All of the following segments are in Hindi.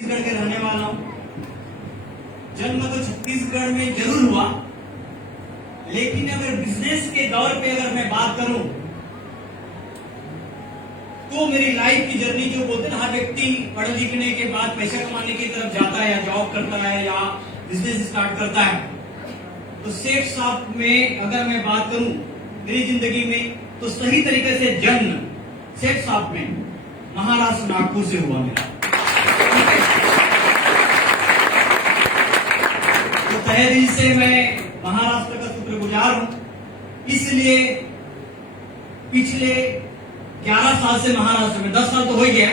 छत्तीसगढ़ के रहने वाला हूँ। जन्म तो छत्तीसगढ़ में जरूर हुआ, लेकिन अगर बिजनेस के दौर पे अगर मैं बात करूं तो मेरी लाइफ की जर्नी जो बोलते हैं ना, हर व्यक्ति पढ़ लिखने के बाद पैसा कमाने की तरफ जाता है या जॉब करता है या बिजनेस स्टार्ट करता है। तो सेठ साहब में अगर मैं बात करूं मेरी जिंदगी में, तो सही तरीके से जन्म सेठ साहब में महाराष्ट्र नागपुर से हुआ मेरा। तो तहे दिल से मैं महाराष्ट्र का शुक्रगुजार हूं। इसलिए पिछले 11 साल से महाराष्ट्र में, 10 साल तो हो ही गया,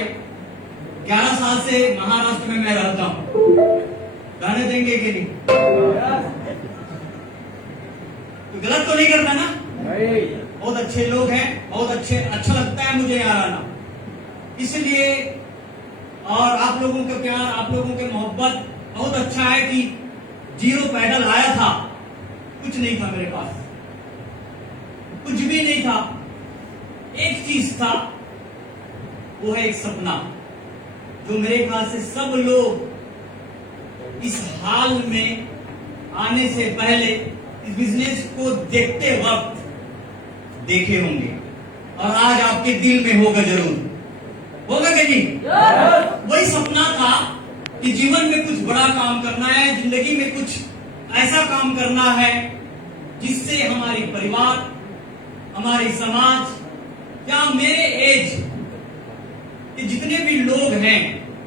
11 साल से महाराष्ट्र में मैं रहता हूं। रहने देंगे कि नहीं? तो गलत तो नहीं करता ना? बहुत अच्छे लोग हैं, बहुत अच्छा लगता है मुझे यहाँ रहना। इसलिए और आप लोगों का प्यार, आप लोगों के मोहब्बत बहुत अच्छा है कि जीरो पैडल आया था, कुछ नहीं था मेरे पास, कुछ भी नहीं था। एक चीज था, वो है एक सपना, जो मेरे ख्याल से सब लोग इस हाल में आने से पहले इस बिजनेस को देखते वक्त देखे होंगे, और आज आपके दिल में होगा, जरूर होगा कि नहीं? वही सपना था कि जीवन में कुछ बड़ा काम करना है, जिंदगी में कुछ ऐसा काम करना है जिससे हमारी परिवार, हमारी समाज या मेरे एज के जितने भी लोग हैं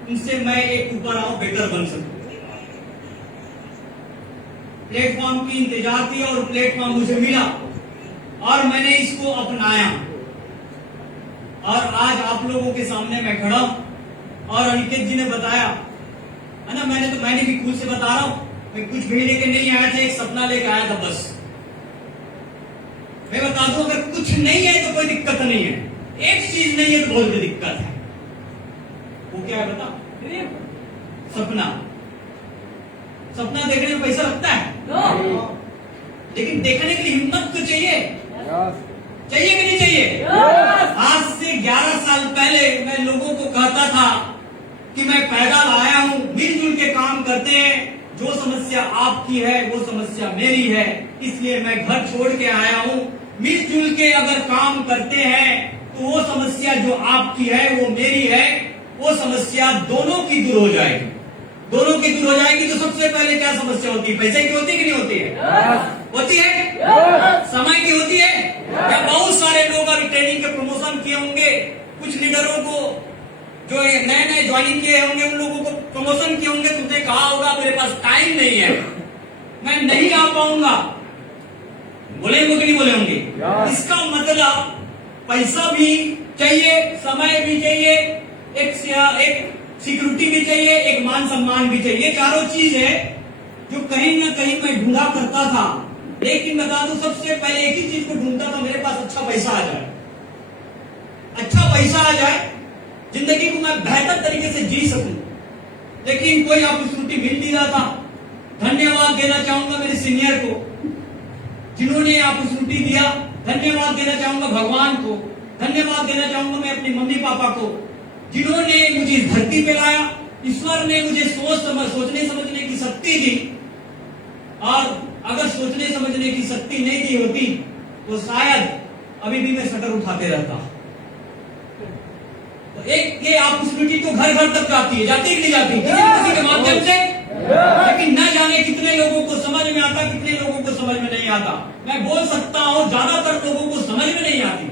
उनसे मैं एक ऊपर आऊं, बेटर बन सकूं। प्लेटफॉर्म की इंतजार थी और प्लेटफॉर्म मुझे मिला और मैंने इसको अपनाया, और आज आप लोगों के सामने मैं खड़ा हूं। और अनिकेत जी ने बताया है ना, मैंने भी खुद से बता रहा हूं, मैं कुछ भी लेके नहीं आया था, एक सपना लेके आया था बस। मैं बता दूं, अगर कुछ नहीं है तो कोई दिक्कत नहीं है, एक चीज नहीं है तो बहुत बड़ी दिक्कत है। वो क्या है बता? सपना। सपना देखने में पैसा लगता है, लेकिन देखने के लिए हिम्मत तो चाहिए, चाहिए कि नहीं चाहिए? आज से 11 साल पहले मैं लोगों को कहता था कि मैं पैदल आया हूं, मिलजुल के काम करते हैं, जो समस्या आपकी है वो समस्या मेरी है, इसलिए मैं घर छोड़ के आया हूं। मिलजुल के अगर काम करते हैं तो वो समस्या जो आपकी है वो मेरी है, वो समस्या दोनों की दूर हो जाएगी। दोनों की दूर हो जाएगी तो सबसे पहले क्या समस्या होती है? पैसे की होती है कि नहीं होती है? होती है। समय की होती है। या बहुत सारे लोग अभी ट्रेनिंग के प्रमोशन किए होंगे, कुछ लीडरों को जो नए नए ज्वाइनिंग किए होंगे उन लोगों को प्रमोशन किए होंगे, तुमने कहा होगा मेरे पास टाइम नहीं है, मैं नहीं आ पाऊंगा, बोले होंगे कि नहीं बोले होंगे? इसका मतलब पैसा भी चाहिए, समय भी चाहिए, एक सिक्योरिटी भी चाहिए, एक मान सम्मान भी चाहिए। चारों चीज है जो कहीं ना कहीं मैं ढूंढा करता था। लेकिन बता दूं, सबसे पहले एक ही चीज को ढूंढता था, मेरे पास अच्छा पैसा आ जाए, अच्छा पैसा आ जाए, जिंदगी को मैं बेहतर तरीके से जी सकूं। लेकिन कोई अपॉर्चुनिटी मिल नहीं रहा था। धन्यवाद देना चाहूंगा मेरे सीनियर को जिन्होंने अपॉर्चुनिटी दिया, धन्यवाद देना चाहूंगा भगवान को, धन्यवाद देना चाहूंगा मैं अपने मम्मी पापा को जिन्होंने मुझे इस धरती पे लाया। ईश्वर ने मुझे सोचने समझने की शक्ति दी, और अगर सोचने समझने की शक्ति नहीं दी होती तो शायद अभी भी मैं शटर उठाते रहता। तो एक ये अपॉर्चुनिटी तो घर घर तक जाती है, जाती कि नहीं जाती? किसी के माध्यम से, लेकिन न जाने कितने लोगों को समझ में आता, कितने लोगों को समझ में नहीं आता। मैं बोल सकता हूं ज्यादातर लोगों को समझ में नहीं आती,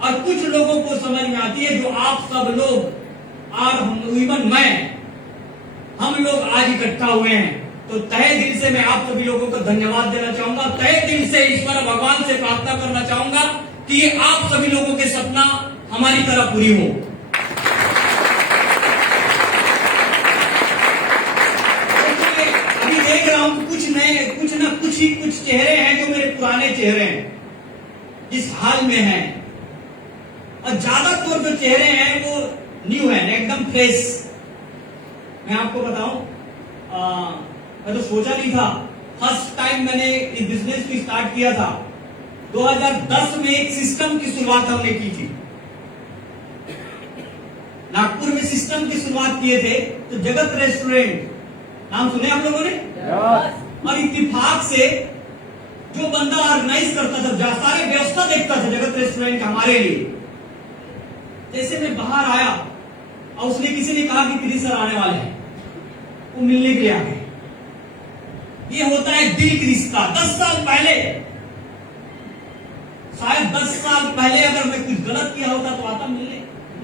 और कुछ लोगों को समझ में आती है, जो आप सब लोग और इवन मैं, हम लोग आज इकट्ठा हुए हैं। तो तहे दिल से मैं आप सभी लोगों को धन्यवाद देना चाहूंगा। तहे दिल से ईश्वर भगवान से प्रार्थना करना चाहूंगा कि आप सभी लोगों के सपना हमारी तरह पूरी हो। अभी देख रहा हूं कुछ नए, कुछ चेहरे हैं जो मेरे पुराने चेहरे हैं, इस हाल में हैं, और ज्यादातर जो चेहरे हैं वो न्यू है, एकदम फ्रेश। मैं आपको बताऊं, मैं तो सोचा नहीं था। फर्स्ट टाइम मैंने इस बिजनेस को स्टार्ट किया था 2010 में, एक सिस्टम की शुरुआत हमने की थी। नागपुर नागपुर में सिस्टम की शुरुआत किए थे तो जगत रेस्टोरेंट नाम सुने आप लोगों ने? और इत्तेफाक से जो बंदा ऑर्गेनाइज करता था, सारे व्यवस्था देखता था जगत रेस्टोरेंट हमारे लिए, जैसे मैं बाहर आया और उसने किसी ने कहा कि क्रिस सर आने वाले हैं, वो मिलने के लिए आ गए। ये होता है दिल की रिश्ता। 10 साल पहले, शायद 10 साल पहले अगर मैं कुछ गलत किया होता तो आता मिलने?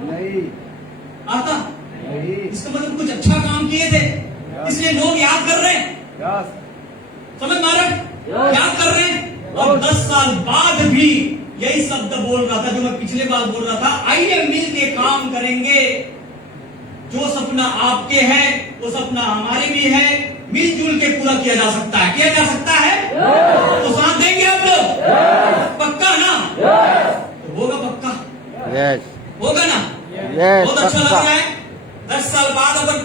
नहीं आता। नहीं। इसका मतलब कुछ अच्छा काम किए थे इसलिए लोग याद कर रहे हैं। समझ मारे? याद कर रहे हैं। और 10 साल बाद भी यही शब्द बोल रहा था जो मैं पिछले बार बोल रहा था, आइए मिल के काम करेंगे। जो सपना आपके है वो सपना हमारे भी है, मिलजुल के पूरा किया जा सकता है। किया जा सकता है तो साथ देंगे आप लोग? पक्का ना? तो होगा पक्का? होगा ना? बहुत अच्छा लग रहा है। 10 साल बाद अगर,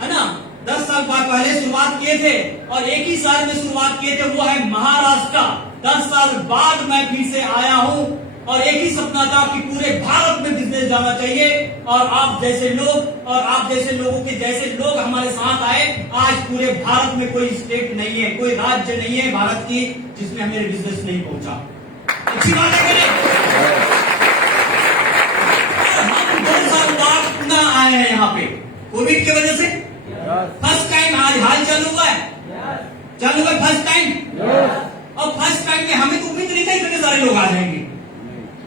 है ना, 10 साल बाद पहले शुरुआत किए थे और एक ही साल में शुरुआत किए थे, वो है महाराष्ट्र। 10 साल बाद मैं फिर से आया हूं और एक ही सपना था कि पूरे भारत में बिजनेस जाना चाहिए और आप जैसे लोग और आप जैसे लोगों के जैसे लोग हमारे साथ आए। आज पूरे भारत में कोई स्टेट नहीं है, कोई राज्य नहीं है भारत की जिसमें हमें बिजनेस नहीं पहुंचा। अच्छी बात है कि नहीं? हम 2 साल बाद पुनः आए हैं यहाँ पे कोविड की वजह से। फर्स्ट टाइम आज हाल चालू हुआ है, चालू हुआ फर्स्ट टाइम। और फर्स्ट टाइम में हमें तो उम्मीद नहीं था इतने सारे लोग आ जाएंगे।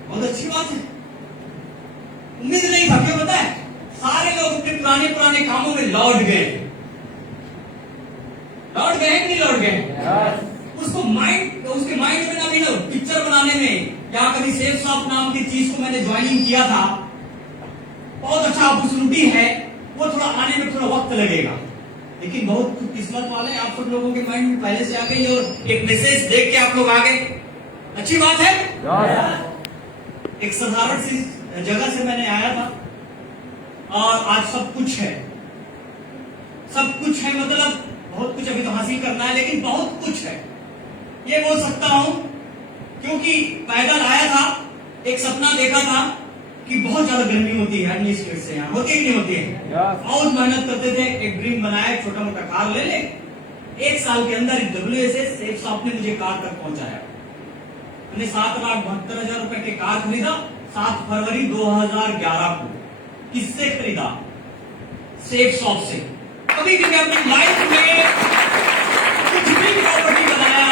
बहुत अच्छी बात है, उम्मीद नहीं था। क्यों पता है? सारे लोग अपने पुराने पुराने कामों में लौट गए। लौट गए कि नहीं लौट गए? उसको माइंड, उसके माइंड में ना भी ना पिक्चर बनाने में, या कभी सेफ शॉप नाम की चीज को मैंने ज्वाइनिंग किया था, बहुत अच्छा अपॉर्चुनिटी है, वो थोड़ा आने में थोड़ा वक्त लगेगा, लेकिन बहुत किस्मत वाले आप सब लोगों के माइंड में पहले से आ गई और एक मैसेज देख के आप लोग आ गए। अच्छी बात है। एक साधारण सी जगह से मैंने आया था और आज सब कुछ है। सब कुछ है मतलब बहुत कुछ अभी तो हासिल करना है, लेकिन बहुत कुछ है ये बोल सकता हूं, क्योंकि पैदल आया था, एक सपना देखा था कि बहुत ज्यादा गर्मी होती है अन्य स्टेट से, यहाँ होती है नहीं होती है? बहुत मेहनत करते थे, एक ड्रीम बनाया, छोटा मोटा कार ले ले। 1 साल के अंदर WSS सेफ शॉप ने मुझे कार तक पहुंचाया। मैंने 7,72,000 रुपए के कार खरीदा 7 फरवरी 2011 को। किससे खरीदा? सेफ शॉप से। कभी भी मैं अपनी लाइफ में कुछ भी प्रॉपर्टी बनाया,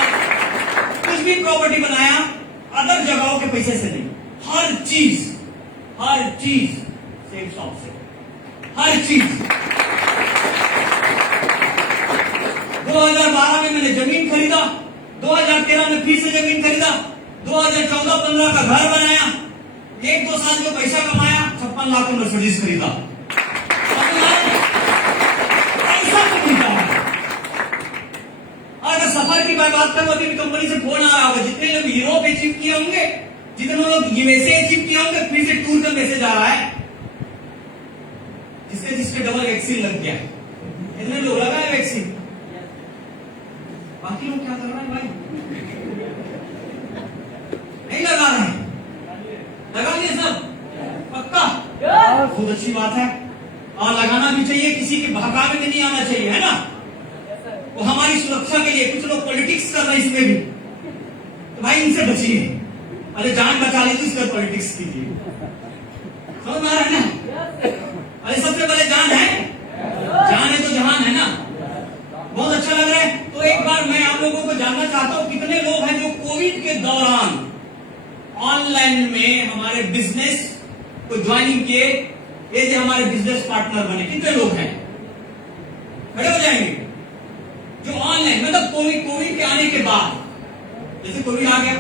कुछ भी प्रॉपर्टी बनाया अदर जगहों के पैसे से नहीं, हर चीज सेफ शॉप से, हर चीज। 2012 में मैंने जमीन खरीदा, 2013 में फिर से जमीन खरीदा, 2014-15 का घर बनाया, 1-2 साल जो पैसा कमाया 56 लाख का मर्सिडीज खरीदा। पैसा तो मिलता है। और अगर सफर की मैं बात करूं, अभी भी कंपनी से फोन आ रहा होगा, जितने लोग यूरोप अचीव किए होंगे, जितने लोग यूएसए अचीव किए होंगे, फिर से टूर का मैसेज आ रहा है, जिसके डबल वैक्सीन लग गया। इतने लोग लगा है वैक्सीन, बाकी लोग क्या कर रहे हैं भाई? नहीं लगा रहे हैं, लगा लिए सब पक्का। बहुत अच्छी बात है और लगाना भी चाहिए, किसी के बहकावे में नहीं आना चाहिए, है ना? वो हमारी सुरक्षा के लिए। कुछ लोग पॉलिटिक्स कर रहे हैं इसमें भी, तो भाई इनसे बचिए। अरे जान बचा ली तो इसका पॉलिटिक्स कीजिए। समझ में आ रहा है ना? अरे सबसे पहले जान है, जान है तो जहान है ना। बहुत अच्छा लग रहा है। तो एक बार मैं आप लोगों को जानना चाहता हूं, कितने लोग हैं जो कोविड के दौरान ऑनलाइन में हमारे बिजनेस को ज्वाइनिंग किए, ये जो हमारे बिजनेस पार्टनर बने? कितने लोग हैं? खड़े हो जाएंगे। जो ऑनलाइन मतलब कोविड के आने के बाद, जैसे कोविड आ गया,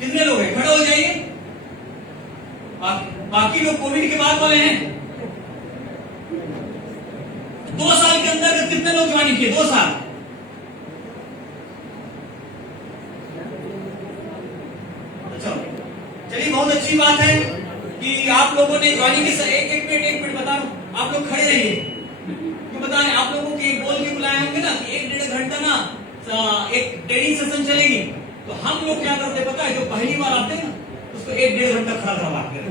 कितने लोग हैं? खड़े हो जाइए। बाकी लोग कोविड के बाद वाले हैं। 2 साल के अंदर कितने लोग ज्वाइन किए? 2 साल। अच्छा चलिए, बहुत अच्छी बात है कि आप लोगों ने ज्वाइनिंग के एक मिनट बता रहा हूं, आप लोग खड़े रहिए। क्यों बता रहे? आप लोगों के बोल के बुलाए होंगे ना, 1-1.5 घंटा ना एक ट्रेनिंग सेशन चलेगी, तो हम लोग क्या करते पता है? जो पहली बार आते हैं ना, उसको 1-1.5 घंटा खड़ा करवाते हैं।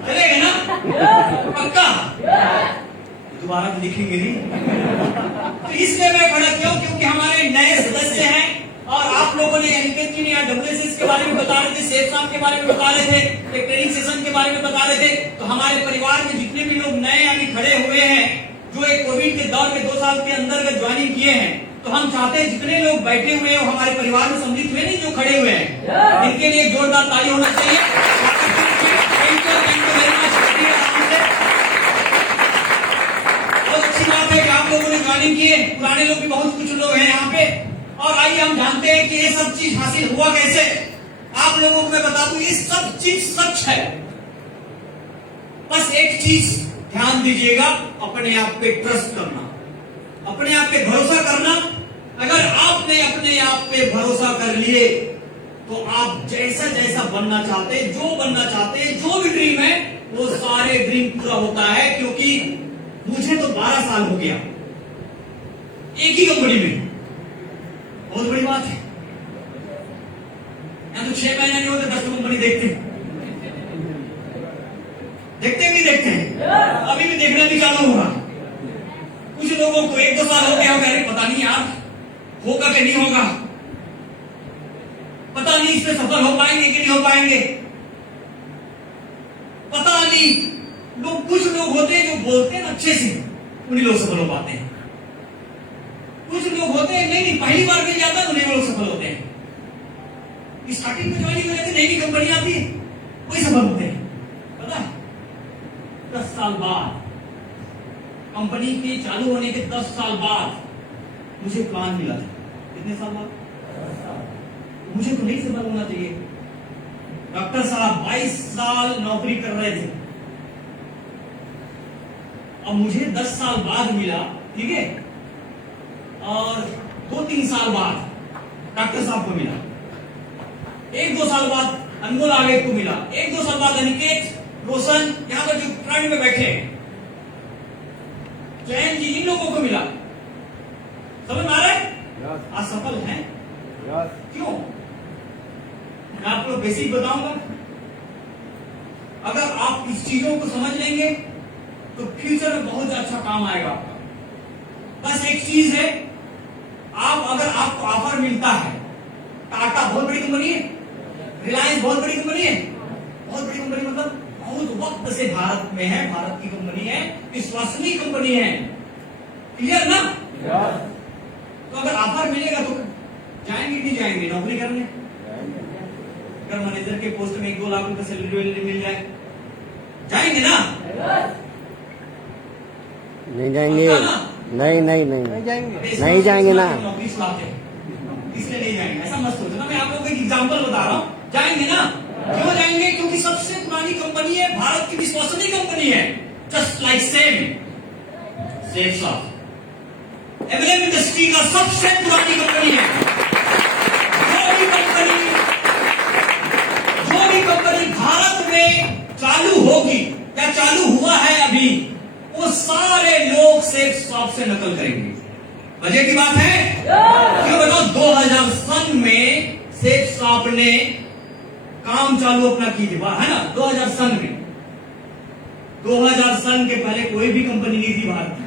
चलेगा ना? पक्का? दोबारा तो लिखेंगे नहीं। तो इसलिए मैं खड़ा क्यों? क्योंकि हमारे नए सदस्य हैं और आप लोगों ने अनिकेत जी ने यहाँ WSS के बारे में बता रहे थे, सेफ साहब के बारे में बता रहे थे, एक ट्रेनिंग सेशन के बारे में बता रहे थे। तो हमारे परिवार में जितने भी लोग नए अभी खड़े हुए हैं, जो एक कोविड के दौर में 2 साल के अंदर ज्वाइनिंग किए हैं, तो हम चाहते हैं जितने लोग बैठे हुए हैं हमारे परिवार में सम्मिलित हुए, नहीं जो खड़े हुए हैं, इनके लिए एक जोरदार ताली होना चाहिए। Thank you very much. बहुत अच्छी बात है कि आप लोगों ने ज्वाइनिंग किए, पुराने लोग भी बहुत कुछ लोग हैं यहाँ पे। और आइए हम जानते हैं कि ये सब चीज हासिल हुआ कैसे। आप लोगों को मैं बता दूं, ये सब चीज सच है। बस एक चीज ध्यान दीजिएगा, अपने आप पे ट्रस्ट करना, अपने आप पे भरोसा करना। अगर आपने अपने आप पे भरोसा कर लिए तो आप जैसा जैसा बनना चाहते, जो बनना चाहते, जो भी ड्रीम है, वो सारे ड्रीम पूरा होता है। क्योंकि मुझे तो 12 साल हो गया एक ही कंपनी में, बहुत बड़ी बात है। या तो 6 महीने नहीं होते 10 कंपनी देखते हैं, देखते हैं नहीं देखते हैं? अभी भी देखना भी चालू होगा। कुछ लोगों को 1-2 साल हो गया होगा, अरे पता नहीं यार होगा कि नहीं होगा, पता नहीं इसमें सफल हो पाएंगे कि नहीं हो पाएंगे, पता नहीं। लोग कुछ लोग होते हैं जो बोलते हैं अच्छे से, उन्हीं लोग सफल हो पाते हैं। कुछ लोग होते हैं नहीं पहली बार मिल जाता है, उन्हीं लोग सफल होते हैं। स्टार्टिंग में ज्वाइनिंग हो जाती, नई नई कंपनी आती है, वही सफल होते हैं। पता है 10 साल बाद, कंपनी के चालू होने के 10 साल बाद मुझे प्लान मिला था। कितने साल बाद? मुझे तो नहीं सफल होना चाहिए। डॉक्टर साहब 22 साल नौकरी कर रहे थे, अब मुझे 10 साल बाद मिला, ठीक है? और 2-3 साल बाद डॉक्टर साहब को मिला, 1-2 साल बाद अनमोल आगे को मिला, 1-2 साल बाद अनिकेत, रोशन, यहां पर जो फ्रंट में बैठे जैन जी, इन लोगों को मिला। समझ में आ रहा है? आज सफल हैं। क्यों? मैं आपको बेसिक बताऊंगा। अगर आप इस चीजों को समझ लेंगे तो फ्यूचर में बहुत अच्छा काम आएगा आपका। बस एक चीज है, अगर आपको ऑफर मिलता है, टाटा बहुत बड़ी कंपनी है, रिलायंस बहुत बड़ी कंपनी है, बहुत बड़ी कंपनी मतलब बहुत वक्त से भारत में है, भारत की कंपनी है, विश्वसनीय कंपनी है, क्लियर ना? तो अगर ऑफर मिलेगा तो जाएंगे नहीं जाएंगे नौकरी करने? अगर मैनेजर के पोस्ट में 1-2 लाख रुपए सैलरी मिल जाए, जाएंगे ना? नहीं जाएंगे, नहीं जाएंगे ना। नौकरी सुनाते इसलिए नहीं जाएंगे, ऐसा मत सोचना। मैं आप लोगों को एक एग्जाम्पल बता रहा हूँ, जाएंगे ना? क्यों जाएंगे? क्योंकि सबसे पुरानी कंपनी है, भारत की विश्वसनीय कंपनी है, जस्ट लाइक सेफ साहब एवरेज इंडस्ट्री का सबसे पुरानी कंपनी है। जो भी कंपनी भारत में चालू होगी या चालू हुआ है अभी, वो सारे लोग सेफ शॉप से नकल करेंगे। मजे की बात है? क्यों बताओ? 2000 सन में सेफ शॉप ने काम चालू अपना की थी, है ना? 2000 सन में, 2000 सन के पहले कोई भी कंपनी नहीं थी भारत की।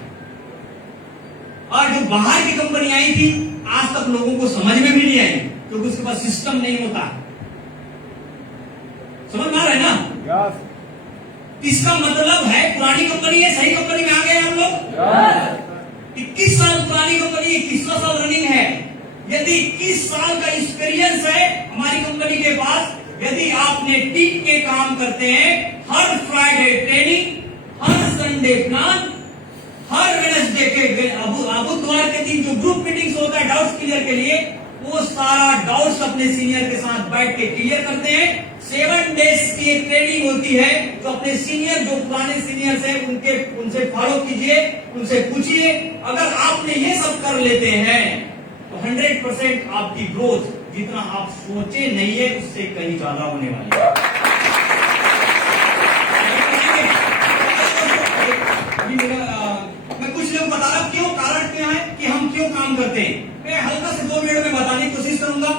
और जो बाहर की कंपनी आई थी, आज तक लोगों को समझ में भी नहीं आई, क्योंकि उसके पास सिस्टम नहीं होता। समझ में आ रहा है ना? इसका मतलब है पुरानी कंपनी है, सही कंपनी में आ गए हम लोग। 21 साल पुरानी कंपनी, 21वां साल रनिंग है। यदि 21 साल का एक्सपीरियंस है हमारी कंपनी के पास, यदि आपने टीम के काम करते हैं, हर फ्राइडे ट्रेनिंग, हर संडे प्लान, हर वेडनेसडे के बुधवार के दिन जो ग्रुप मीटिंग्स होता है डाउट्स क्लियर के लिए, वो सारा डाउट्स अपने सीनियर के साथ बैठ के क्लियर करते हैं। 7 डेज की एक ट्रेनिंग होती है, तो अपने सीनियर, जो पुराने सीनियर्स हैं, उनसे फॉलो कीजिए, उनसे पूछिए। अगर आपने ये सब कर लेते हैं तो 100% आपकी ग्रोथ जितना आप सोचे नहीं है, उससे कहीं ज्यादा होने वाली है। मैं कुछ लोग बता रहा हूं क्यों, कारण क्या है कि हम क्यों काम करते हैं। मैं हल्का से 2 मिनट में बताने की कोशिश करूंगा।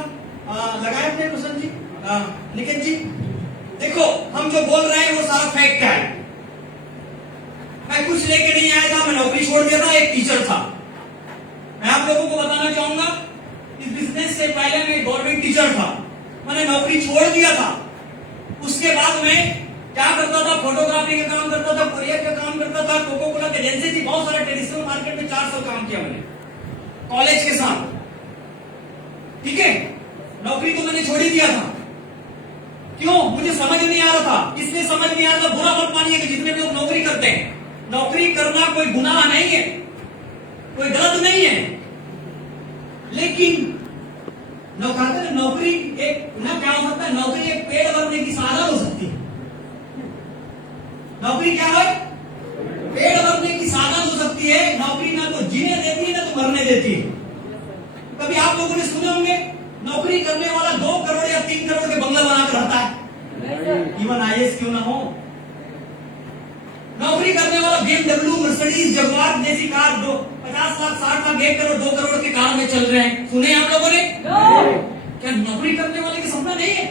लगाए अपने रोशन जी, निकेत जी। देखो, हम हम जो बोल रहे हैं वो सारा फैक्ट है। मैं कुछ लेके नहीं आया था, मैं नौकरी छोड़ दिया था, एक टीचर था। मैं आप लोगों को बताना चाहूंगा, इस बिजनेस से पहले मैं गवर्नमेंट टीचर था, मैंने नौकरी छोड़ दिया था। उसके बाद मैं क्या करता था, फोटोग्राफी का काम करता था, कुरियर का काम करता था, कोको कोला की एजेंसी थी, बहुत सारे ट्रेडिशनल मार्केट में 4 साल काम किया मैंने कॉलेज के साथ। ठीक है, नौकरी तो मैंने छोड़ ही दिया था। क्यों? मुझे समझ नहीं आ रहा था। इसलिए समझ नहीं आ रहा था, बुरा मत मानिए कि जितने भी लोग नौकरी करते हैं, नौकरी करना कोई गुनाह नहीं है, कोई गलत नहीं है, लेकिन नौकरी एक ना क्या हो सकता है, नौकरी एक पेट भरने की साधन हो सकती है। नौकरी क्या है? पेट भरने की साधन हो सकती है। नौकरी ना तो जीने देती है ना तो मरने देती है। कभी आप लोगों ने सुने होंगे, नौकरी करने वाला 2 करोड़ या 3 करोड़ के बंगला बनाकर रहता है, इवन आईएएस क्यों ना हो। नौकरी करने वाला BMW, मर्सिडीज, जगुआर जैसी कार 50 लाख 60 लाख 1 करोड़ 2 करोड़ की कार में चल रहे हैं। सुने आप लोगों ने? क्या नौकरी करने वाले की सपना नहीं है?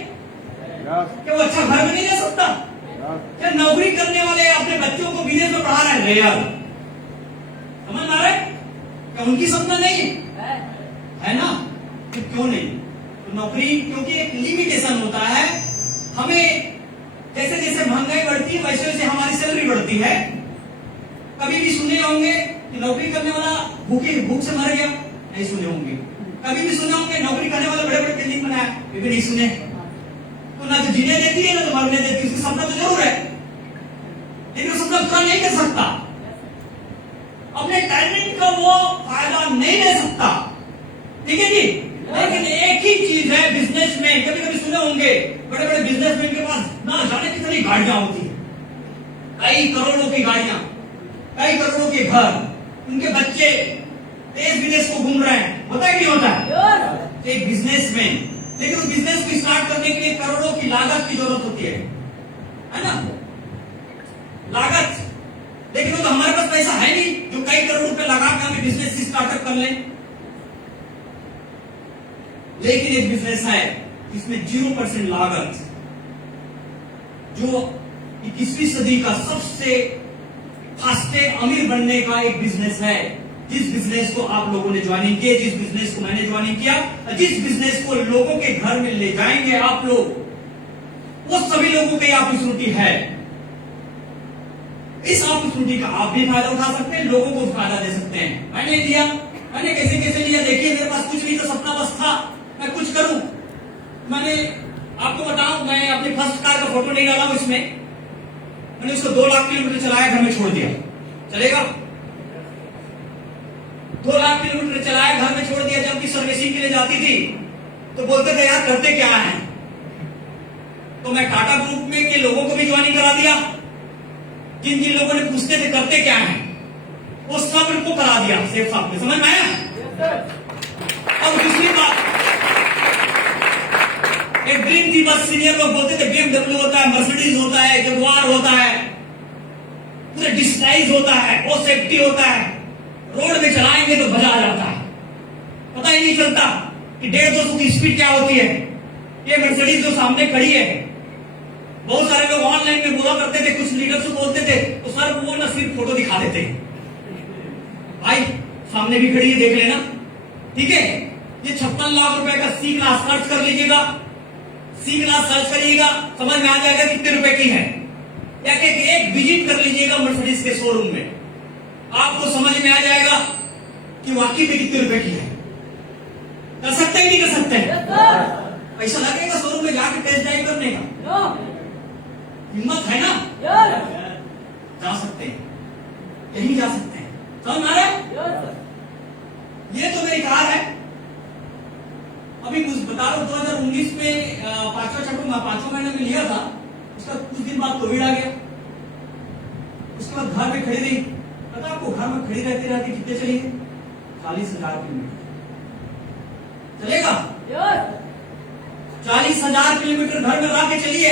क्या वो अच्छा घर में नहीं रह सकता? क्या नौकरी करने वाले अपने बच्चों को विदेश में पढ़ा रहे हैं यार? समझ आ रहा है? क्या उनकी सपना नहीं है ना? तो क्यों नहीं? तो नौकरी, क्योंकि एक लिमिटेशन होता है। हमें जैसे जैसे महंगाई बढ़ती है वैसे वैसे हमारी सैलरी बढ़ती है। कभी भी सुने होंगे कि नौकरी करने वाला भूख से मर गया? नहीं सुने होंगे। कभी भी सुने होंगे नौकरी करने वाला बड़े बड़े बिल्डिंग बनाया? ये भी नहीं सुने। तो ना तो जीने देती है ना तो मरने देती है। उसका सपना तो जरूर है, लेकिन वो सपना पूरा नहीं कर सकता। अपने टैलेंट का वो फायदा नहीं ले सकता। ठीक है जी? लेकिन एक ही चीज है बिजनेसमैन, कभी कभी सुने होंगे बड़े बड़े बिजनेसमैन के पास ना जाने कितनी गाड़ियां होती है, कई करोड़ों की गाड़ियां, कई करोड़ों के घर, उनके बच्चे देश विदेश को घूम रहे हैं। होता है कि नहीं होता है? एक बिजनेसमैन, लेकिन उस बिजनेस को स्टार्ट करने के लिए करोड़ों की लागत की जरूरत होती है ना? लागत। लेकिन वो तो हमारे पास पैसा है नहीं जो कई करोड़ रुपए लगा के हमें बिजनेस स्टार्टअप कर लें। लेकिन एक बिजनेस है जिसमें 0% लागत, जो 21वीं सदी का सबसे फास्टेस्ट अमीर बनने का एक बिजनेस है। जिस बिजनेस को आप लोगों ने ज्वाइनिंग किया, जिस बिजनेस को मैंने ज्वाइनिंग किया, जिस बिजनेस को लोगों के घर में ले जाएंगे आप लोग, वो सभी लोगों की अपॉर्चुनिटी है। इस अपॉर्चुनिटी का आप भी फायदा उठा सकते हैं, लोगों को फायदा दे सकते हैं। मैंने लिया, मैंने कैसे कैसे लिया, देखिए मेरे पास कुछ नहीं था, सपना बस था मैं कुछ करूं। मैंने आपको बताऊं, मैं अपनी फर्स्ट कार का फोटो नहीं डाला हूं इसमें, मैंने उसको 2 लाख किलोमीटर चलाया, घर में छोड़ दिया। चलेगा? 2 लाख किलोमीटर चलाया, घर में छोड़ दिया। जब भी सर्विसिंग के लिए जाती थी तो बोलते थे यार करते क्या है, तो मैं टाटा ग्रुप में के लोगों को भी ज्वाइनिंग करा दिया। जिन जिन लोगों ने पूछते थे करते क्या है, वो सब इनको करा दिया सेफ साहब ने। समझ में आया? अब दूसरी बात, एक ड्रीम थी बस, सीनियर लोग बोलते थे BMW होता है, मर्सिडीज होता है, जगुआर होता है, पूरे डिस्गाइज होता है, वो सेफ्टी होता है, रोड में चलाएंगे तो मजा आ जाता है, पता ही नहीं चलता कि 150 की स्पीड क्या होती है। ये मर्सिडीज जो सामने खड़ी है, बहुत सारे लोग ऑनलाइन में बोला करते थे, कुछ लीडर्स बोलते थे तो सर वो ना सिर्फ फोटो दिखा देते, भाई सामने भी खड़ी है देख लेना। ठीक है, ये 56 लाख रुपए का सी क्लास सर्च कर लीजिएगा, सी क्लास सर्च करिएगा, समझ में आ जाएगा कितने रुपए की है। या एक विजिट कर लीजिएगा मर्सिडीज के शोरूम में, आपको समझ में आ जाएगा कि वाकई में कितने रुपए की है। कर सकते हैं नहीं कर सकते हैं? पैसा लगेगा शोरूम में जाके टेस्ट ड्राइव करने का, हिम्मत है ना? जा सकते हैं, यही जा सकते हैं। समझ में आ रहा है? ये तो मेरी कार है। अभी कुछ बता रहा हूं, 2019 में 5वां महीने में लिया था, उसका कुछ दिन बाद कोविड आ गया। उसके बाद घर में खड़ी रही, पता आपको घर में खड़ी रहती रहती कितने चली है? 40,000 किलोमीटर। चलेगा? 40,000 किलोमीटर घर में ला के चलिए,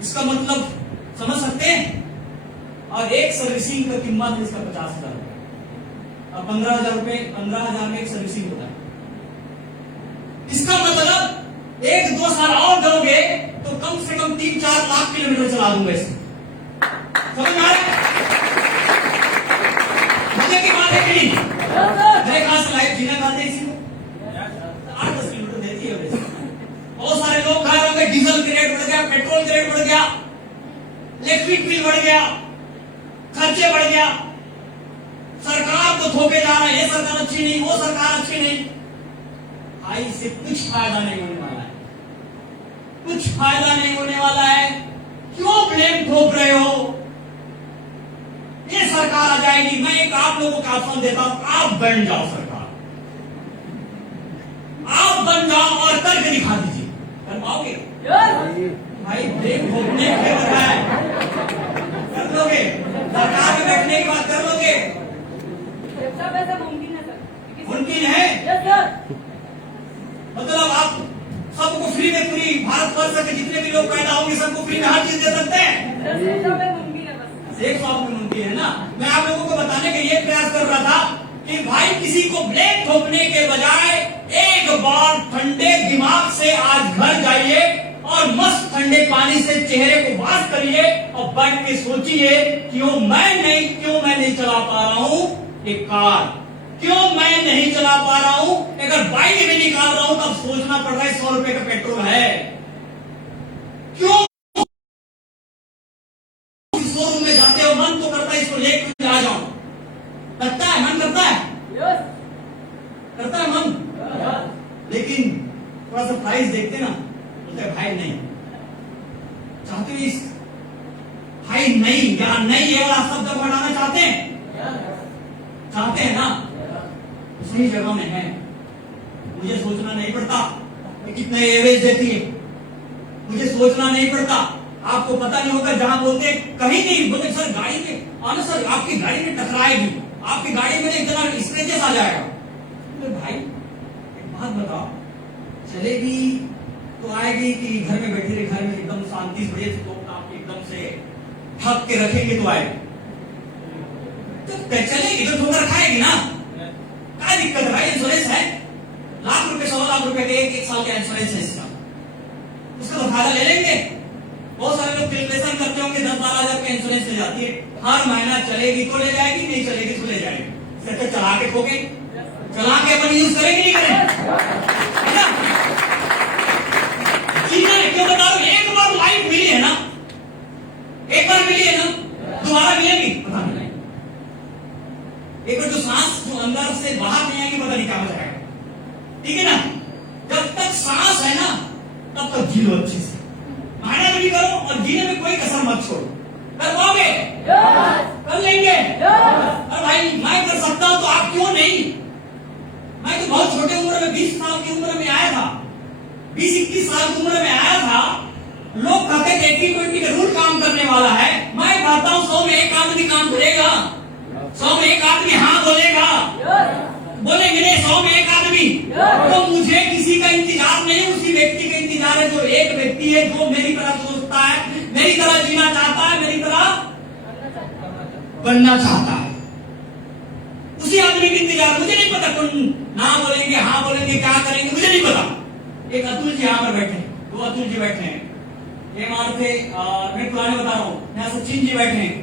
इसका मतलब समझ सकते हैं? और एक सर्विसिंग का कीमत है इसका 50,000 रुपए। अब 15,000 में एक सर्विसिंग होता है। इसका मतलब 1-2 साल और दोगे तो कम से कम 3-4 लाख किलोमीटर चला दूंगा इसे। समझ में आ रहा है? मजे की बात है कि नहीं? मेरे कहां से लाइफ जीना खाते इसी को 8-10 किलोमीटर देती है वैसे। बहुत सारे लोग खा रहे होंगे, डीजल की रेट बढ़ गया, पेट्रोल की रेट बढ़ गया, इलेक्ट्रिक बिल बढ़ गया, खर्चे बढ़ गया, सरकार तो धोखे जा रहा है, ये सरकार अच्छी नहीं, वो सरकार अच्छी नहीं। भाई इससे कुछ फायदा नहीं होने वाला है, कुछ फायदा नहीं होने वाला है। क्यों ब्लेम ठोक रहे हो? ये सरकार आ जाएगी। मैं एक आप लोगों को ऑप्शन देता हूं, आप बन जाओ सरकार, आप बन जाओ और करके दिखा दीजिए। कर पाओगे? भाई ब्लेम ठोकने के बजाय कर लोगे, सरकार में बैठने की बात कर लोगे। मुमकिन है? मतलब आप सबको फ्री में, पूरी भारतवर्ष के जितने भी लोग पैदा होंगे सबको फ्री में हर चीज दे सकते हैं? 100 में मुमकिन है ना। मैं आप लोगों को बताने का ये प्रयास कर रहा था कि भाई किसी को ब्लेम ठोकने के बजाय एक बार ठंडे दिमाग से आज घर जाइए और मस्त ठंडे पानी से चेहरे को वॉश करिए और बैठ के सोचिए क्यों मैं नहीं चला पा रहा हूं एक कार, क्यों मैं नहीं चला पा रहा हूं, अगर बाइक भी निकाल रहा हूं तब सोचना पड़ रहा है 100 रुपए का पेट्रोल है। क्यों शोरूम में जाते हो मन तो करता है इसको लेकर आ जाऊं, करता है मन, करता है करता है मन, लेकिन थोड़ा सा प्राइस देखते ना, बोलते भाई नहीं चाहते हो, इस भाई नहीं या नहीं ये वाला शब्द बढ़ाना चाहते हैं ना, सही जगह में है। मुझे सोचना नहीं पड़ता कि कितना एवरेज देती है, मुझे सोचना नहीं पड़ता। आपको पता नहीं होगा जहां बोलते कहीं नहीं बोलते सर गाड़ी में आना, सर आपकी गाड़ी में टकराएगी, आपकी गाड़ी में इतना स्क्रैचेस आ जाएगा। तो भाई एक बात बताओ, चलेगी तो आएगी कि घर में बैठे रहे, घर में एकदम शांति से बढ़िया तो आप एकदम से ठप के रखेंगे तो आएगी, तो चलेगी तो ठोकर खाएगी ना। क्या दिक्कत है भाई? इंश्योरेंस है, लाख रुपए 100 लाख रुपए के एक साल का इंश्योरेंस है इसका, उसका तो फायदा ले लेंगे। बहुत सारे लोग कैलकुलेशन करते होंगे 10-12 हजार का इंश्योरेंस ले जाती है, हर महीना चलेगी तो ले जाएगी, नहीं चलेगी तो ले जाएगी। तो चला के ठोके, चला के अपन यूज करेंगे नहीं करें, है ना? जीना है, क्यों बता रहा हूं, एक बार लाइफ मिली है ना, एक बार मिली है ना, दोबारा मिलेगी पता नहीं। एक बार जो सांस जो अंदर से बाहर नहीं आएगी पता नहीं क्या हो जाएगा, ठीक है ना? जब तक सांस है ना तब तक जी लो अच्छे से, मेहनत भी करो और जीने में कोई कसर मत छोड़ो। कर पाओगे? कर लेंगे। और भाई मैं कर सकता हूं तो आप क्यों नहीं? मैं तो बहुत छोटे उम्र में 20 साल की उम्र में आया था, 20-21 साल की उम्र में आया था। लोग कहते थे 80-20 का रूल काम करने वाला है, मैं कहता हूं 100 में एक आदमी काम करेगा, 100 में एक आदमी हाँ बोलेगा, बोलेंगे नहीं 100 में एक आदमी। तो मुझे किसी का इंतजार नहीं, उसी व्यक्ति का इंतजार है जो एक व्यक्ति है जो मेरी तरह सोचता है, मेरी तरह जीना चाहता है, मेरी तरह बनना चाहता है, उसी आदमी का इंतजार। मुझे नहीं पता कौन ना बोलेंगे हाँ बोलेंगे क्या करेंगे मुझे नहीं पता। एक अतुल जी यहाँ पर बैठे हैं, 2 अतुल जी बैठे हैं, ये मान थे मैं पुराने बता रहा हूँ, यहाँ सचिन जी बैठे हैं,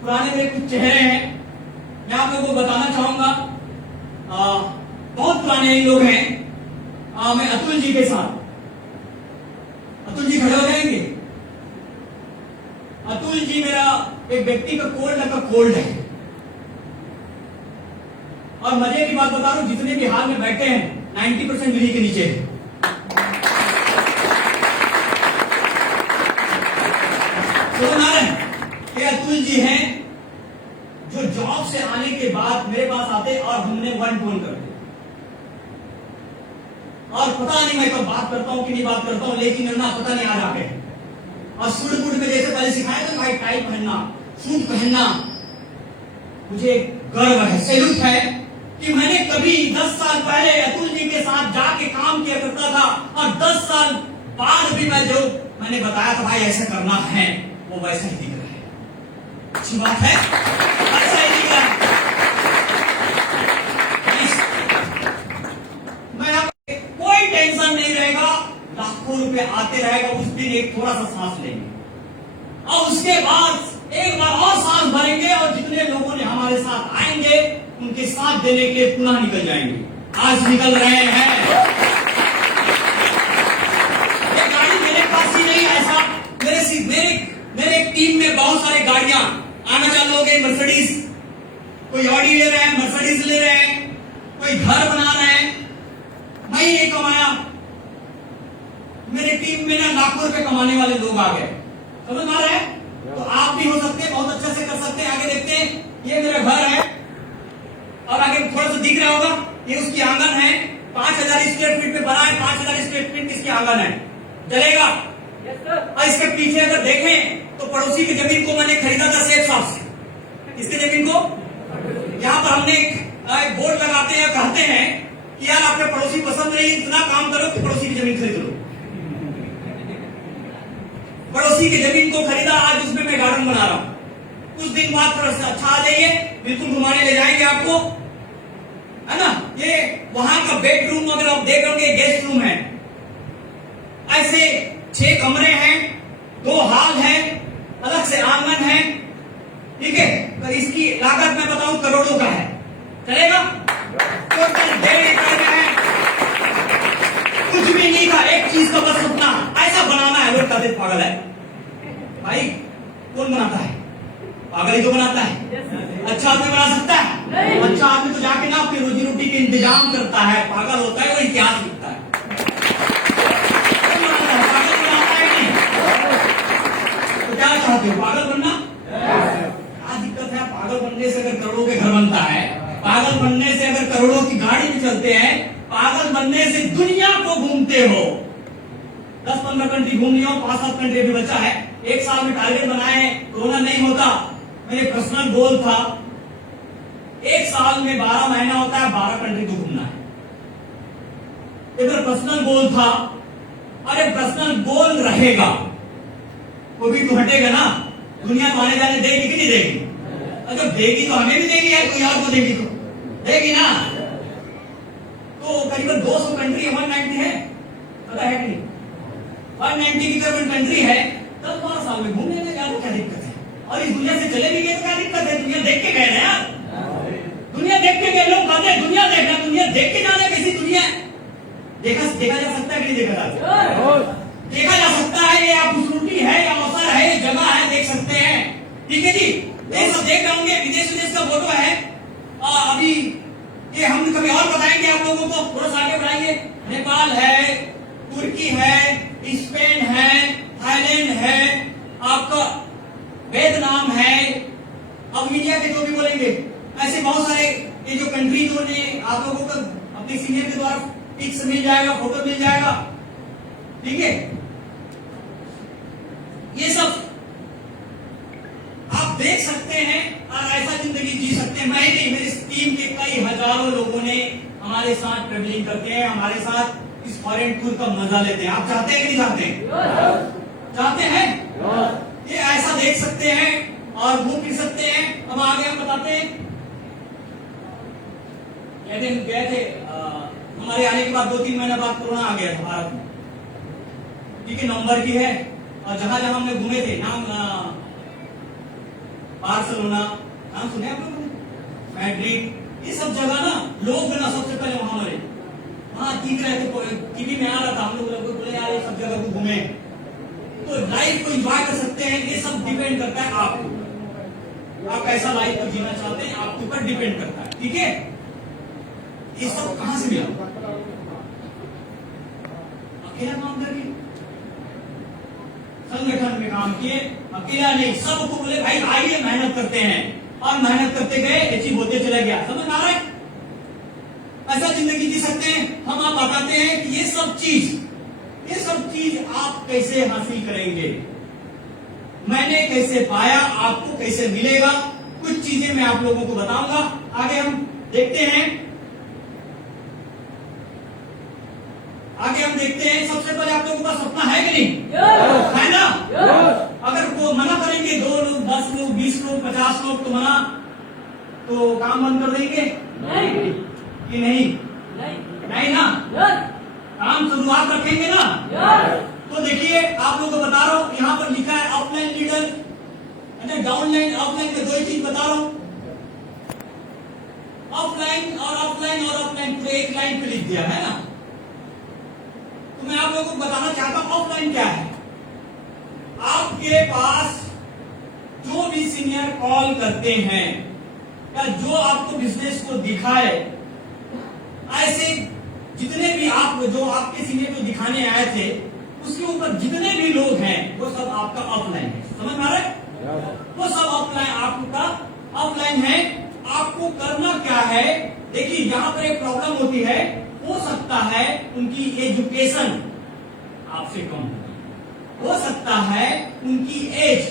पुराने मेरे कुछ चेहरे हैं, मैं आप लोगों को बताना चाहूंगा। बहुत पुराने लोग हैं। मैं अतुल जी के साथ, अतुल जी खड़े हो जाएंगे। अतुल जी मेरा एक व्यक्ति का कोल्ड है, और मजे की बात बता रहा हूं, जितने भी हाल में बैठे हैं 90% दिल्ली के नीचे है। ये अतुल जी हैं जो जॉब से आने के बाद मेरे पास आते और हमने 1-to-1 कर दिया। और पता नहीं मैं कब बात करता हूं कि नहीं बात करता हूं, लेकिन ना पता नहीं आ जाते। और सूट बूट में जैसे पहले सिखाया था भाई, टाई पहनना, सूट पहनना, मुझे गर्व है, सैल्यूट है कि मैंने कभी 10 साल पहले अतुल जी के साथ जाके काम किया करता था, और 10 साल बाद भी मैं जो मैंने बताया था भाई ऐसा करना है, वो वैसा ही दिख रहा है। अच्छी बात है, ऐसा ही दिख रहा है। मैं कोई टेंशन नहीं रहेगा, लाखों लाखों रुपए आते रहेगा, उस दिन एक थोड़ा सा सांस लेंगे और उसके बाद एक बार और सांस भरेंगे और जितने लोगों ने हमारे साथ आएंगे उनके साथ देने के लिए पुनः निकल जाएंगे। आज निकल रहे हैं। ये गाड़ी मेरे पास ही नहीं, ऐसा मेरे टीम में बहुत सारी गाड़ियां आना चालू हो गई। मर्सिडीज, कोई ऑडी ले रहे हैं, मर्सिडीज ले रहे हैं, कोई घर बना रहे हैं। मैं ये कमाया, मेरे टीम में ना लाखों रुपए कमाने वाले लोग आ गए। समझ आ रहा है? तो आप भी हो सकते हैं, बहुत अच्छे से कर सकते हैं। आगे देखते हैं, ये मेरा घर है और आगे थोड़ा सा दिख रहा होगा, ये उसकी आंगन है। 5000 स्क्वायर फीट में बना है। 5000 स्क्वायर फीट इसकी आंगन है, चलेगा? और इसके पीछे अगर देखें तो पड़ोसी की जमीन को मैंने खरीदा था शेख साहब से। इसकी जमीन को यहाँ पर हमने एक बोर्ड लगाते हैं, कहते हैं कि यार आपने पड़ोसी पसंद नहीं, इतना काम करो कि पड़ोसी की जमीन खरीद लो। पड़ोसी की जमीन को खरीदा, आज उसमें मैं गार्डन बना रहा हूं। कुछ दिन बाद थोड़ा सा अच्छा आ जाइए, बिल्कुल घुमाने ले जाएंगे आपको, है ना? ये वहां का बेडरूम अगर आप देख रहे हो, गेस्ट रूम है। ऐसे 6 कमरे हैं, 2 हॉल है, अलग से आंगन है, ठीक है? तो इसकी लागत मैं बताऊं करोड़ों का है, चलेगा? टोटल 1.5 एकड़ में है, कुछ भी नहीं था, एक चीज का बस सपना, ऐसा बनाना है। लोग कहते पागल है भाई, कौन बनाता है? पागल ही तो बनाता है। अच्छा आदमी बना सकता है? अच्छा आदमी तो जाके ना अपनी रोजी रोटी के इंतजाम करता है। पागल होता है वो इतिहास लिखता है। पागल बनाता है नहीं? तो क्या चाहते हो, पागल बनना? क्या दिक्कत है? पागल बनने से अगर करोड़ों के घर बनता है, पागल बनने से अगर करोड़ों की गाड़ी भी चलते हैं, पागल बनने से दुनिया को घूमते हो। 10-15 कंट्री घूम लिया, 5-7 कंट्री भी बचा है। एक साल में टारगेट बनाए हैं, कोरोना नहीं होता। मेरे पर्सनल गोल था, एक साल में 12 महीना होता है, 12 कंट्री को घूमना है। इधर पर्सनल गोल था, और ये पर्सनल गोल रहेगा, वो भी तो हटेगा ना। दुनिया तो आने जाने देगी कि नहीं देगी? अगर देगी तो हमें भी देगी यार, कोई और को देगी तो देगी ना। तो करीबन 200 कंट्री 190 है, पता है कि नहीं? 190 की करीबन कंट्री है। 10-12 साल में घूम लेंगे, क्या दिक्कत है? और इस दुनिया से चले भी गए तो क्या दिक्कत है? दुनिया देख के गए ना यार, दुनिया देख के गए। लोग कहते हैं दुनिया देखना, दुनिया देख के जाने। कैसी दुनिया देखा जा सकता है कि नहीं देखा जा सकता? देखा जा सकता है। ये अपॉर्चुनिटी है या अवसर है, ये जगह है, देख सकते हैं, ठीक है जी? ये सब देख रहे होंगे। विदेश का फोटो है, अभी ये हम कभी और बताएंगे आप लोगों को, थोड़ा सा आगे बढ़ाएंगे। नेपाल है, तुर्की है, स्पेन है, थाईलैंड है, आपका वियतनाम है, अब इंडिया के जो भी बोलेंगे, ऐसे बहुत सारे ये जो कंट्री जो ने आप लोगों को अपने सीनियर के द्वारा पिक्स मिल जाएगा, फोटो मिल जाएगा, ठीक है? ये सब आप देख सकते हैं और ऐसा जिंदगी जी सकते हैं। मैं नहीं, मेरी टीम के कई हजारों लोगों ने हमारे साथ ट्रेवलिंग करते हैं, हमारे साथ इस फॉरेन टूर का मजा लेते हैं। आप चाहते हैं कि नहीं चाहते? चाहते हैं? ये ऐसा देख सकते हैं और घूम फिर सकते हैं। अब आगे हम बताते हैं। गए थे हमारे आने के बाद 2-3 महीने बाद कोरोना आ गया था भारत में, ठीक है? नवंबर की है, और जहां जहां हमने घूमे थे, नाम बार्सिलोना, नाम सुने आप लोगों ने? मैड्रिड, ये सब जगह ना लोग ना सबसे पहले वहां मरे। वहां दिख रहे थे, टीवी में आ रहा था, हम लोग बोले यार ये सब जगह को घूमे, तो लाइफ को एंजॉय कर सकते हैं। ये सब डिपेंड करता है आपको, आप कैसा लाइफ को जीना चाहते हैं, आपके ऊपर डिपेंड करता है, ठीक है? ये सब कहां से मिला? अकेला काम करके, संगठन में काम किए, अकेला नहीं, सबको बोले भाई आइए मेहनत करते हैं, और मेहनत करते गए, अचीव होते चला गया। समझ आ रहा है? ऐसा जिंदगी जी सकते हैं। हम आप बताते हैं कि ये सब चीज आप कैसे हासिल करेंगे, मैंने कैसे पाया, आपको कैसे मिलेगा, कुछ चीजें मैं आप लोगों को बताऊंगा। आगे हम देखते हैं, सबसे पहले आप लोगों का सपना है कि नहीं? है ना? अगर वो मना करेंगे 2 लोग, 10 लोग, 20 लोग, 50 लोग तो मना, तो काम बंद कर देंगे कि नहीं? नहीं ना? काम शुरुआत रखेंगे ना? तो देखिए आप लोगों को बता रहा हूं, यहां पर लिखा है ऑफलाइन लीडर, डाउनलाइन ऑफलाइन में दो ही चीज बता रहा हूं, ऑफलाइन और ऑफलाइन और ऑफलाइन पूरे एक लाइन पे लिख दिया है ना। तो मैं आप लोगों को बताना चाहता हूं ऑफलाइन क्या है। आपके पास जो भी सीनियर कॉल करते हैं या जो आपको बिजनेस को दिखाए, ऐसे जितने भी आप जो आपके सीनियर को दिखाने आए थे उसके ऊपर जितने भी लोग हैं वो सब आपका ऑफलाइन है। समझ में आ रहा है? वो सब ऑफलाइन आपका ऑफलाइन है। आपको करना क्या है, देखिए यहां पर एक प्रॉब्लम होती है, हो सकता है उनकी एजुकेशन आपसे कम हो सकता है उनकी एज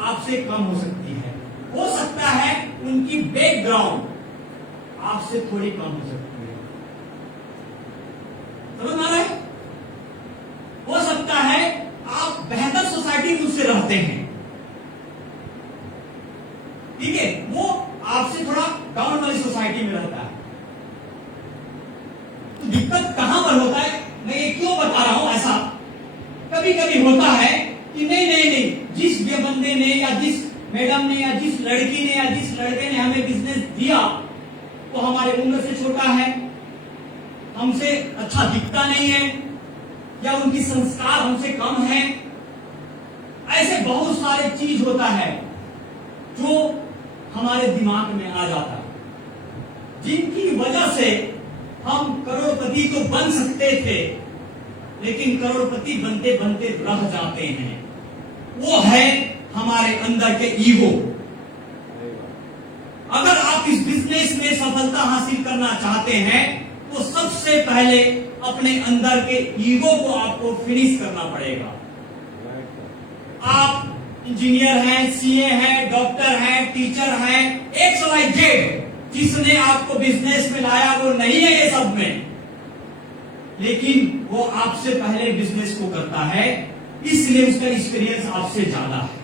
आपसे कम हो सकती है, हो सकता है उनकी बैकग्राउंड आपसे थोड़ी कम हो सकती है। समझ में आ रहा है? हो सकता है आप बेहतर सोसाइटी में उससे रहते हैं, ठीक है, वो आपसे थोड़ा डाउन वाली सोसाइटी में रहता है। तो दिक्कत कहां पर होता है, मैं ये क्यों बता रहा हूं ऐसा, कभी कभी होता है कि नहीं, जिस बंदे ने या जिस मैडम ने या जिस लड़की ने या जिस लड़के ने हमें बिजनेस दिया वो हमारे उम्र से छोटा है, हमसे अच्छा दिखता नहीं है, या उनकी संस्कार हमसे कम है। ऐसे बहुत सारे चीज होता है जो हमारे दिमाग में आ जाता है, जिनकी वजह से हम करोड़पति तो बन सकते थे लेकिन करोड़पति बनते बनते रह जाते हैं। वो है हमारे अंदर के ईगो। अगर आप इस बिजनेस में सफलता हासिल करना चाहते हैं तो सबसे पहले अपने अंदर के ईगो को आपको फिनिश करना पड़ेगा। आप इंजीनियर हैं, सीए हैं, डॉक्टर हैं, टीचर हैं, XYZ, जिसने आपको बिजनेस में लाया वो नहीं है ये सब में, लेकिन वो आपसे पहले बिजनेस को करता है, इसलिए उसका एक्सपीरियंस आपसे ज्यादा है।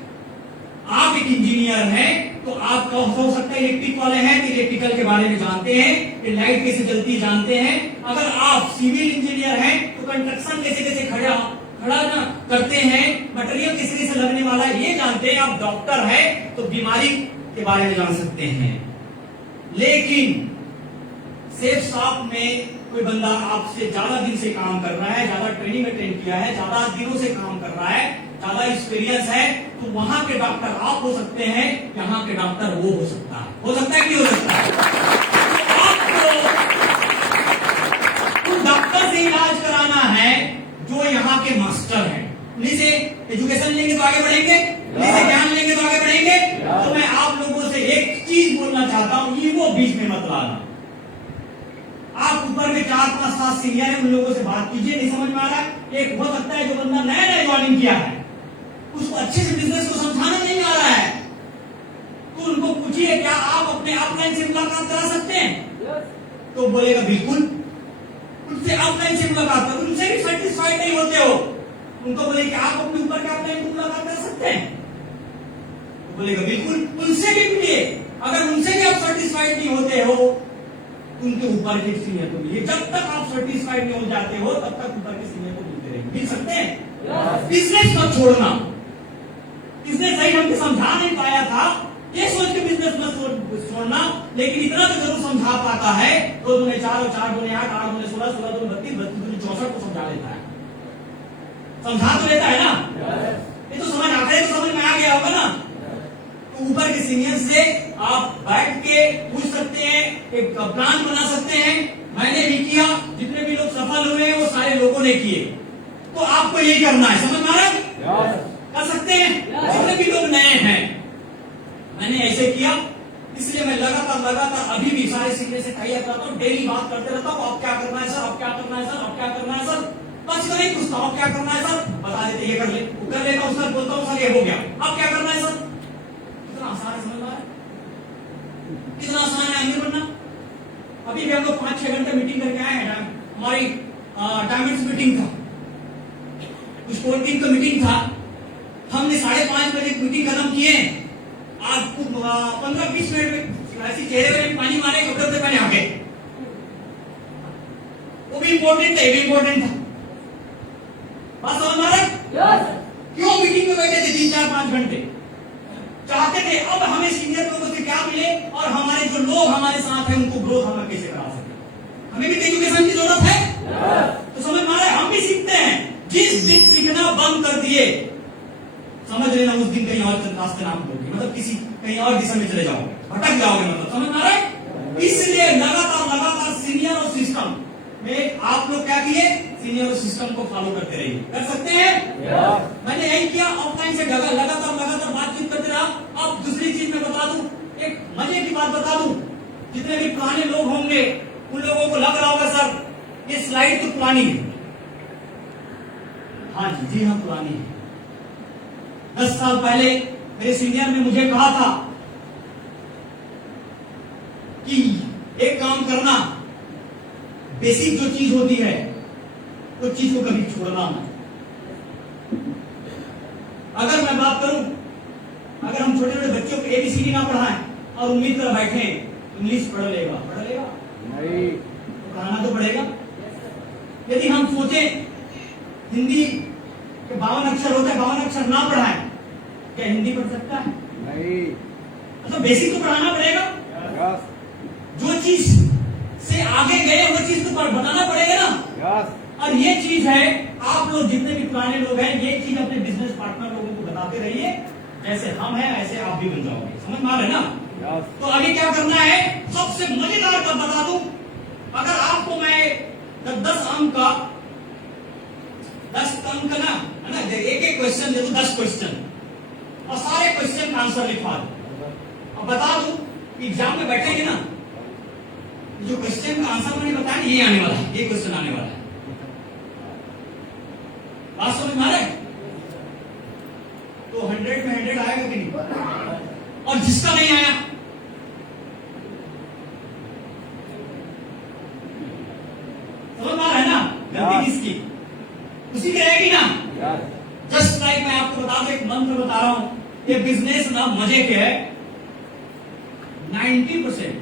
आप एक इंजीनियर हैं तो आप हो सकता है इलेक्ट्रिक वाले हैं तो इलेक्ट्रिकल के बारे में जानते हैं कि लाइट कैसे जलती जानते हैं। अगर आप सिविल इंजीनियर हैं तो कंस्ट्रक्शन कैसे कैसे खड़ा ना करते हैं, मटेरियल किस तरह से लगने वाला है ये जानते हैं। आप डॉक्टर हैं तो बीमारी के बारे में जान सकते हैं। लेकिन सेफ शॉप में कोई बंदा आपसे ज्यादा दिन से काम कर रहा है, ज्यादा ट्रेनिंग अटेंड किया है, ज्यादा दिनों से काम कर रहा है, ज्यादा एक्सपीरियंस है, तो वहां के डॉक्टर आप हो सकते हैं, यहाँ के डॉक्टर वो हो सकता है। हो सकता है कि हो सकता है? आपको उन डॉक्टर से इलाज कराना है जो यहाँ के मास्टर हैं। उन्हीं से एजुकेशन लेंगे तो आगे बढ़ेंगे, उन्हीं से ज्ञान लेंगे तो आगे बढ़ेंगे। तो मैं आप लोगों से एक चीज बोलना चाहता हूं, ये वो बीच में मत लाना। आप ऊपर में 4, 5, 7 सीनियर है, उन लोगों से बात कीजिए। नहीं समझ में आ रहा है, एक हो सकता है जो बंदा नया ज्वाइनिंग किया है उसको अच्छे से बिजनेस को समझाना नहीं आ रहा है, तो उनको पूछिए क्या आप अपने ऑफलाइन से मुलाकात करा सकते हैं? तो बोलेगा बिल्कुल। उनसे ऑफलाइन से मुलाकात करो, उनसे भी सेटिस्फाइड नहीं होते हो, उनको बोले कि आप अपने ऊपर के ऑफलाइन से मुलाकात कर सकते हैं? तो बोलेगा बिल्कुल। उनसे भी मिलिए, अगर उनसे भी आप सेटिस्फाइड नहीं होते हो उनके ऊपर के सीनियर को मिलिए। जब तक आप सेटिस्फाइड नहीं हो जाते हो तब तक ऊपर के सीनियर को मिलते रहेंगे। मिल सकते हैं? बिजनेस मत छोड़ना। बिजनेस सही ढंग से समझा नहीं पाया था ये सोच के बिजनेस मत छोड़ना, लेकिन इतना तो जरूर समझा पाता है। 2 दूने 4 और 4 दूने 8, 8 दूने 16, 16 दूने 32, 32 दूने 64 को समझा लेता है। समझा तो लेता है ना? ये तो समझ आता है, तो समझ में आ गया होगा ना? ऊपर के सीनियर से आप बैठ के पूछ सकते हैं, एक प्लान बना सकते हैं। मैंने भी किया, जितने भी लोग सफल हुए वो सारे लोगों ने किए, तो आपको यही करना है। समझ में आ रहा है? कर सकते हैं। जितने भी लोग नए हैं, मैंने ऐसे किया, इसलिए मैं लगातार अभी भी सारे सीनियर से टाई अप करता हूं, डेली बात करते रहता हूं। आप क्या करना है सर, आप क्या करना है सर, आप क्या करना है सर, बस इतना ही पूछता हूं, आप क्या करना है सर, बता देते ये कर ले, वो कर लेता हूं सर, बोलता हूं सर ये हो गया, आप क्या करना है सर। कितना आसान है, समझ में आ रहा है? कितना आसान है अमीर बनना। अभी भी हम लोग 5-6 घंटे मीटिंग करके आए हैं, हमारी डायमंड्स मीटिंग था, कुछ कोर टीम का मीटिंग था, हमने 5:30 बजे मीटिंग खत्म किए। आज 15-20 मिनट में ऐसी चेहरे में पानी मारे, कपड़े पे पहने आ गए, वो भी भी इम्पोर्टेंट था, ये भी इम्पोर्टेंट था। बात समझ आ रहा है? क्यों मीटिंग में बैठे थे 3-4-5 घंटे? चाहते थे अब हमें सीनियर लोगों से क्या मिले और हमारे जो लोग हमारे साथ हैं उनको ग्रोथ हम कैसे करा सके। हमें भी एजुकेशन की जरूरत है। तो समझ में आ रहा है? हम भी सीखते हैं। जिस दिन सीखना बंद कर दिए, समझ लेना उस दिन कहीं और रास्ते नाम दोगे, मतलब किसी कहीं और दिशा में चले जाओगे, भटक जाओगे, मतलब समझ में आ रहा है? इसलिए लगातार सीनियर और सिस्टम में आप लोग क्या किए, सीनियर और सिस्टम को फॉलो करते रहिए। कर सकते हैं? मैंने यही किया, ऑफलाइन से लगातार बातचीत करते रहा। अब दूसरी चीज मैं बता दूं, एक मजे की बात बता दूं, जितने भी पुराने लोग होंगे उन लोगों को लग रहा होगा सर ये स्लाइड तो पुरानी है। हाँ जी हाँ, पुरानी है। 10 साल पहले मेरे सीनियर ने मुझे कहा था कि एक काम करना, बेसिक जो चीज होती है उस चीज को कभी छोड़ना ना। अगर मैं बात करूं, अगर हम छोटे छोटे बच्चों को ABCD ना पढ़ाएं और उम्मीद कर बैठे इंग्लिश पढ़ लेगा नहीं, तो पढ़ाना तो पड़ेगा। यदि हम सोचे हिंदी के 52 अक्षर होते हैं, 52 अक्षर ना पढ़ाएं, क्या हिंदी पढ़ सकता है? नहीं। मतलब बेसिक तो पढ़ाना पड़ेगा। जो चीज से आगे गए वो चीज तो बताना पड़ेगा ना। और ये चीज है, आप लोग जितने भी पुराने लोग हैं, ये चीज अपने बिजनेस पार्टनर लोगों को बताते रहिए। जैसे हम हैं ऐसे आप भी बन जाओगे। समझ में आ रहा है ना? तो आगे क्या करना है, सबसे मजेदार बात बता दूं, अगर आपको मैं 10 अंक का ना है ना, एक क्वेश्चन दे दूं, 10 क्वेश्चन और सारे क्वेश्चन का आंसर लिखवा दो, और बता दूं एग्जाम में बैठेंगे ना, जो क्वेश्चन का आंसर मैंने बताया ये आने वाला है, ये क्वेश्चन आने वाला है। बात समझ में आ रहा है? तो 100 में 100 आएगा कि नहीं? और जिसका नहीं आया, समझ में आ रहा है ना? गलती किसकी? उसी की रहेगी ना। जस्ट लाइक मैं आपको बता दूं, एक मंत्र बता रहा हूं, ये बिजनेस ना मजे के है। 90%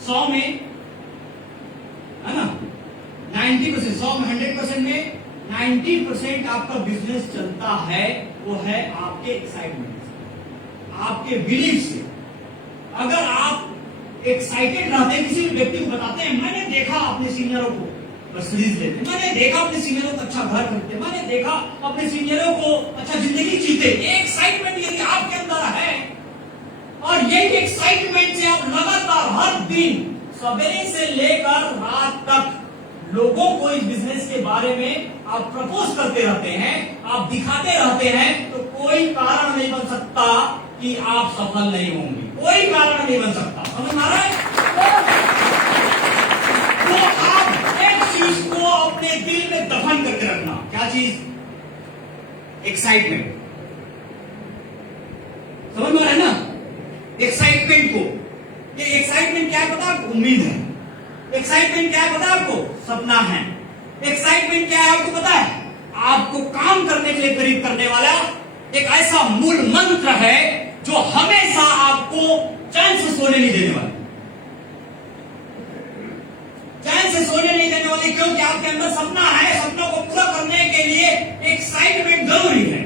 100 में है ना, 90% 100 में 100% में 90% आपका बिजनेस चलता है, वो है आपके एक्साइटमेंट से, आपके बिलीफ से। अगर आप एक्साइटेड रहते हैं, किसी भी व्यक्ति को बताते हैं मैंने देखा अपने सीनियरों को मर्सिडीज लेते, मैंने देखा अपने सीनियरों को अच्छा घर खरीदते, मैंने देखा अपने सीनियरों को अच्छा जिंदगी जीते, ये एक्साइटमेंट यदि आपके अंदर है और यही एक्साइटमेंट से आप लगातार हर दिन सवेरे से लेकर रात तक लोगों को इस बिजनेस के बारे में आप प्रपोज करते रहते हैं, आप दिखाते रहते हैं, तो कोई कारण नहीं बन सकता कि आप सफल नहीं होंगे। कोई कारण नहीं बन सकता। समझ में आ रहा है? तो आप एक चीज को अपने दिल में दफन करके रखना। क्या चीज? एक्साइटमेंट। समझ में आ रहा है ना? एक्साइटमेंट को, ये एक्साइटमेंट क्या है पता है आपको? उम्मीद है। एक्साइटमेंट क्या है पता है आपको? सपना है। एक्साइटमेंट क्या है आपको पता है? आपको काम करने के लिए प्रेरित करने वाला एक ऐसा मूल मंत्र है जो हमेशा आपको चैन से सोने नहीं देने वाला। चैन से सोने नहीं देने वाली, क्योंकि आपके अंदर सपना है। सपनों को पूरा करने के लिए एक्साइटमेंट जरूरी है।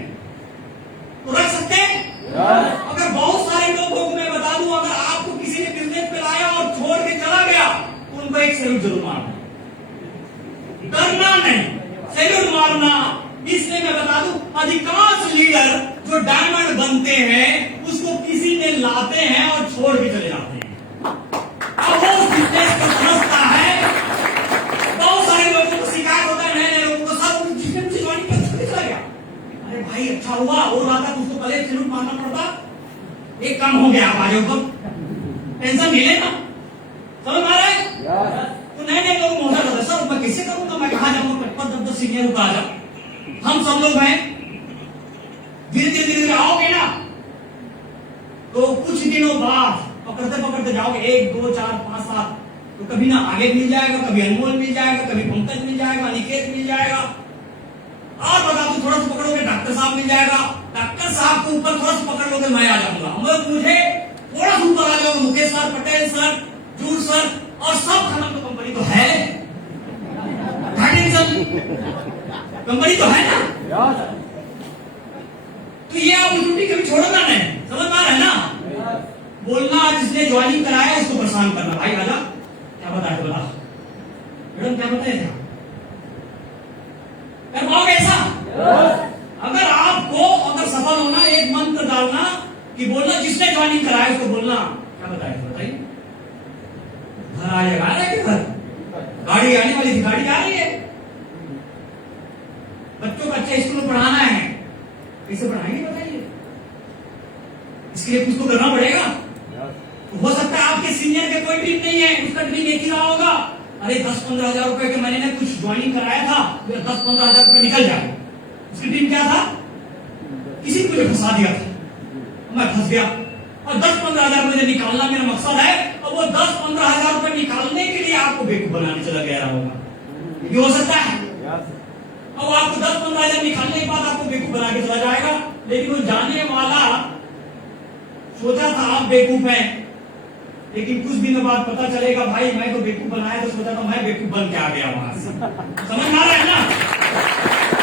तो रख सकते हैं? अगर बहुत सारे लोगों को मैं बता दूं, अगर आपको किसी ने बिजनेस पे लाया और छोड़ के चला गया, तो उनको एक सैल्यूट जरूर मारना, डरना नहीं, सैल्यूट मारना। इसलिए मैं बता दूं, अधिकांश लीडर जो डायमंड बनते हैं उसको किसी ने लाते हैं और छोड़ के चले जाते हैं। अब वो बिजनेस को समझता है। बहुत सारे लोगों को शिकायत होता है, नए लोगों को, सब जिसने ज्वाइन किया छोड़ के चला गया। अरे भाई अच्छा हुआ, हो रहा था उसको पहले सैल्यूट मारना पड़ता, एक काम हो गया, आप आ जाओ, तो टेंशन नहीं लेना। समझ में आ रहा है? तो नए नए लोग मौका होता है, सर मैं कैसे करूंगा, मैं कहा जाऊंगा, 10 सीनियर को आ जाओ, हम सब लोग हैं। धीरे धीरे आओगे ना, तो कुछ दिनों बाद पकड़ते पकड़ते जाओगे, 1 2 4 5 7, तो कभी ना आगे मिल जाएगा, कभी अनमोल मिल जाएगा, कभी पंकज मिल जाएगा, अनिकेत मिल जाएगा, और बता दो थोड़ा सा पकड़ोगे डॉक्टर साहब मिल जाएगा, डॉक्टर साहब को ऊपर थोड़ा सा पकड़ लोगे मैं आ जाऊंगा, मुझे थोड़ा सा ऊपर आ जाओगे मुकेश सर, पटेल सर, जूर सर, और सब खत्म। तो कंपनी तो है, कंपनी तो है ना, तो ये आप ड्यूटी कभी छोड़ना नहीं, समझ में आ रहा है ना। बोलना जिसने ज्वाइनिंग कराया उसको परेशान करना, भाई आजा क्या बताया, बता मैडम क्या बताया था, कर पाओगे ऐसा? अगर आपको अगर सफल होना, एक मंत्र डालना कि बोलना जिसने ज्वाइनिंग कराया उसको बोलना क्या बताया, बताइए। घर आ जाएगा, आ रहा है घर, गाड़ी आने वाली थी, गाड़ी आ रही है। बच्चों को अच्छे स्कूल में पढ़ाना है, कैसे पढ़ाएंगे बताइए, इसके लिए कुछ तो करना पड़ेगा। हो सकता है आपके सीनियर के कोई ड्रीम नहीं है, उसका ड्रीम एक ही रहा होगा, अरे 10-15 हजार रुपए के मैंने कुछ ज्वाइनिंग कराया था, 10-15 हजार रुपए निकल जाए। उसकी ड्रीम क्या था, किसी को मुझे फंसा दिया था, मैं फंस गया और 10-15 हजार मुझे निकालना मेरा मकसद है, और वो 10-15 हजार रुपए निकालने के लिए आपको बेवकूफ बनाने चला गया रहा होगा, ये हो सकता है। और आपको 10-15 हजार निकालने के बाद आपको बेवकूफ बना के चला जाएगा, लेकिन वो जाने वाला सोचा था आप बेवकूफ हैं, लेकिन कुछ दिनों बाद पता चलेगा भाई मैं तो बेवकूफ बनाया, तो सोचा था मैं बेवकूफ बन के आ गया वहां से। समझ में आ रहा है ना,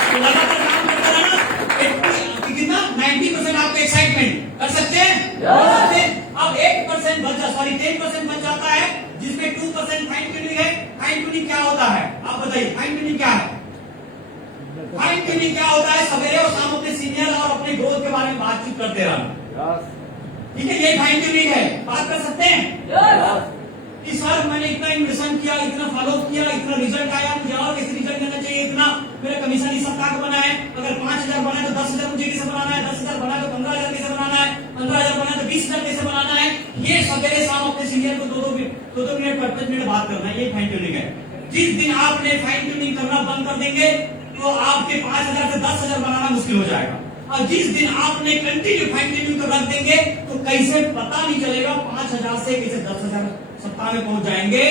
तो लगातार काम करते रहना, कितना 90% आपको एक्साइटमेंट कर सकते हैं। अब 1% बच जाता, सॉरी 10% बच जाता है, जिसमें 2% फाइन ट्यूनिंग है। फाइन ट्यूनिंग क्या होता है आप बताइए, फाइन ट्यूनिंग क्या है? फाइन ट्यूनिंग क्या होता है, सवेरे और शाम अपने सीनियर और अपने ग्रोथ के बारे में बातचीत करते रहना, ठीक है, ये फाइन ट्यूनिंग है। बात कर सकते हैं कि सर मैंने इतना इन्वेस्टमेंट किया, इतना फॉलो किया, इतना रिजल्ट आया, मुझे और कैसे रिजल्ट देना चाहिए, इतना मेरा कमीशन इस सप्ताह का बना है, अगर 5,000 बना है तो 10,000 मुझे कैसे बनाना है, 10,000 बना तो 15,000 कैसे बनाना है, 15,000 बना तो 20,000 कैसे बनाना है। ये सवेरे शाम अपने सीनियर को 2-2 मिनट 5-5 मिनट बात करना है, ये फाइन ट्यूनिंग है। जिस दिन आपने फाइन ट्यूनिंग करना बंद कर देंगे तो आपके 5,000 से 10,000 बनाना मुश्किल हो जाएगा, और जिस दिन आपने कंटिन्यू फाइन ट्यूनिंग को रख देंगे तो कैसे पता नहीं चलेगा 5,000 से कैसे 10,000 सप्ताह में पहुंच जाएंगे।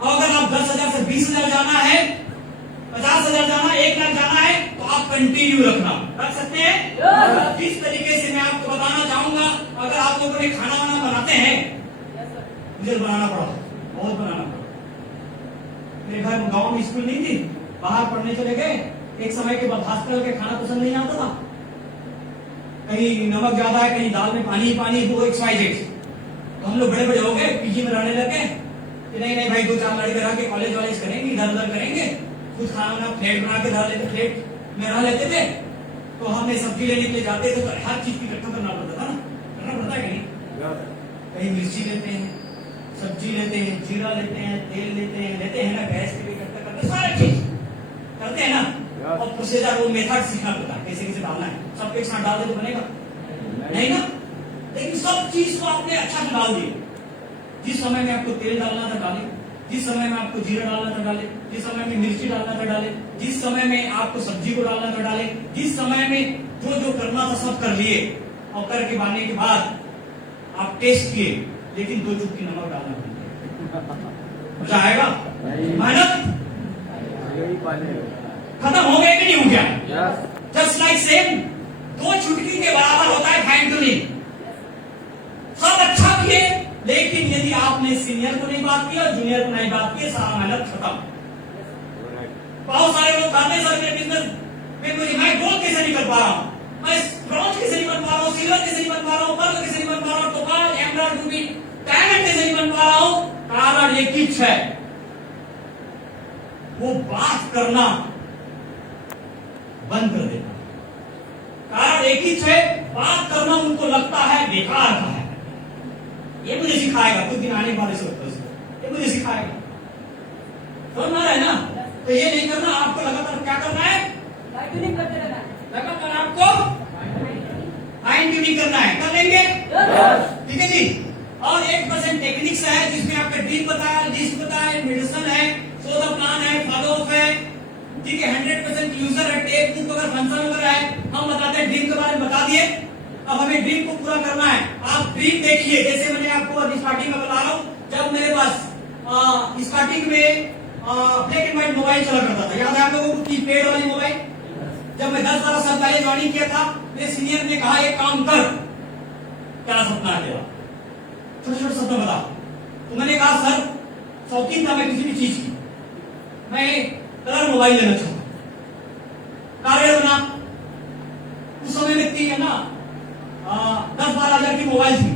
और अगर आप 10,000 से 20,000 जाना है, 50,000 जाना, 1 लाख जाना है, तो आप कंटिन्यू रखना, रख सकते हैं। जिस तरीके से मैं आपको बताना चाहूंगा, अगर आप लोगों ने खाना वाना बनाते हैं, मुझे बनाना पड़ा, बहुत बनाना पड़ा। मेरे घर गांव में स्कूल नहीं थी, बाहर पढ़ने चले गए, एक समय के बाद हॉस्टल के खाना पसंद नहीं आता था, कहीं नमक ज्यादा है, कहीं दाल में पानी ही पानी, वो XYZ। तो हम लोग बड़े बड़े हो गए, पीजी में रहने लगे कि नहीं नहीं भाई 2-4 लड़के रह के कॉलेज वालेज करेंगे, इधर उधर करेंगे, खुद खाना वाना प्लेट बना के धर लेते, प्लेट में रह लेते थे। तो हमने सब्जी लेने के लिए जाते थे तो हर चीज की इकट्ठा करना पड़ता था ना, करना पड़ता है कहीं मिर्ची लेते हैं, सब्जी लेते हैं, जीरा लेते हैं, तेल लेते हैं ना, गैस के लिए इकट्ठा करते, सारे चीज करते हैं ना। और प्रोसीजर वो मेथड सीखना पड़ता है, कैसे कैसे डालना है, सब एक साथ डाल दे तो बनेगा नहीं ना। लेकिन सब चीज को आपने अच्छा से डाल दिया, जिस समय में आपको तेल डालना था डाले, जिस समय में आपको जीरा डालना था डाले, जिस समय में मिर्ची डालना था डाले, जिस समय में आपको सब्जी को डालना था डाले, जिस समय में जो जो करना था सब कर लिए, और करके बांधने के बाद आप टेस्ट किए, लेकिन 2 चुटकी नमक डालना मजा आएगा, मेहनत खत्म हो गया कि नहीं हो गया? जस्ट लाइक सेम 2 चुटकी के बराबर होता है फाइन ट्यूनिंग। सब अच्छा किए, लेकिन यदि आपने सीनियर को नहीं बात किया, जूनियर को नहीं बात किया, सारा मेहनत खत्म। बहुत सारे लोग कहते हैं सर मेरे बिजनेस में मुझे मैं ग्रोथ कैसे नहीं कर पा रहा हूं, मैं ब्रॉन्ज कैसे नहीं बन पा रहा हूं, सिल्वर कैसे नहीं बन पा रहा हूं, पर्ल कैसे नहीं बन पा रहा हूं, टोपाज, एमराल्ड, रूबी, डायमंड कैसे नहीं बन पा रहा हूं। कारण एक ही है, वो बात करना बंद कर देना। कारण एक ही है, बात करना उनको लगता है बेकार का है। ये मुझे सिखाएगा कुछ दिन आने वाले से, ये मुझे सिखाएगा, समझ में आ रहा है ना। तो ये नहीं करना, आपको लगातार क्या करना है, लगातार आपको फाइन ट्यूनिंग करना है, कर लेंगे ठीक है जी। और 1% टेक्निक्स है, जिसमें आपका ड्रीम बताया, लिस्ट बताया, मेडिसिन है, सो द प्लान है, फॉलो अप है, ठीक है, 100% यूजर है, टेक बुक अगर फंक्शन वगैरह है, हम बताते हैं ड्रीम के बारे में बता दिए। अब हमें ड्रीम को पूरा करना है। आप ड्रीम देखिए, जैसे मैंने आपको स्टार्टिंग में बता रहा हूं, जब मेरे पास स्टार्टिंग में ब्लैक एंड व्हाइट मोबाइल चला करता था, याद है आप लोगों को, कीपैड वाली मोबाइल। जब मैं 10-12 साल पहले ज्वाइनिंग किया था, मेरे सीनियर ने कहा एक काम कर, क्या सपना है तेरा, छोटे-छोटे सपना बता। तो मैंने कहा सर शौकीन था मैं किसी भी चीज की, मैं कलर मोबाइल लेना चाहता, कार्य बना। उस समय में थी है ना 10-12 हजार की मोबाइल थी,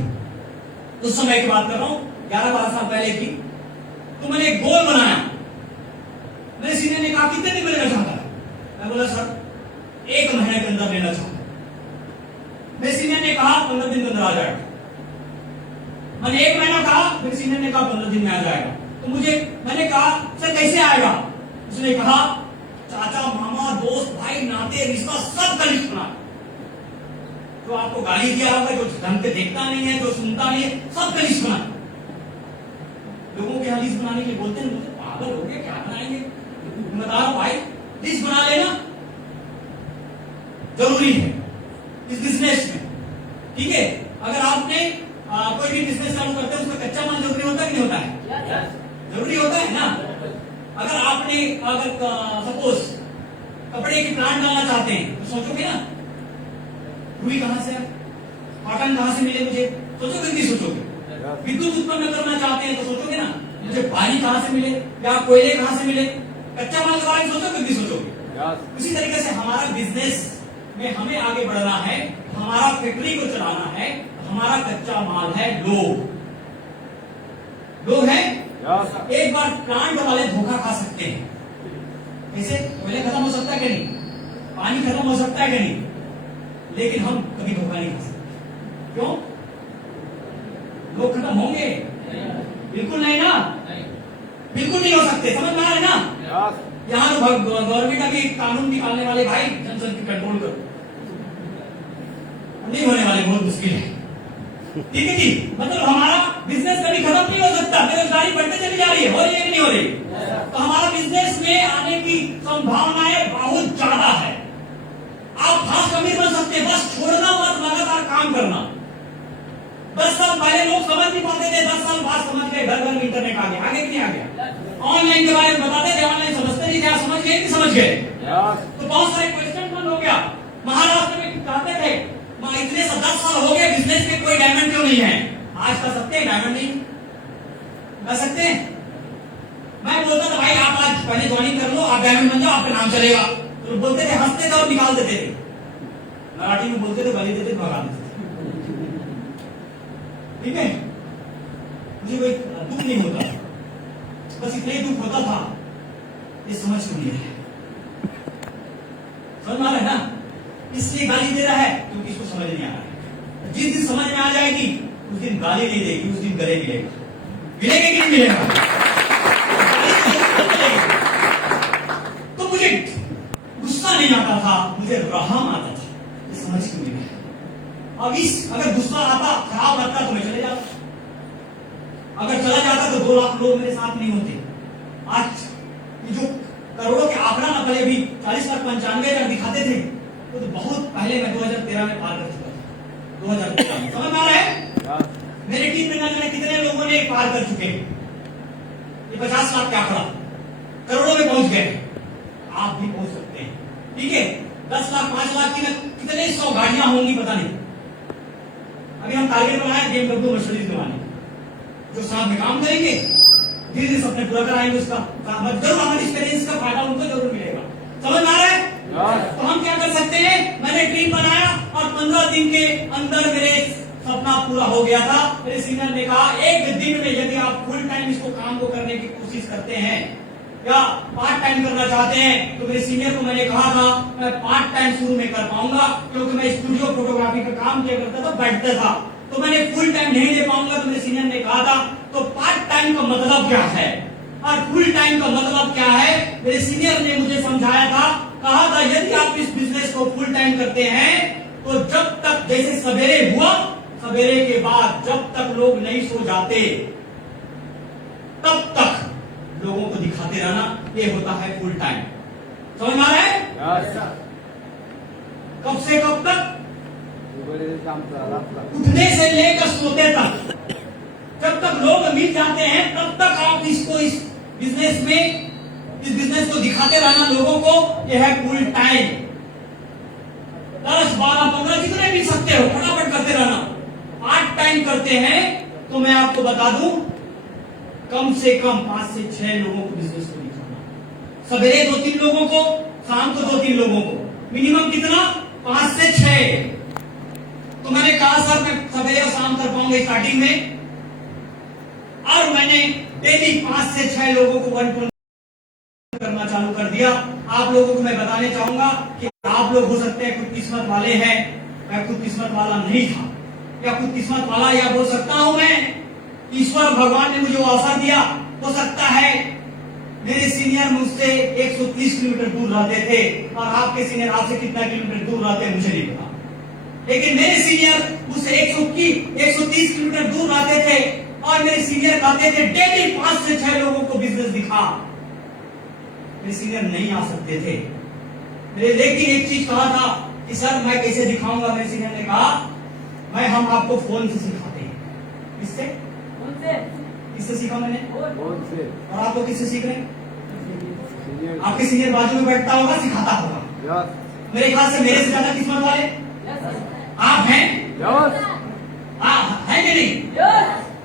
उस समय की बात कर रहा हूं, 11-12 साल पहले की। तो मैंने एक गोल बनाया। मेरे सीनियर ने कहा कितने दिन में लेना चाहता है? मैं बोला सर 1 महीने के अंदर लेना चाहता हूं। मेरे सीनियर ने कहा 15 दिन के अंदर आ जाएगा। मैंने 1 महीना कहा, मेरे सीनियर ने कहा 15 दिन में आ जाएगा। तो मैंने कहा सर कैसे आएगा? उसने कहा चाचा मामा दोस्त भाई नाते रिश्ता सब का लिस्ट बना, जो आपको गाली दिया होगा, जो ढंग से देखता नहीं है, जो सुनता नहीं है, सब का लिस्ट बना। लोगों के यहाँ लिस्ट बनाने के लिए बोलते हैं, मुझे पागल हो गए, क्या बनाएंगे? मैं बता रहा हूं भाई, लिस्ट बना लेना जरूरी है इस बिजनेस में। ठीक है, अगर आपने कोई भी बिजनेस चालू करते हैं उसमें कच्चा माल जरूरी होता है कि नहीं होता है? जरूरी होता है ना। अगर सपोज कपड़े की प्लांट डालना चाहते हैं तो सोचोगे ना रुई कहां से, कॉटन कहां से मिले मुझे, सोचोगे कि नहीं सोचोगे? विद्युत उत्पन्न करना चाहते हैं तो सोचोगे ना मुझे पानी कहां से मिले या कोयले कहां से मिले, कच्चा माल के बारे में सोचोगे कि नहीं सोचोगे? उसी तरीके से हमारा बिजनेस में हमें आगे बढ़ना है, हमारा फैक्ट्री को चलाना है, हमारा कच्चा माल है लोग है। एक बार प्लांट वाले धोखा खा सकते हैं, कैसे? कोयले खत्म हो सकता है कि नहीं, पानी खत्म हो सकता है कि नहीं, लेकिन हम कभी धोखा नहीं खा सकते। क्यों? लोग खत्म होंगे? बिल्कुल नहीं ना, बिल्कुल नहीं हो सकते। समझ में आ रहा है ना? यहाँ तो गवर्नमेंट अभी कानून निकालने वाले भाई जनसंख्या कंट्रोल करो, नहीं होने वाले, बहुत मुश्किल है। ठीक है जी, मतलब हमारा बिजनेस कभी खत्म नहीं हो सकता, बेरोजगारी बढ़ते चली जा रही है, हो रही है कि नहीं हो रही? तो हमारा बिजनेस में आने की संभावनाएं बहुत ज्यादा है। आप खास कमी बन सकते हैं, बस छोड़ना मत, लगातार काम करना। 10 साल पहले लोग समझ नहीं पाते थे, 10 साल बाद समझ गए, घर घर में इंटरनेट आ गया, आगे कि नहीं आ गया? ऑनलाइन के बारे में बताते थे, ऑनलाइन समझते नहीं थे, समझ गए कि समझ गए? तो बहुत सारे क्वेश्चन बंद हो गया। महाराष्ट्र में कहते थे इतने 10 साल हो गए बिजनेस में कोई डायमंड क्यों नहीं है? आज कर सकते हैं डायमंड नहीं कर सकते हैं? मैं बोलता था भाई आप आज पहले ज्वाइनिंग कर लो, आप डायमंड बन जाओ, आपका नाम चलेगा। तो बोलते थे, हंसते थे और निकाल देते थे, मराठी में बोलते थे, गाली देते, भगा देते। ठीक है, मुझे कोई दुख नहीं होता, बस इतना ही दुख होता था ये समझ क्यों नहीं है। समझ में आ रहा है ना? इसलिए गाली दे रहा है क्योंकि इसको समझ नहीं आ रहा है। जिस दिन समझ में आ जाएगी उस दिन गाली नहीं देगी, उस दिन गले मिलेगा। मिलेगा कि नहीं मिलेगा? तो मुझे गुस्सा नहीं आता था, मुझे रहम आता था, ये समझ क्यों नहीं है? अब अगर गुस्सा आता, खराब लगता तो मैं चले जाता, अगर चला जाता तो 2 लाख लोग मेरे साथ नहीं होते। आज जो करोड़ों के आंकड़ा ना पहले भी 40,95,000 दिखाते थे, तो बहुत पहले मैं 2013 में पार कर चुका था। 2013 में, समझ में आ रहा है? मेरे टीम में ना जाने कितने लोगों ने पार कर चुके, ये 50 लाख का आंकड़ा करोड़ों में पहुंच गए। आप भी पहुंच सकते हैं। ठीक है, 10 लाख 5 लाख की कितने 100 गाड़ियां होंगी पता नहीं। अभी हम टारगेट बनाए BMW मर्सिडीज दिवाने, जो साथ में काम करेंगे, धीरे धीरे सपने पूरा कराएंगे। उसका जरूर हमारे एक्सपीरियंस का फायदा उनको जरूर मिलेगा। समझ में आ रहा है? तो हम क्या कर सकते हैं? मैंने टीम बनाया और 15 दिन के अंदर मेरे सपना पूरा हो गया था। मेरे सीनियर ने कहा 1 दिन में यदि आप फुल टाइम इसको काम को करने की कोशिश करते हैं या पार्ट टाइम करना चाहते हैं, तो मेरे सीनियर को मैंने कहा था मैं पार्ट टाइम शुरू में कर पाऊंगा, क्योंकि मैं स्टूडियो फोटोग्राफी का काम किया करता था, बैठता था, तो मैंने फुल टाइम नहीं दे पाऊंगा। तो मेरे सीनियर ने कहा था तो पार्ट टाइम का मतलब क्या है और फुल टाइम का मतलब क्या है? मेरे सीनियर ने मुझे समझाया था, कहा था यदि आप इस बिजनेस को फुल टाइम करते हैं तो जब तक, जैसे सवेरे हुआ, सवेरे के बाद जब तक लोग नहीं सो जाते तब तक लोगों को दिखाते रहना, ये होता है फुल टाइम। समझ में आ रहा है? कब से कब तक? उठने से लेकर सोते तक, जब तक लोग मिल जाते हैं तब तक आप इसको, इस बिजनेस को दिखाते रहना लोगों को, यह है फुल टाइम। 10, 12, 15 जितने मिल सकते हो फटाफट करते रहना। पार्ट टाइम करते हैं तो मैं आपको बता दूं कम से कम 5 से 6 लोगों को बिजनेस को दिखाना, सवेरे 2-3 लोगों को, शाम को 2-3 लोगों को, मिनिमम कितना 5 से 6। तो मैंने कहा सर मैं सवेरे और शाम कर पाऊंगा स्टार्टिंग में, और मैंने डेली 5 से 6 लोगों को 1 टू करना चालू कर दिया। आप लोगों को मैं बताने चाहूंगा कि आप लोग हो सकते हैं खुद किस्मत वाले हैं, मैं खुद किस्मत वाला नहीं था, या खुद किस्मत वाला या बोल सकता हूं मैं, ईश्वर भगवान ने मुझे वो अवसर दिया। हो सकता है मेरे सीनियर मुझसे 130 किलोमीटर दूर रहते थे, और आपके सीनियर आपसे कितना किलोमीटर दूर रहते हैं मुझे नहीं पता, लेकिन मेरे सीनियर मुझसे 130 किलोमीटर दूर रहते थे, और मेरे सीनियर कहते थे डेली 5 से 6 लोगों को बिजनेस दिखा। मेरे सीनियर नहीं आ सकते थे मेरे, लेकिन एक चीज कहा था कि सर मैं कैसे दिखाऊंगा। मेरे सीनियर ने कहा मैं हम आपको फोन से सिखाते हैं। किससे? किससे सीखा मैंने? और आप लोग किससे सीख रहे हैं? आपके सीनियर बाजू में बैठता होगा, सिखाता होगा। मेरे ख्याल से मेरे से ज्यादा किस्मत वाले आप हैं। है कि नहीं?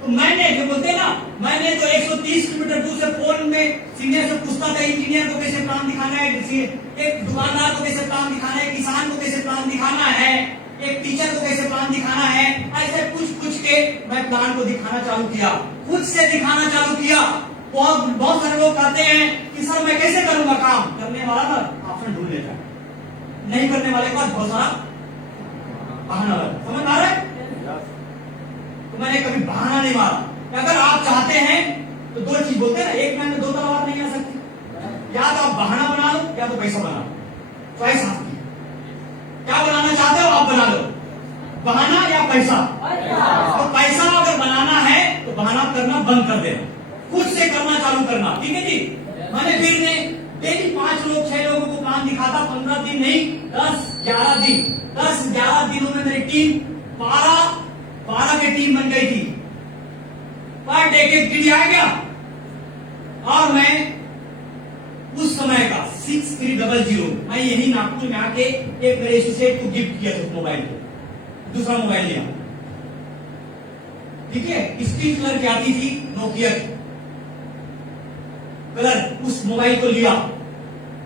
तो मैंने जो बोलते ना, मैंने तो 130 किलोमीटर दूर से फोन में सीनियर से पूछता था इंजीनियर को कैसे प्लान दिखाना है, एक दुकानदार को कैसे प्लान दिखाना है, किसान को कैसे प्लान दिखाना है, एक टीचर को कैसे प्लान दिखाना है। ऐसे पूछ के मैं प्लान को दिखाना चालू किया, खुद से दिखाना चालू किया। बहुत सारे लोग कहते हैं कि सर मैं कैसे करूंगा काम। करने वाला ना ऑप्शन ढूंढ लेता है, नहीं करने वाले के पास बहुत सारा बहाना। समझ आ रहा है? तो मैंने कभी बहाना नहीं मारा। अगर आप चाहते हैं तो 2 चीज बोलते हैं ना, एक मैंने 2 तलवार नहीं आ सकती। या तो आप बहाना बना लो या तो पैसा बना लो, चॉइस आपकी। क्या बनाना चाहते हो आप बना लो, बहाना या पैसा। तो पैसा अगर बनाना है तो बहाना करना बंद कर देना, खुद से करना चालू करना। ठीक है जी? मैंने फिर ने डेली 5 लोग 6 लोगों को प्लान दिखाता। 15 दिन नहीं, 10-11 दिन। 10-11 दिनों में मेरी टीम 12 की टीम बन गई थी। पर डे के गिरी आ गया, और मैं उस समय का 6300 मैं यही नागपुर में आके एक मेरे एसोसिएट को गिफ्ट किया था मोबाइल को, दूसरा मोबाइल लिया। ठीक है? स्क्रीन कलर की आती थी नोकिया की कलर, उस मोबाइल को लिया।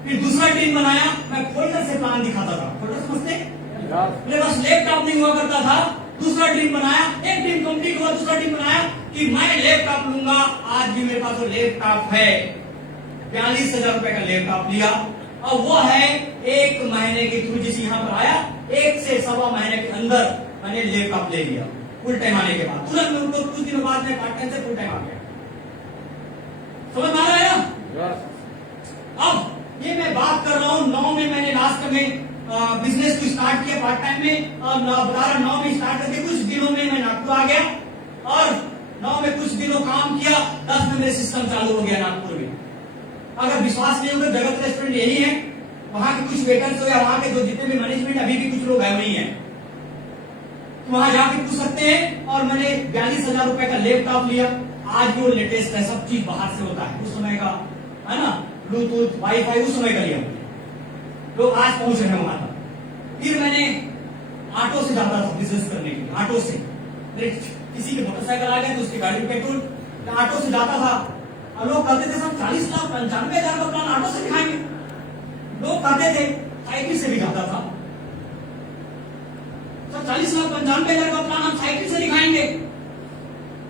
फिर दूसरा टीम बनाया, मैं फोल्डर से प्लान दिखाता था। फोल्डर समझते? मेरे पास लैपटॉप नहीं हुआ करता था। दूसरा टीम बनाया, एक टीम कंप्लीट हुआ, दूसरा टीम बनाया कि मैं लैपटॉप लूंगा। आज भी मेरे पास वो लैपटॉप है, 42,000 रुपए का लैपटॉप लिया, और वो है 1 महीने के थ्रू। जिस यहाँ पर आया 1 से 1.25 महीने के अंदर मैंने लैपटॉप ले लिया। फुल टाइम आने के बाद तुरंत में उनको कुछ दिनों बाद में पार्ट टाइम से फुल टाइम आ गया। समझ में आ रहा है ना? अब ये मैं बात कर रहा हूँ 9 में मैंने लास्ट में बिजनेस को स्टार्ट किया पार्ट टाइम में, और 9 में स्टार्ट करके कुछ दिनों में मैं नागपुर आ गया, और 9 में कुछ दिनों काम किया, 10 में मेरे सिस्टम चालू हो गया नागपुर में। अगर विश्वास नहीं होगा, जगत रेस्टोरेंट यही है, वहां के कुछ वेटर्स हो या वहां के जो जितने भी मैनेजमेंट अभी भी कुछ लोग है नहीं है, तो वहां जाके पूछ सकते हैं। और मैंने 42,000 रुपए का लैपटॉप लिया। आज भी वो लेटेस्ट है, सब चीज बाहर से होता है, उस समय का है ना, ब्लूटूथ वाईफाई उस समय का लिया। लोग आज पहुंच रहे हैं वहां तक। फिर मैंने ऑटो से जाता था बिजनेस करने के लिए, ऑटो से। मेरे किसी के मोटरसाइकिल आ गया तो उसकी गाड़ी पेट्रोल, ऑटो से जाता था। और लोग कहते थे सब 40,95,000 का प्लान ऑटो से दिखाएंगे। लोग कहते थे साइकिल से भी जाता था, सर 40,95,000 का प्लान हम साइकिल से दिखाएंगे,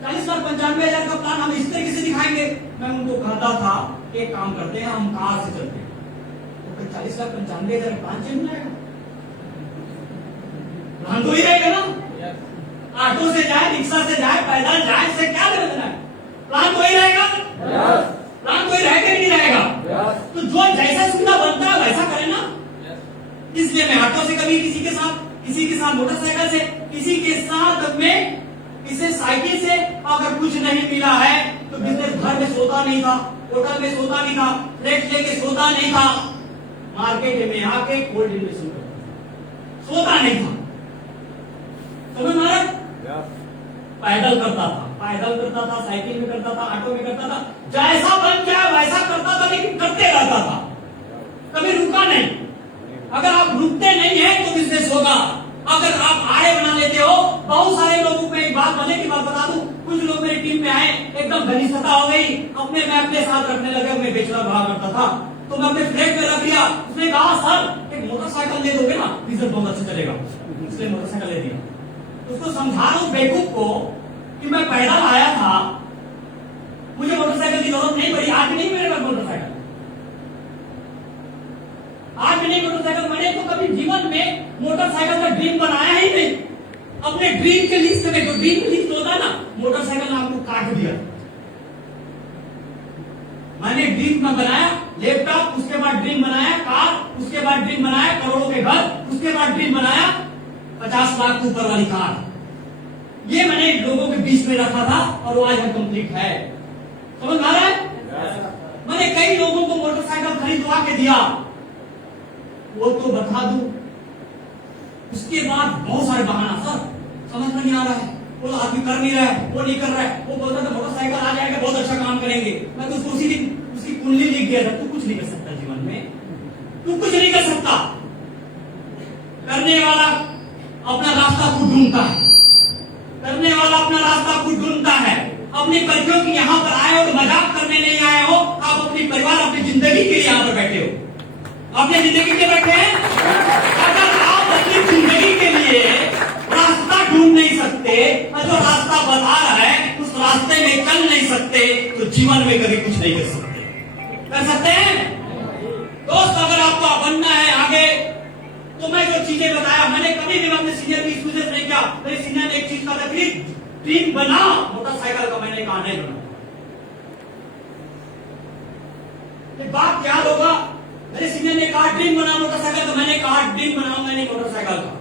40,95,000 का प्लान हम इस तरीके से दिखाएंगे। मैं उनको कहता था एक काम करते हैं, हम कार से चलते हैं। तो 40,95,000 प्लान चेंज रहेगा, प्लान तो ही रहेगा ना। ऑटो से जाए, रिक्शा से जाए, पैदल जाए, से क्या लेना है, प्लान तो ही रहेगा। प्लान तो ही रहेगा नहीं रहेगा। तो जो जैसा सुविधा बनता है वैसा करें ना। इसलिए मैं ऑटो से कभी किसी के साथ मोटरसाइकिल से, किसी के साथ में किसी साइकिल से। अगर कुछ नहीं मिला है तो बिजनेस घर में सोता नहीं था, होटल में सोता नहीं था, फ्लैट लेके सोता नहीं था, मार्केट में आके कोल्ड ड्रिंक में सोता नहीं था। समझ में आ रहा? पैदल करता था, साइकिल में करता था, ऑटो में करता था, जैसा बन जाए वैसा करता था, लेकिन करते रहता था, कभी रुका नहीं। अगर आप रुकते नहीं है तो बिजनेस होगा। अगर आप आड़े बना लेते हो, बहुत सारे लोगों को एक बात मजे की बात बता दूं, कुछ लोग मेरी टीम में आए, एकदम घनिष्ठता हो गई, मैं अपने साथ रखने लगा। मैं बेचना बड़ा करता था तो मैं अपने फ्लैट में रख लिया। उसने कहा सर मोटरसाइकिल ले दोगे ना, बिजनेस बहुत अच्छा चलेगा, इसलिए मोटरसाइकिल ले दिया। तो उसको समझा रहा हूं बेवकूफ को कि मैं पैदल आया था, मुझे मोटरसाइकिल की जरूरत नहीं पड़ी। आज नहीं मेरे पास मोटरसाइकिल, आज नहीं मोटरसाइकिल। मैंने तो कभी जीवन में मोटरसाइकिल का ड्रीम बनाया ही नहीं। अपने ड्रीम के लिस्ट में, जो ड्रीम लिस्ट होता है ना, मोटरसाइकिल ने आपको काट दिया। मैंने ड्रीम में बनाया लैपटॉप, उसके बाद ड्रीम बनाया कार, उसके बाद ड्रीम बनाया करोड़ों के घर, उसके बाद ड्रीम बनाया 50 लाख ऊपर वाली कार। ये मैंने लोगों के बीच में रखा था और वो आज कंप्लीट है। समझ आ रहा है? मैंने कई लोगों को मोटरसाइकिल खरीदवा के दिया, वो तो बता दूं। उसके बाद बहुत सारे बहाना, सर समझ में नहीं आ रहा है, वो आदमी कर नहीं रहा है, वो नहीं कर रहा है, वो बोलता था मोटरसाइकिल आ जाएगा बहुत अच्छा काम करेंगे। मैं तो उसको उसी दिन उसकी कुंडली लिख दिया था, तू कुछ नहीं कर सकता जीवन में, तू कुछ नहीं कर सकता। करने वाला अपना रास्ता खुद ढूंढता है, करने वाला अपना रास्ता खुद ढूंढता है। अपनी परिचयों की यहाँ पर आए हो तो मजाक करने नहीं आए हो, आप अपनी परिवार अपनी जिंदगी के लिए यहाँ पर बैठे हो। अपनी जिंदगी के बैठे हैं। अगर आप अपनी जिंदगी के लिए रास्ता ढूंढ नहीं सकते और जो रास्ता बता रहा है उस रास्ते में चल नहीं सकते, तो जीवन में कभी कुछ नहीं कर सकते। कर सकते हैं दोस्त? अगर आपको बनना है आगे, तो मैं जो चीजें बताया, मैंने कभी भी अपने सीनियर की एक्सक्यूजेस नहीं किया। मेरे सीनियर ने एक चीज कहा था, ड्रीम बना मोटरसाइकिल का, मैंने कहा नहीं बना। बात याद होगा, मेरे सीनियर ने कहा ड्रीम बना मोटरसाइकिल का, मैंने कहा ड्रीम बनाऊंगा नहीं मोटरसाइकिल का।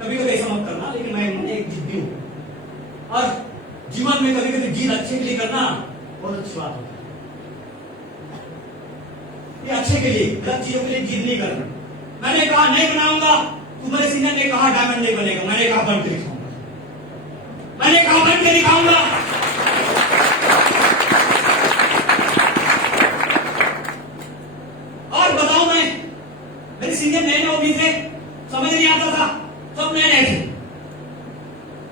कभी कभी ऐसा मत करना, लेकिन मैं एक जिद्दी हूं और जीवन में कभी कभी जीत अच्छे के लिए करना बहुत अच्छी बात होती है। ये अच्छे के लिए, गलत चीजों के लिए जीत नहीं करना। मैंने कहा नहीं बनाऊंगा, तुम्हारे सीनियर ने कहा डायमंड नहीं बनेगा, मैंने कहा बन के दिखाऊंगा, मैंने कहा बन के दिखाऊंगा। और बताऊं मैं, मेरे सीनियर नए नए थे, समझ नहीं आता था, सब नए नए थे,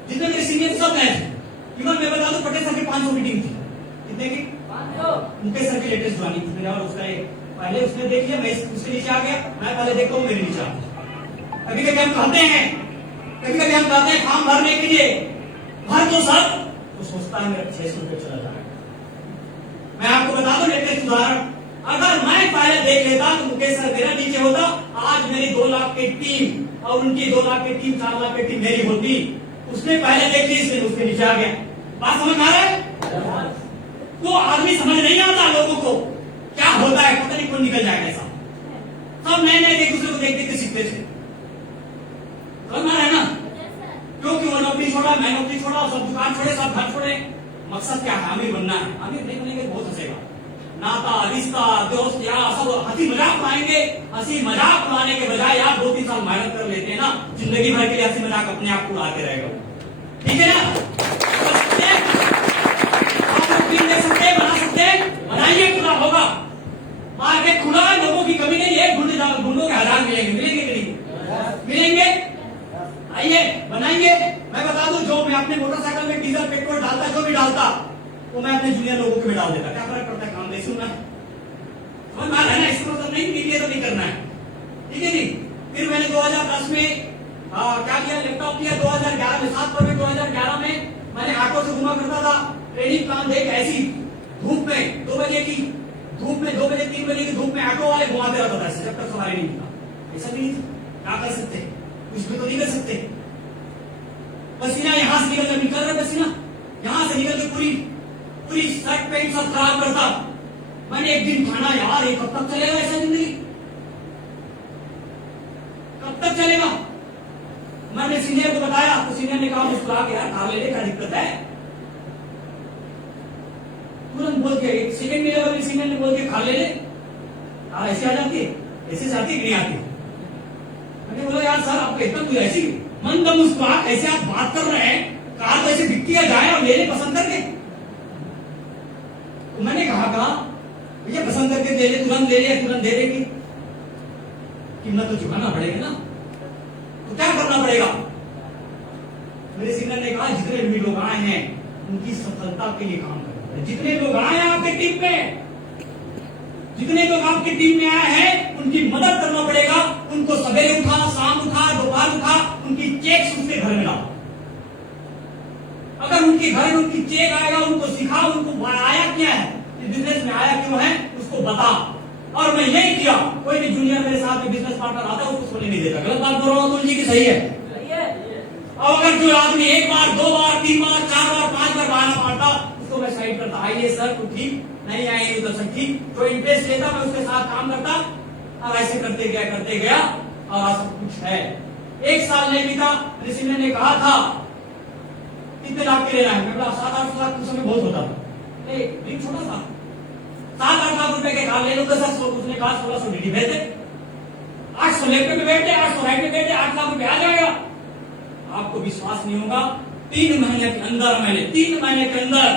जितने मेरे सीनियर सब नए थे। इवन मैं बता दूं, पटेल सर की 500 मीटिंग थी। कितने की? 500। मुकेश सर की लेटेस्ट ज्वाइनिंग थी और उसका पहले उसने देख लिया, मैं उसके नीचे आ गया, मैं पहले देखता हूँ मेरे नीचे आता। कभी कभी हम कहते हैं, कभी कभी हम कहते हैं फॉर्म भरने के लिए भर दो सर, तो सोचता है मेरा 600 रुपये चला जाएगा। मैं आपको बता दूं लेटेस्ट उदाहरण, अगर मैं पहले देख लेता तो मुकेश सर मेरा नीचे होता, आज मेरी 2 लाख की टीम और उनकी 2 लाख की टीम, 4 लाख की टीम मेरी होती। उसने पहले देख ली, इसलिए उसके नीचे आ गया। बात समझ आ रहा है? तो आदमी समझ नहीं आता लोगों को क्या होता है, पता नहीं कौन निकल जाएगा ऐसा। सब नए नए एक दूसरे को देख देख के सीखते थे। समझ में आ रहा है ना? क्योंकि वो नौकरी छोड़ा, मैं नौकरी छोड़ा, सब दुकान छोड़े, सब घर छोड़े। मकसद क्या है? अमीर बनना है। अमीर नहीं बनेंगे बहुत हंसेगा, नाता रिश्ता दोस्त यार सब हंसी मजाक उड़ाएंगे। हंसी मजाक उड़ाने के बजाय यार 2-3 साल मेहनत कर लेते हैं ना, जिंदगी भर के लिए हंसी मजाक अपने आप को उड़ाते रहेगा। ठीक है ना? दे सकते हैं, बना सकते हैं, बनाइए, पूरा होगा। मार्केट खुला है, लोगों की कमी नहीं है, गुंडों के हजार मिलेंगे, मिलेंगे कि नहीं? मिलेंगे। आइए बनाइए। मैं बता दूं, जो मैं अपने मोटरसाइकिल में डीजल पेट्रोल डालता, जो भी डालता, वो मैं अपने जूनियर लोगों के में डाल देता। क्या फर्क पड़ता है? काम नहीं सुनना समझ में आ रहा है ना? इसको मतलब नहीं निकले तो नहीं करना है, ठीक है नहीं? फिर मैंने 2010 में क्या किया, लैपटॉप किया। 2011 में 7 फरवरी 2011 में मैंने ऑटो से घुमा करता था, ट्रेनिंग प्लान देख ऐसी धूप में 2 बजे की धूप में, 2 बजे 3 बजे की धूप में ऑटो वाले घुमाते रहता था जब तक सवारी नहीं मिलता। ऐसा भी क्या कर सकते, कुछ भी तो नहीं कर सकते। पसीना यहां से निकल रहा है, पसीना यहां से निकल के पूरी शर्ट पैंट सब खराब करता। मैंने एक दिन ठाना, यार ये कब तक चलेगा ऐसा जिंदगी, कब तक चलेगा? मैंने सीनियर को बताया तो सीनियर ने कहा मुस्कुरा के, यार कार ले ले, क्या दिक्कत है? तुरंत बोल के, एक सेकंड में लेवल सीनियर ने बोल के कार ले ले। कार ऐसे आ जाती है, ऐसे जाती कि नहीं आती? मैंने बोला यार सर आपको इतना कोई ऐसी मन दम मुस्कुरा, ऐसे आप बात कर रहे हैं, कार तो ऐसे दिखती है, जाए और ले ले पसंद करके। तो मैंने कहा भैया पसंद करके दे ले, तुरंत ले ले, तुरंत दे देगी, कीमत तो चुकाना पड़ेगा ना, तो क्या करना पड़ेगा? मेरे सीनियर ने कहा जितने भी लोग आए हैं उनकी सफलता के लिए काम करना है। जितने लोग आए हैं आपके टीम में, जितने लोग आपकी टीम में आए हैं उनकी मदद करना पड़ेगा, उनको सवेरे उठा, शाम उठा, दोपहर उठा, उनकी चेक उसके घर में लाओ। अगर उनके घर में उनकी चेक आएगा, उनको सिखाओ, उनको आया क्या है, बिजनेस में आया क्यों है, उसको बता। और मैं यही किया, कोई भी जूनियर मेरे साथ में बिजनेस पार्टनर आता है उसको सोने नहीं देता। गलत बात बोल रहा हूं जी की सही है? और अगर जो आदमी एक बार, दो बार, तीन बार, चार बार, पांच बार बहाना मारता, उसको मैं साइड करता। आइए सर, तो ठीक नहीं आएंगे तो सर ठीक। जो इंटरेस्ट लेता मैं उसके साथ काम करता, और ऐसे करते गया और आज सब कुछ है। एक साल नहीं बीता, ऋषि ने कहा था कितने लाख के लेना है, मैं बोला 7-8 लाख उस समय बहुत होता था, एक छोटा सा 7-8 लाख रुपए के कार ले लूंगा सर। उसने कहा 1600 डीडी भेज दे, 800 लेफ्ट में बैठे, 800 राइट में बैठे, 8 लाख रुपए आ जाएगा। आपको विश्वास नहीं होगा, 3 महीने के अंदर मैंने 3 महीने के अंदर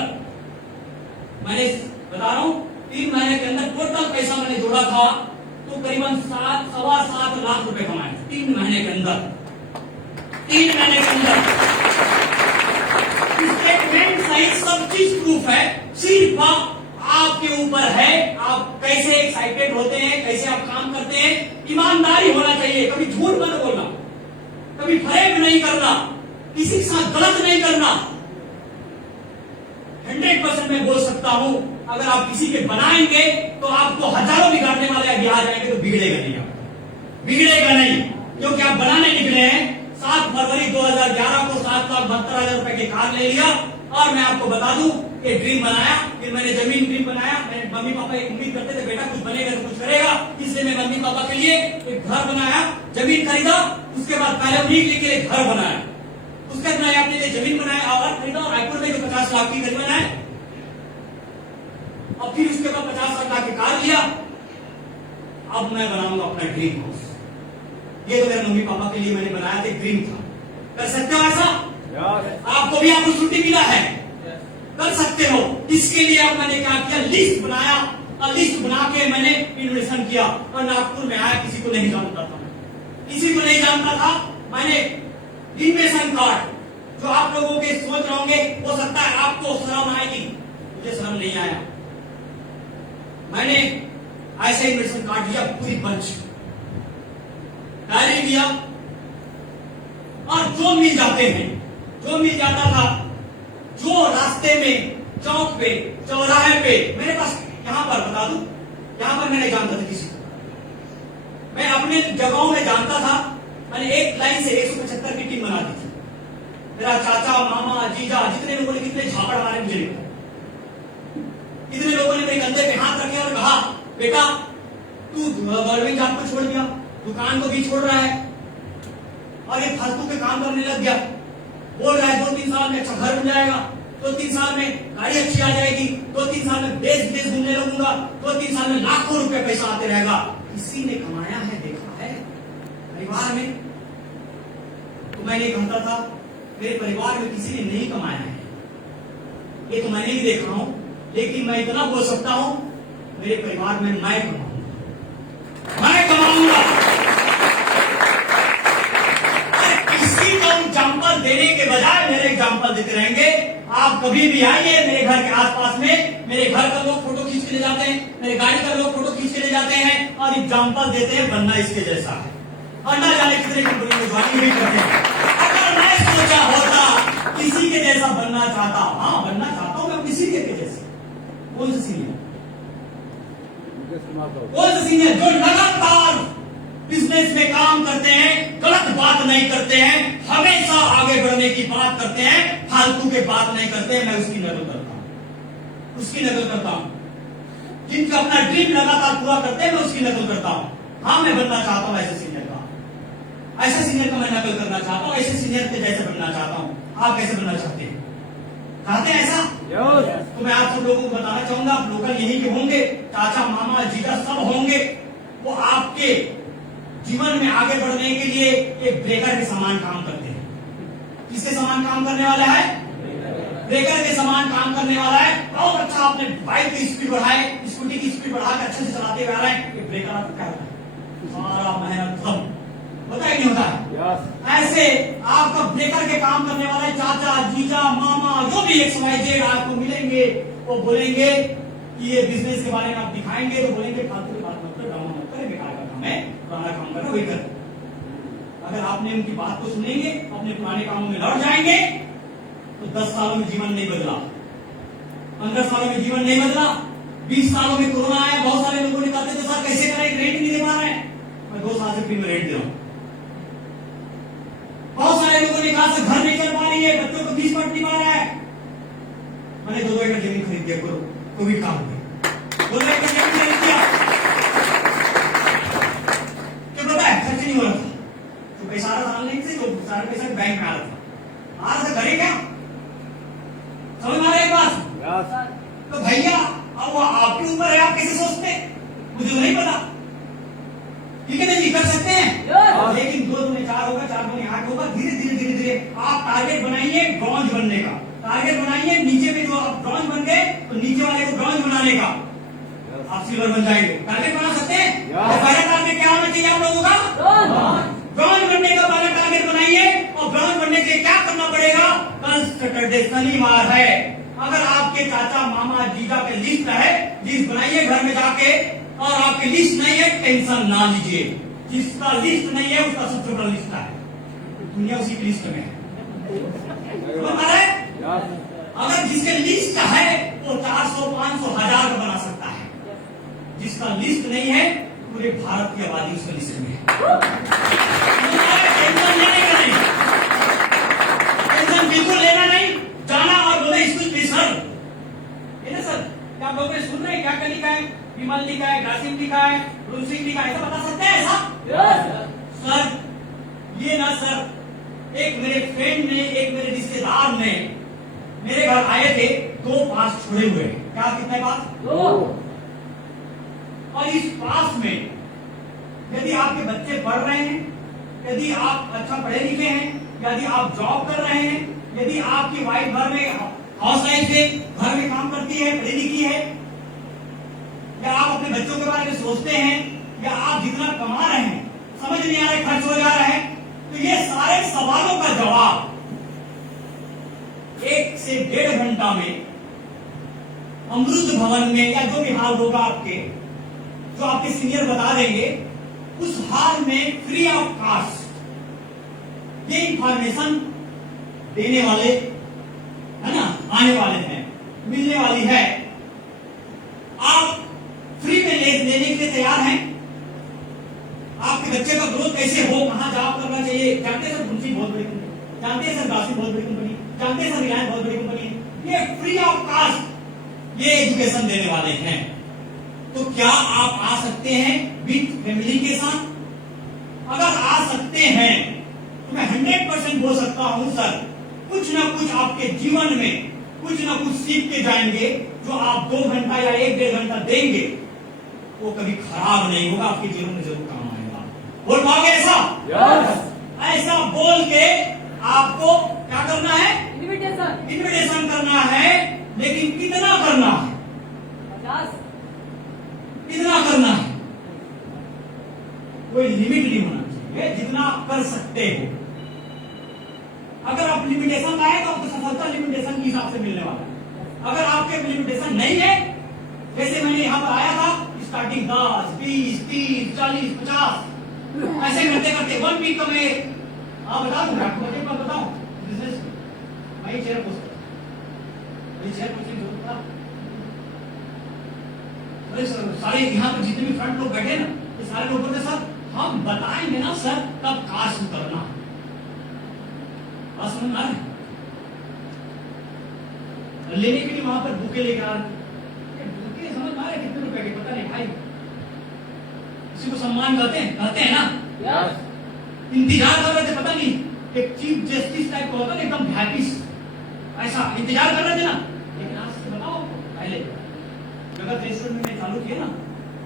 मैंने बता रहा हूं 3 महीने के अंदर टोटल पैसा मैंने जोड़ा था तो करीबन 7-7.25 लाख रुपए कमाए 3 महीने के अंदर। 3 महीने के अंदर स्टेटमेंट सही, सब चीज प्रूफ है, सिर्फ आपके ऊपर है आप कैसे एक्साइटेड होते हैं, कैसे आप काम करते हैं। ईमानदारी होना चाहिए, कभी झूठ मत बोलना, कभी फरेब नहीं करना, किसी के साथ गलत नहीं करना। 100% मैं बोल सकता हूं, अगर आप किसी के बनाएंगे तो आपको हजारों बिगाड़ने वाले अभी आ जाएंगे तो बिगड़ेगा नहीं, आप बिगड़ेगा नहीं, क्योंकि आप बनाने निकले हैं। 7 फरवरी 2011 को 7,72,000 रुपए की कार ले लिया। और मैं आपको बता दूं, ये ड्रीम बनाया, फिर मैंने जमीन ड्रीम बनाया। मेरे मम्मी पापा एक उम्मीद करते थे बेटा कुछ बनेगा तो कुछ करेगा, इसलिए मैं मम्मी पापा के लिए एक घर बनाया, जमीन खरीदा, उसके बाद पहले उम्मीद लेके एक घर बनाया, उसके बाद मैंने अपने लिए जमीन बनाया और खरीदा, और रायपुर में जो 50 लाख की करीबन है, और फिर उसके बाद 50 लाख की कार लिया। अब मैं बनाऊंगा अपना ड्रीम हाउस। ये तो मेरे मम्मी पापा के लिए मैंने बनाया था, ड्रीम था। कर सकते हो ऐसा? आपको भी अपॉर्चुनिटी मिला है, कर सकते हो। इसके लिए अब मैंने क्या किया, लिस्ट बनाया, और लिस्ट बना के मैंने इन्वेस्टमेंट किया, और नागपुर में आया, किसी को नहीं जानता था, किसी को नहीं जानता था। मैंने इन्वेस्टमेंट कार्ड, जो आप लोगों के सोच रहे होंगे, हो सकता है आपको शर्म आएगी, मुझे शर्म नहीं आया। मैंने ऐसे इन्वेस्टमेंट कार्ड लिया, पूरी बंच डायरी लिया, और जो मिल जाते हैं, जो मिल जाता था, जो रास्ते में, चौक पे, चौराहे पे, मेरे पास यहां पर बता दूं, यहां पर मैं नहीं जानता था किसी को, मैं अपने जगहों में जानता था। मैंने एक लाइन से 175 की टीम बना दी थी। मेरा चाचा, मामा, जीजा, जितने लोगों ने कितने झापड़ मारे मुझे नहीं पता। कितने लोगों ने मेरे कंधे पे हाथ रखे और कहा बेटा तू गवर्नमेंट जॉब को छोड़ दिया, दुकान को भी छोड़ रहा है, और ये फालतू के काम करने लग गया। बोल रहा है 2-3 साल में अच्छा घर बन जाएगा, 2-3 साल में गाड़ी अच्छी आ जाएगी, 2-3 साल में देश विदेश घूमने लगूंगा, 2-3 साल में लाखों रुपए पैसा आते रहेगा। किसी ने कमाया है, देखा है परिवार में? तो मैंने कहता था मेरे परिवार में किसी ने नहीं कमाया है, ये तो मैंने भी देखा हूं, लेकिन मैं इतना बोल सकता हूं, मेरे परिवार में मैं कमाऊंगा, मैं कमाऊंगा। किसी को एग्जाम्पल देने के बजाय मेरे एग्जाम्पल देते रहेंगे। आप कभी भी आइए मेरे घर के आसपास में, मेरे घर का लोग फोटो खींच के ले जाते हैं, मेरे गाड़ी का लोग फोटो खींच के ले जाते हैं, और एग्जाम्पल देते हैं बनना इसके जैसा है, और ना जाने कितने कंपनी में ज्वाइनिंग भी करते हैं। अगर मैं सोचा होता किसी के जैसा बनना चाहता, हाँ बनना चाहता हूं मैं किसी के जैसे, कौन सा सीनियर, कौन सा सीनियर जो लगातार बिजनेस में काम करते हैं, गलत बात नहीं करते हैं, हमेशा आगे बढ़ने की बात करते हैं, फालतू के बात नहीं करते हैं, मैं उसकी नकल करता हूं, उसकी नकल करता हूं। जिनका अपना ड्रीम लगातार पूरा करते हैं मैं उसकी नकल करता हूं। हाँ मैं बनना चाहता हूं ऐसे सीनियर का, ऐसे सीनियर का मैं नकल करना चाहता हूं, ऐसे सीनियर के जैसे बनना चाहता हूं। आप कैसे बनना चाहते हैं? चाहते हैं ऐसा? तो मैं आप सब लोगों को बताना चाहूंगा, आप लोकल यहीं के होंगे, चाचा, मामा, जीजा सब होंगे, वो आपके जीवन में आगे बढ़ने के लिए एक ब्रेकर के समान काम करते हैं। किसके समान काम करने वाला है? ब्रेकर के समान काम करने वाला है। बहुत अच्छा आपने बाइक की स्पीड बढ़ाए, स्कूटी की स्पीड बढ़ा के अच्छे से चलाते हुए आ रहे हैं, ये ब्रेकर आपको क्या होता है? सारा मेहनत खत्म होता है, नहीं होता है? ऐसे आपका ब्रेकर के काम करने वाला है, चाचा, जीजा, मामा, जो भी XYZ आपको मिलेंगे, वो बोलेंगे कि ये बिजनेस के बारे में आप दिखाएंगे तो बोलेंगे फालतू की बात मत करो, ड्रामा मत करो, बेकार का काम है, पुराना काम करना वही कर। अगर आपने उनकी बात को सुनेंगे, अपने पुराने कामों में लौट जाएंगे, तो 10 सालों में जीवन नहीं बदला, 15 सालों में जीवन नहीं बदला, 20 सालों में कोरोना आया, बहुत सारे लोगों ने कहते थे सर कैसे करें, रेंट नहीं दे पा रहे हैं, मैं 2 साल से फ्री में रेंट दे रहा हूं। बहुत सारे लोगों ने कहा सर घर नहीं चल पा रही है, बच्चों को फीस पट नहीं पा रहा है, मैंने 2 एकड़ जमीन खरीद दिया, करो कोई भी काम नहीं, 2 एकड़ जमीन खरीद दिया, क्यों पता है खर्च नहीं हो रहा था, तो पैसा आ रहा था ऑनलाइन से, तो सारा पैसा बैंक में आ रहा था करें क्या, समझ में आ रहा है बात? तो भैया अब वो आपके ऊपर है, आप कैसे सोचते, मुझे तो नहीं पता, ठीक है ना जी, कर सकते हैं, लेकिन 2 दूनी 4 होगा, 4 दूनी 8 होगा, धीरे धीरे आप टारगेट बनाइए ब्रॉन्ज बनने का, टारगेट बनाइए नीचे में जो आप ब्रॉन्ज बन गए तो नीचे वाले को ब्रॉन्ज बनाने का, आप सिल्वर बन जाएंगे। टारगेट बना सकते हैं, पहला टारगेट क्या होना चाहिए आप लोगों का, ब्रॉन्ज बनने का पहला टारगेट बनाइए, और ब्रॉन्ज बनने के लिए क्या करना पड़ेगा, कल सैटरडे शनिवार है, अगर आपके चाचा मामा जीजा के लिस्ट है, लिस्ट बनाइए घर में जाके, और आपकी लिस्ट नहीं है टेंशन ना लीजिए, जिसका लिस्ट नहीं है उसका सबसे बड़ा लिस्ट है, दुनिया उसी की लिस्ट में है, अगर जिसके लिस्ट है वो 400 500 1000 का बना सकता है, जिसका लिस्ट नहीं है पूरे भारत की आबादी उसके लिस्ट में है, टेंशन बिल्कुल लेना नहीं, जाना और बोले स्कूल में सर, है ना सर, क्या आप लोग सुन रहे हैं, क्या क्या लिखा है, विमल लिखा है, ग्रासिम लिखा है, रुसिंग लिखा है, ऐसा बता सकते हैं ऐसा? सर ये ना सर, एक मेरे फ्रेंड ने, एक मेरे रिश्तेदार ने मेरे घर आए थे, 2 पास छोड़े हुए, क्या कितने पास? 2। और इस पास में यदि आपके बच्चे पढ़ रहे हैं, यदि आप अच्छा पढ़े लिखे हैं, यदि आप जॉब कर रहे हैं, यदि आपकी वाइफ घर में हाउस वाइफ है, घर में काम करती है, पढ़ी लिखी है, या आप अपने बच्चों के बारे में सोचते हैं, या आप जितना कमा रहे हैं समझ नहीं आ रहा है, खर्च हो जा रहा है, तो ये सारे सवालों का जवाब 1 से 1.5 घंटा में अमृत भवन में, या जो भी हाल होगा आपके, जो आपके सीनियर बता देंगे, उस हाल में फ्री ऑफ कास्ट ये इंफॉर्मेशन देने वाले है ना, आने वाले हैं, मिलने वाली है, आप फ्री में लेने के लिए तैयार हैं? आपके बच्चे का ग्रोथ कैसे हो, कहां जॉब करना चाहिए, जानते हैं सर मुंशी बहुत बड़ी कंपनी, जानते हैं सर ग्रासिम बहुत बड़ी कंपनी, जानते हैं सर रिलायंस बहुत बड़ी कंपनी, ये फ्री ऑफ कास्ट ये एजुकेशन देने वाले हैं। तो क्या आप आ सकते हैं विद फैमिली के साथ? अगर आ सकते हैं तो मैं 100% बोल सकता हूं सर, कुछ ना कुछ आपके जीवन में कुछ ना कुछ सीख के जाएंगे, जो आप 2 घंटा या 1-1.5 घंटा देंगे वो कभी खराब नहीं होगा, आपके जीवन में जरूर काम आएगा। बोल पाओगे ऐसा? ऐसा बोल के आपको क्या करना है, इन्विटेशन करना है, लेकिन कितना करना है, 50 कितना करना है, कोई लिमिट नहीं होना चाहिए, जितना कर सकते हो। अगर आप लिमिटेशन लाए तो आपको सफलता लिमिटेशन के हिसाब से मिलने वाला है। अगर आपके लिमिटेशन नहीं है, जैसे मैंने यहां पर आया था, स्टार्टिंग 10, 20, 30, 40, 50 ऐसे करते करते 1 वीक का मैं बता दूंगा आपको, मुझे पर बताऊं बिजनेस वही शेयर पोस्ट वही शेयर पोस्टिंग जरूर था। अरे सर सारे यहाँ पर जितने भी फ्रंट लोग बैठे ना, ये सारे लोग बोलते सर हम बताएंगे ना सर तब काश करना, बात समझ में आ रहा है? लेने के लिए वहां पर बुके लेकर आ रहे, बुके समझ में आ रहे कितने रुपए के पता नहीं भाई, किसी को सम्मान कहते हैं ना, इंतजार कर रहे थे, पता नहीं एक चीफ जस्टिस टाइप का होता है एकदम भैपिस, ऐसा इंतजार कर रहे थे ना। लेकिन आज से बताओ, पहले जगत रेस्टोरेंट में चालू किया ना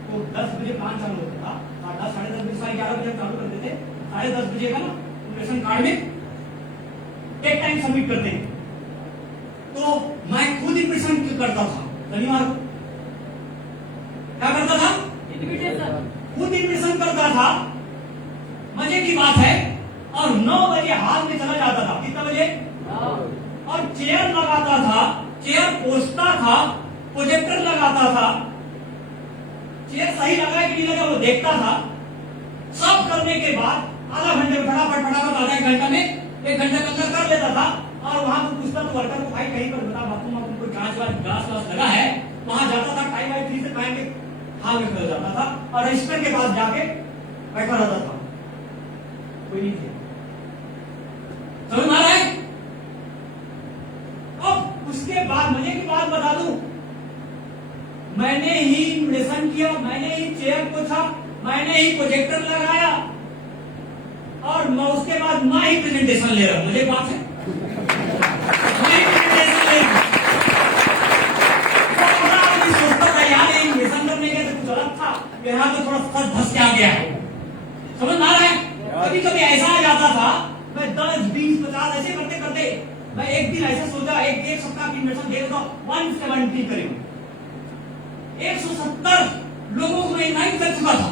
तो 10 बजे प्लान चालू होता था, 10, साढ़े 10 बजे, 11:30 बजे चालू करते थे, 10:30 बजे का ना रेशन कार्ड में एक टाइम सबमिट करते हैं। तो मैं खुद इन्विटेशन करता था, शनिवार को क्या करता था, खुद इन्विटेशन करता था, मजे की बात है, और 9 बजे हाल में चला जाता था, कितना बजे, और चेयर लगाता था, चेयर पोछता था, प्रोजेक्टर लगाता था, चेयर सही लगा कि नहीं लगा वो देखता था, सब करने के बाद आधा घंटे में फटाफट आधा एक घंटा में 1 घंटे के अंदर कर लेता था। और वहां को पूछता तो वर्कर को, भाई कहीं पर बता बाथरूम में कोई ग्लास लगा है, वहां जाता था, टाई वाई फ्री से पहन के हाल में खड़ा जाता था और रजिस्टर के पास जाके बैठा रहता था, कोई नहीं थे। समझ में आ रहा है? अब उसके बाद मुझे की बात बता दूं, मैंने ही इन्वेस्टमेंट किया, मैंने ही चेयर पोछा, मैंने ही प्रोजेक्टर लगाया और मैं उसके बाद मैं ही प्रेजेंटेशन ले रहा हूं। मुझे बात है, मैं ही प्रेजेंटेशन ले रहा हूं। सोचता था यार इन्वेस्टमेंट करने के तो कुछ अलग था, यहाँ तो थोड़ा सच धस के आ गया है। समझ में आ रहा है? कभी कभी ऐसा आ जाता था, मैं 10, 20, 50 ऐसे करते करते मैं एक दिन ऐसा सोचा, एक सप्ताह की इन्वेस्टमेंट दे दो 170 करीब 170 लोगों को मैं इनवाइट कर चुका था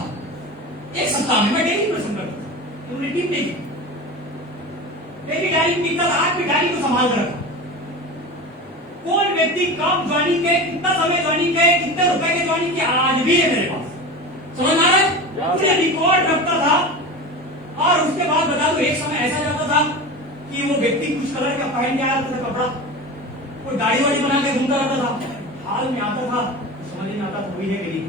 एक सप्ताह में। मैं डेली इन्वेस्टमेंट करता था, उन्होंने टीम नहीं की, डेली डायरी लिखता था, आज भी डायरी को संभाल कर रखा। कौन व्यक्ति कब ज्वाइनिंग के, कितना समय ज्वाइनिंग के, कितने रुपए के ज्वाइनिंग के, आज भी है मेरे पास। समझ आ रहा है? पूरे रिकॉर्ड रखता था। और उसके बाद बता दो, एक समय ऐसा जाता था कि वो व्यक्ति कुछ कलर का पहन के आया था कपड़ा, कोई दाढ़ी वाड़ी बना के घूमता रहता था, हाल में आता था, समझ नहीं आता था वही है कि नहीं।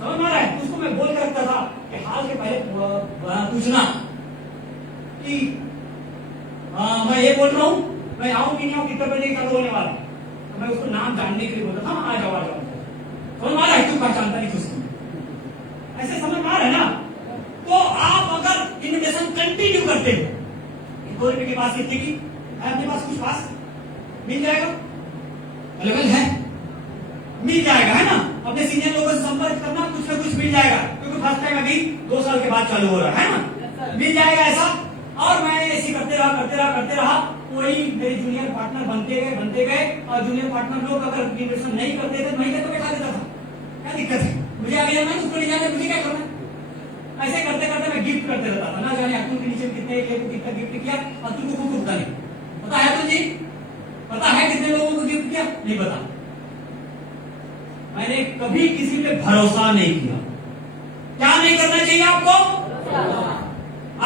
समझ में आ रहा है? उसको मैं बोल के रखता था कि हाल के पहले पूछना कि मैं ये बोल रहा हूं, मैं आऊं कि नहीं आऊं, कितने बजे कब होने वाला है, तो मैं उसको नाम जानने के लिए बोलता था, आ जाओ आ जाओ। समझ में आ रहा है? क्यों पहचानता नहीं उसको, ऐसे समझ में आ रहा है ना? तो आप अगर इन्विटेशन कंटिन्यू करते हो, 2 रुपए के पास कितने की आपके पास, कुछ पास मिल जाएगा, अवेलेबल है, मिल जाएगा, है ना? अपने सीनियर लोगों से संपर्क करना, कुछ ना कुछ मिल जाएगा, क्योंकि फर्स्ट टाइम अभी 2 साल के बाद चालू हो रहा है ना, मिल जाएगा ऐसा। और मैं ऐसे करते रहा, कोई मेरे जूनियर पार्टनर बनते गए और जूनियर पार्टनर लोग अगर इन्वेस्टमेंट नहीं करते थे, मैं तो बैठा देता था, क्या दिक्कत है, मुझे आगे जाना है, उसको ले जाना है, मुझे क्या करना है। ऐसे करते करते मैं गिफ्ट करते रहता था, ना जाने अतुल के नीचे कितने कितना गिफ्ट किया, अतुल को खुद पता नहीं, पता है तुझे? पता है कितने लोगों को गिफ्ट किया? नहीं पता। मैंने कभी किसी पे भरोसा नहीं किया। क्या नहीं करना चाहिए आपको?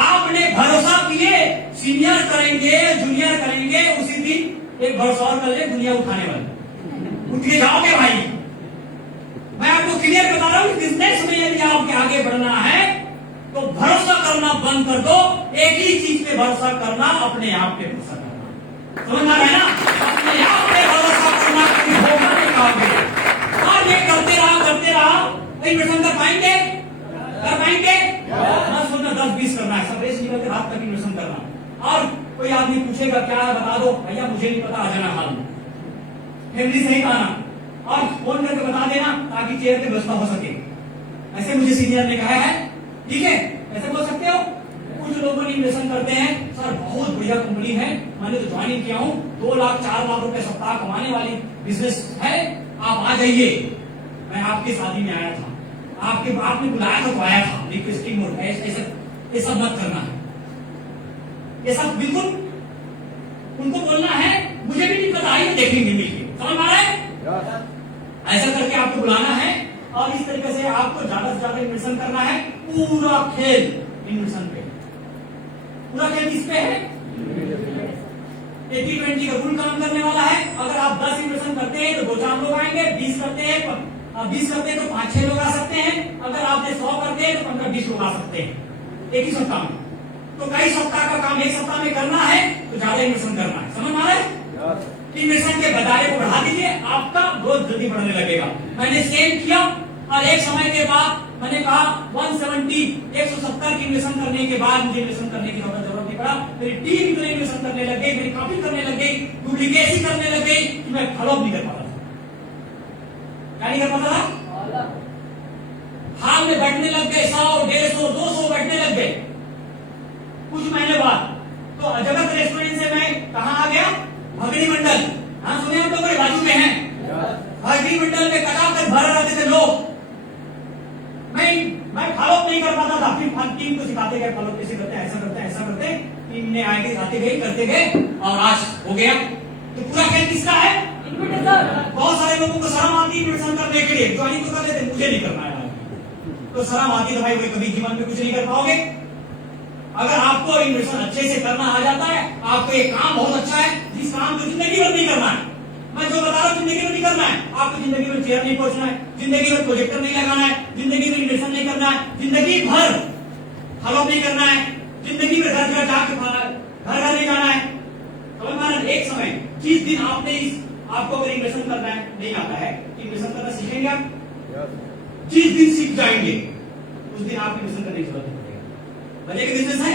आपने भरोसा किए, सीनियर करेंगे, जूनियर करेंगे, उसी दिन एक भरोसा और कर ले, दुनिया उठाने वाले उठ के जाओगे भाई। मैं आपको क्लियर बता रहा हूं, बिजनेस में यदि आपके आगे बढ़ना है तो भरोसा करना बंद कर दो। एक ही चीज पे भरोसा करना, अपने आप पे भरोसा करना। समझ आ रहा है ना? अपने आप पे भरोसा करना, कभी धोखा नहीं खाओगे। और ये करते रहा, इन्वेस्टमेंट कर पाएंगे? मत सोचना 10-20 करना है, सब रेस निकल के रात तक इन्वेस्टमेंट करना। और कोई आदमी पूछेगा क्या है बता दो, भैया मुझे नहीं पता, आ जाना हाल में, फैमिली से ही आना और फोन करके बता देना ताकि चेयर पे व्यवस्था हो सके। ऐसे मुझे सीनियर ने कहा है, ठीक है, ऐसे बोल सकते हो। कुछ लोगों ने इन्वेस्टमेंट करते हैं, सर बहुत बढ़िया कंपनी है, मैंने तो ज्वाइनिंग किया हूं, 2 लाख 4 लाख रुपए सप्ताह कमाने वाली बिजनेस है, आप आ जाइए। मैं आपकी शादी में आया था, आपने बुलाया था तो आया था, रिक्वेस्टिंग मोड है, ये सब मत करना है, ये सब बिल्कुल उनको बोलना है, मुझे भी नहीं पता, आइए देखेंगे मिलकर। समझ आ रहा है? ऐसा करके आपको बुलाना है और इस तरीके से आपको ज्यादा से ज्यादा इन्वेस्टमेंट करना है। पूरा खेल इन्वेस्टमेंट पे, पूरा खेल किस पे है? 80-20 का रूल काम करने वाला है। अगर आप 10 इन्वेस्टमेंट करते हैं तो 2-4 लोग आएंगे, 20 करते हैं तो 5-6 लोग आ सकते हैं, अगर आपने 100 करते हैं तो 15-20 लोग आ सकते हैं एक ही सप्ताह में। तो कई सप्ताह का काम एक सप्ताह में करना है तो ज्यादा इन्वेस्टमेंट करना है। समझ में आ रहा है? इन्वेस्टमेंट के बजाय को बढ़ा दीजिए, आपका ग्रोथ जल्दी बढ़ने लगेगा। मैंने सेम किया और एक समय के बाद मैंने कहा 170 की इन्वेस्टमेंट करने के बाद मुझे इन्वेस्टमेंट करने की जरूरत नहीं पड़ा। मेरी टीम इतने इन्वेस्टमेंट करने लग गई, मेरी कॉपी करने लग गई, डुप्लीकेसी करने लग गई कि मैं फॉलोअप नहीं कर पाता था। क्या नहीं कर पाता था? हाल में बैठने लग गए, 100, 150, 200 बैठने लग गए कुछ महीने बाद। तो जगत रेस्टोरेंट से मैं कहां आ गया? भगनी मंडल। हाँ सुने हम लोग, मेरे बाजू में है भगनी मंडल में कटाकर भर रहते थे लोग। मैं फॉलोअप नहीं कर पाता था, फिर टीम को सिखाते गए फॉलोअप कैसे करते हैं, ऐसा करते टीम ने आगे आते गए करते गए और आज हो गया। तो पूरा खेल किसका है? बहुत सारे लोगों को शर्म आती है इन्वेस्टमेंट करने के लिए, ज्वाइनिंग तो कर लेते, मुझे नहीं करना है। तो शर्म आती तो भाई कभी जीवन में कुछ नहीं कर पाओगे। अगर आपको इन्वेस्टमेंट अच्छे से करना आ जाता है, आपको ये काम बहुत अच्छा है, जिस काम को जिंदगी भर नहीं करना है, मैं जो बता रहा हूँ जिंदगी में नहीं करना है, आपको जिंदगी में चेयर नहीं पहुंचना है, जिंदगी में प्रोजेक्टर नहीं लगाना है, जिंदगी में इन्वेस्टमेंट नहीं करना है, जिंदगी भर फॉलो नहीं करना है, जिंदगी में घर घर जाके खाना है, घर घर नहीं जाना है। तो हमारा एक समय जिस दिन आपने आपको अगर इन्वेस्टमेंट करना है नहीं आता है, इन्वेस्टमेंट करना सीखेंगे आप, जिस दिन सीख जाएंगे उस दिन आप इन्वेस्टमेंट करने की जरूरत नहीं पड़ेगी। मजे का बिजनेस है।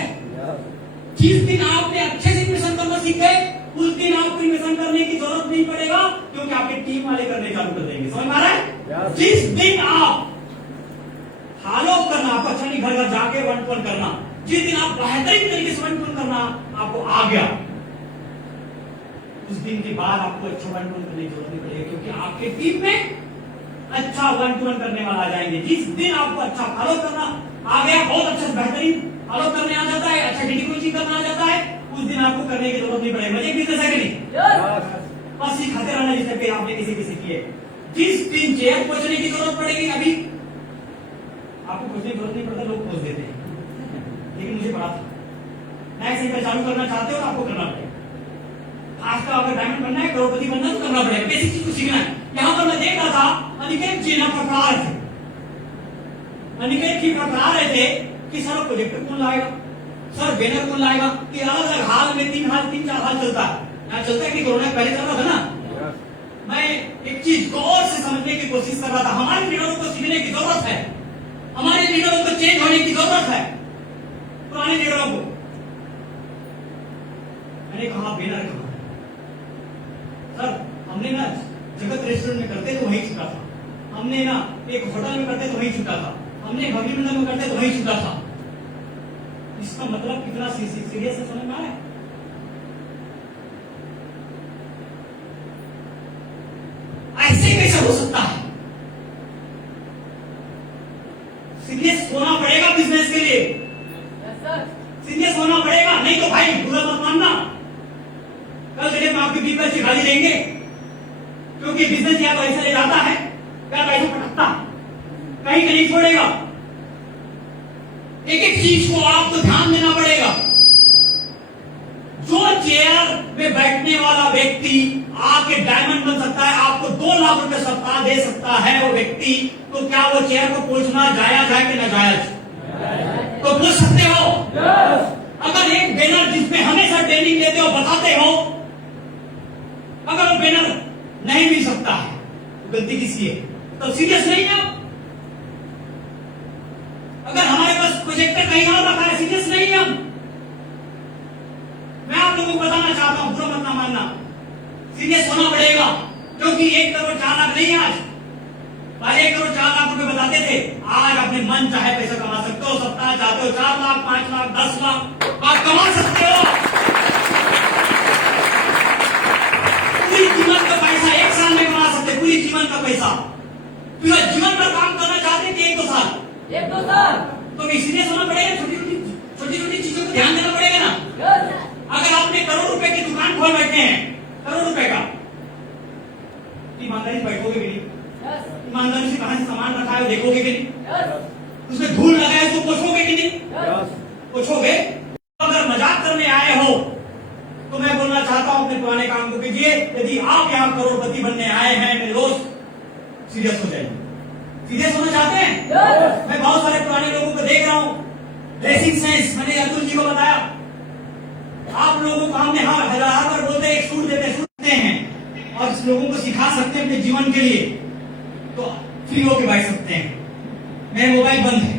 जिस दिन आपने अच्छे से इन्वेस्टमेंट करना सीख गए उस दिन आपको इन्वेस्टमेंट करने की जरूरत नहीं पड़ेगा, क्योंकि आपके टीम वाले करने चालू कर देंगे। समझ में आ रहा है? जिस दिन आप फॉलो करना, आपको अच्छा नहीं घर घर जाके वन टू वन करना, जिस दिन आप बेहतरीन तरीके से वन टू वन करना आपको आ गया, उस दिन के बाद आपको अच्छा वन टू वन करने की जरूरत नहीं पड़ेगी, क्योंकि आपके टीम में अच्छा वन टू वन करने वाला आ जाएंगे। जिस दिन आपको अच्छा फॉलो करना आ गया, बहुत अच्छा बेहतरीन फॉलो करने आ जाता है, अच्छा डेडिकेशन करना आ जाता है, उस दिन आपको करने की जरूरत नहीं पड़ेगी। मजे बिजनेस है कि नहीं? बस सिखाते रहना जैसे कि आपने किसी किसी किए। जिस दिन चेयर पहुंचने की जरूरत पड़ेगी, अभी आपको पहुंचने की जरूरत नहीं पड़ता, लोग पहुंच देते हैं, लेकिन मुझे पता था नया सेंटर चालू करना चाहते हो तो आपको करना पड़ेगा। आपका अगर डायमंड बनना है, करोड़पति बनना है तो करना पड़ेगा, बेसिक चीज को सीखना है। यहाँ पर मैं देख रहा था अनिकेत जी ना फटफड़ा रहे थे, अनिकेत जी फटफड़ा रहे थे कि सर प्रोजेक्टर कौन लाएगा, सर बैनर कौन लाएगा, कि अलग अलग हाल में 3 हाल चलता है। यहाँ चलता है कि कोरोना पहले चल रहा था ना। मैं एक चीज गौर से समझने की कोशिश कर रहा था, हमारे लीडरों को सीखने की जरूरत है, हमारे लीडरों को चेंज होने की जरूरत है। पुराने लीडरों को मैंने कहा बैनर कहा, सर हमने ना जगत रेस्टोरेंट में करते तो वहीं छूटा था, हमने ना एक होटल में करते तो वहीं छूटा था, हमने भवनी मंडल में करते तो वहीं छूटा था। इसका मतलब कितना सीरियस है, समझ में आ रहा है? ऐसे कैसे हो सकता है? सीरियस होना पड़ेगा बिजनेस के लिए, सीरियस होना पड़ेगा, नहीं तो भाई बुरा मत मानना, कल जब आपके पीपल से गाली देंगे, क्योंकि बिजनेस या तो ऐसा ले जाता है या तो ऐसा पटकता है, कहीं कहीं छोड़ेगा। एक एक चीज को आपको ध्यान देना पड़ेगा। जो चेयर में बैठने वाला व्यक्ति आके डायमंड बन सकता है, आपको 2 लाख रुपए सप्ताह दे सकता है वो व्यक्ति, तो क्या वो चेयर को पूछना जायज है कि नाजायज? तो पूछ सकते हो। अगर एक बैनर जिसमें हमेशा ट्रेनिंग देते हो, बताते हो, अगर वो बैनर नहीं मिल सकता है तो गलती किसी है? तो सीरियस नहीं है। अगर हमारे पास प्रोजेक्टर कहीं और रखा है, सीरियस नहीं है हम। मैं आप लोगों को बताना चाहता हूं, बुरा मत ना मानना, सीरियस होना पड़ेगा, क्योंकि 1 करोड़ 4 लाख नहीं है आज, पहले 1 करोड़ 4 लाख रुपए बताते थे, आज अपने मन चाहे पैसा कमा सकते हो, सप्ताह चाहते हो 4 लाख 5 लाख 10 लाख आप कमा सकते हो। पूरी जीवन का पैसा 1 साल में कमा सकते, पूरी जीवन का पैसा। पूरा जीवन पर काम करना चाहते थे 1-2 साल, तो सीरियस होना पड़ेगा, छोटी छोटी चीजों को ध्यान देना पड़ेगा ना। अगर आपने करोड़ रुपए की दुकान खोल बैठे हैं, करोड़ रुपए का, ईमानदारी से बैठोगे कि नहीं? ईमानदारी से कहां से सामान रखा है देखोगे कि नहीं? उसमें धूल लगा है तो पोछोगे कि नहीं? पोछोगे। अगर मजाक करने आए हो तो मैं बोलना चाहता हूं, अपने पुराने काम को कीजिए। यदि आप यहाँ करोड़पति बनने आए हैं, मेरे दोस्त, सीरियस हो जाइए। सीरियस होना चाहते हैं? मैं बहुत सारे पुराने लोगों को देख रहा हूं, ड्रेसिंग सेंस, मैंने अतुल जी को बताया, आप लोगों को हमने हजार बार बोलते हैं, एक सूट देते हैं और इस लोगों को सिखा सकते हैं अपने जीवन के लिए, तो फ्री होके बैठ सकते हैं। मेरा मोबाइल बंद है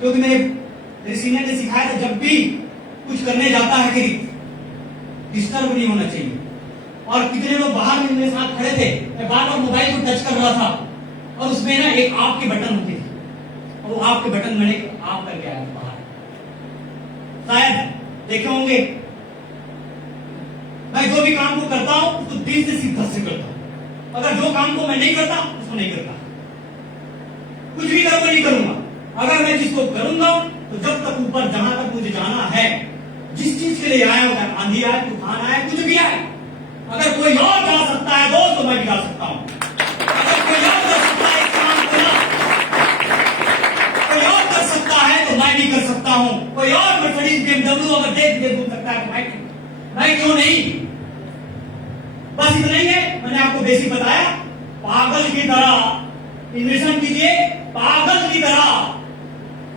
क्योंकि मेरे सीनियर ने सिखाया था, जब भी कुछ करने जाता है कि डिस्टर्ब नहीं होना चाहिए। और कितने लोग बाहर में मेरे साथ खड़े थे, मैं बार बार मोबाइल को टच कर रहा था और उसमें ना एक आप के बटन होते थे, और वो आप के बटन मैंने आप करके आया बाहर, शायद देखे होंगे। मैं जो भी काम को करता हूं तो दिल से सिद्ध से करता हूं, अगर जो काम को मैं नहीं करता उसको नहीं करता, कुछ भी करूंगा नहीं करूंगा। अगर मैं जिसको करूंगा तो जब तक ऊपर जहां तक मुझे जाना है, जिस चीज के लिए आया हूं, आंधी आए तूफान आए कुछ भी आए, अगर कोई और जा सकता है दोस्त तो मैं भी जा सकता हूं। अगर कोई और जा सकता है इस काम को, हूं, कोई और मर्सिडीज BMW अगर देख के बोल सकता है मैं क्यों नहीं। बस इतना ही है, मैंने आपको बेसिक बताया। पागल की तरह इन्वेस्टमेंट कीजिए, पागल की तरह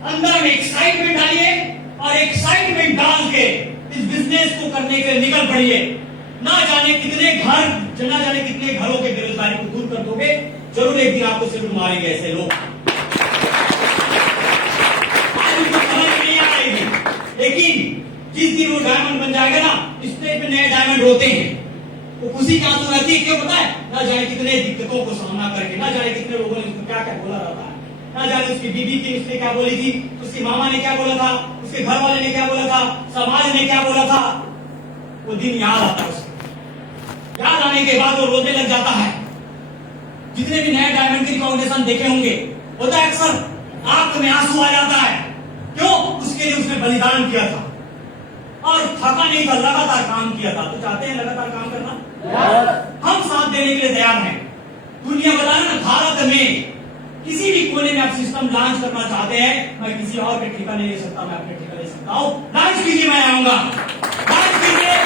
अंदर में एक्साइटमेंट डालिए और एक्साइटमेंट डाल के इस बिजनेस को करने के लिए निकल पड़िए। ना जाने कितने घरों के बेरोजगारी को दूर कर दोगे। जरूर एक दिन आपको सिर्फ मारेंगे ऐसे लोग, आज उनको समझ नहीं आ रही, लेकिन जिस दिन वो डायमंड बन जाएगा ना, स्टेज पे नए डायमंड होते हैं, तो खुशी क्या आंसू रहती है, क्यों पता है? ना जाने कितने दिक्कतों को सामना करके, ना जाने कितने लोगों ने उसको क्या क्या बोला रहता है, ना जाने उसकी बीबी थी उसने क्या बोली थी, उसकी मामा ने क्या बोला था, उसके घर वाले ने क्या बोला था, समाज ने क्या बोला था। वो दिन याद आता है उसको, याद आने के बाद वो रोने लग जाता है। जितने भी नए डायमंड की फाउंडेशन देखे होंगे, होता है अक्सर आंख में आंसू आ जाता है। क्यों? उसके लिए उसने बलिदान किया था और थका नहीं था, लगातार काम किया था। तो चाहते हैं लगातार काम करना, हम साथ देने के लिए तैयार हैं। दुनिया बता रहा ना, भारत में किसी भी कोने में आप सिस्टम लॉन्च करना चाहते हैं, मैं किसी और का ठेका नहीं ले सकता, मैं अपने ठेका ले सकता हूं। लॉन्च कीजिए, मैं आऊंगा, लॉन्च कीजिए,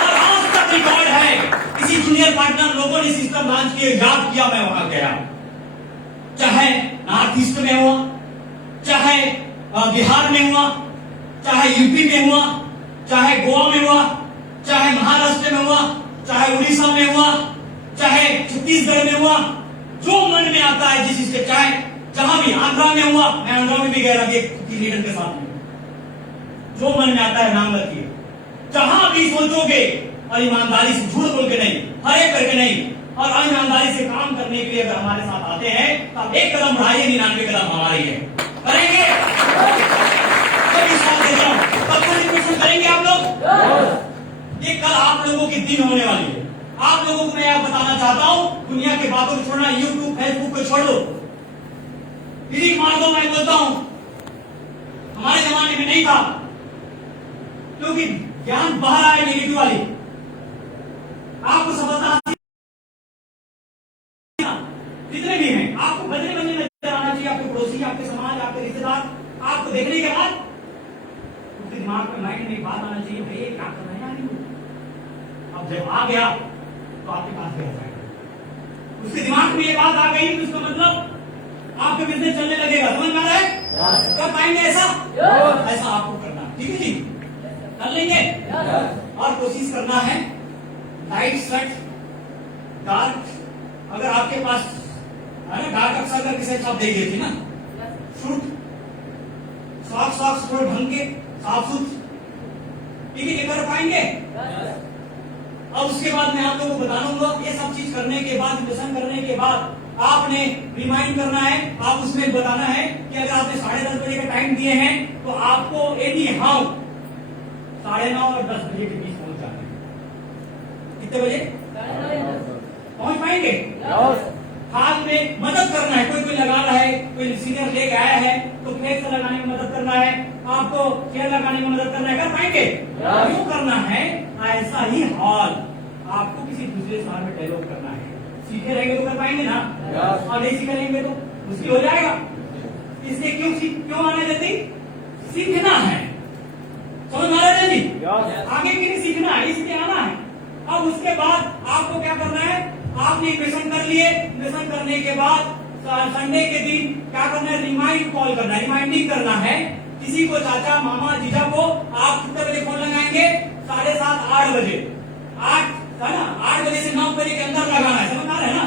और आज तक रिकॉर्ड है, किसी जूनियर पार्टनर लोगों ने सिस्टम लॉन्च किए, याद किया, मैं वहां गया। चाहे नॉर्थ ईस्ट में हुआ, चाहे बिहार में हुआ, चाहे यूपी में हुआ, चाहे गोवा में हुआ, चाहे महाराष्ट्र में हुआ, चाहे उड़ीसा में हुआ, चाहे छत्तीसगढ़ में हुआ, जो मन में आता है जिस चीज, चाहे जहां भी, आंध्रा में हुआ, मैं आंध्रा में भी गया था लीडर के साथ में, जो मन में आता है नाम रखिए। जहां भी सोचोगे, और ईमानदारी से, झूठ बोल के नहीं, हरे करके नहीं, और ईमानदारी से काम करने के लिए अगर हमारे साथ आते हैं तो आप एक कदम बढ़ाइए, 99 कदम हमारी है, करेंगे। करेंगे आप लोग। ये कल आप लोगों की दिन होने वाली है। आप लोगों को मैं यह बताना चाहता हूं, दुनिया के बातों को छोड़ना, यूट्यूब फेसबुक को छोड़ दो, डिलीट मार दो। मैं बोलता हूं हमारे जमाने में नहीं था, क्योंकि ज्ञान बाहर आए नेगेटिव वाली, आपको सफलता जितने भी हैं, आपको बदले बदले नजर आना चाहिए, आपके पड़ोसी, आपके समाज, आपके रिश्तेदार, आपको देखने के बाद उसके दिमाग में, माइंड में बात आना चाहिए, भाई क्या कर रहे हैं आदमी। अब जब आ गया तो आपके पास भी आ जाएगा। उसके दिमाग में ये बात आ गई तो उसका मतलब आपका बिजनेस चलने लगेगा। समझ में आ रहा है? कर पाएंगे ऐसा? ऐसा आपको करना, ठीक है जी, कर लेंगे। और कोशिश करना है लाइट शर्ट, डार्क, अगर आपके पास है ना, डार्क अक्सर अगर किसी साथ दे देती ना, सूट, सॉक्स थोड़े ढंग के, साफ सुथ, ठीक है, ये कर पाएंगे। अब उसके बाद मैं आप लोगों को बता दूंगा, ये सब चीज करने के बाद, डिस्कशन करने के बाद आपने रिमाइंड करना है, आप उसमें बताना है कि अगर आपने 10:30 बजे का टाइम दिए हैं तो आपको एनी हाउ 9:30 और 10 बजे के बीच पहुंच जाना है। कितने बजे पहुंच पाएंगे? हाथ में मदद करना है, कोई लगा रहा है, कोई सीनियर लेके आया है तो फ्लेक्स लगाने में मदद करना है, आपको चेयर लगाने में मदद करना है, कर पाएंगे? क्यों करना है? ऐसा ही हॉल आपको किसी दूसरे स्थान में डेवलप करना है। सीखे रहेंगे तो कर पाएंगे ना, और नहीं सीखे रहेंगे तो मुश्किल हो जाएगा। इसलिए क्यों आने देती? सीखना है। समझ में आ रहा है जी? आगे के लिए सीखना है, इसलिए आना है। अब उसके बाद आपको क्या करना है? आपने इक्वेशन कर लिए, इक्वेशन करने के बाद संडे के दिन क्या करना है? रिमाइंड कॉल करना है, रिमाइंडिंग करना है किसी को, चाचा, मामा, जीजा को। आप कितने बजे फोन लगाएंगे? 7:30, 8 बजे, 8 है ना, 8 बजे से 9 बजे के अंदर लगाना है। समझ आ रहा है ना?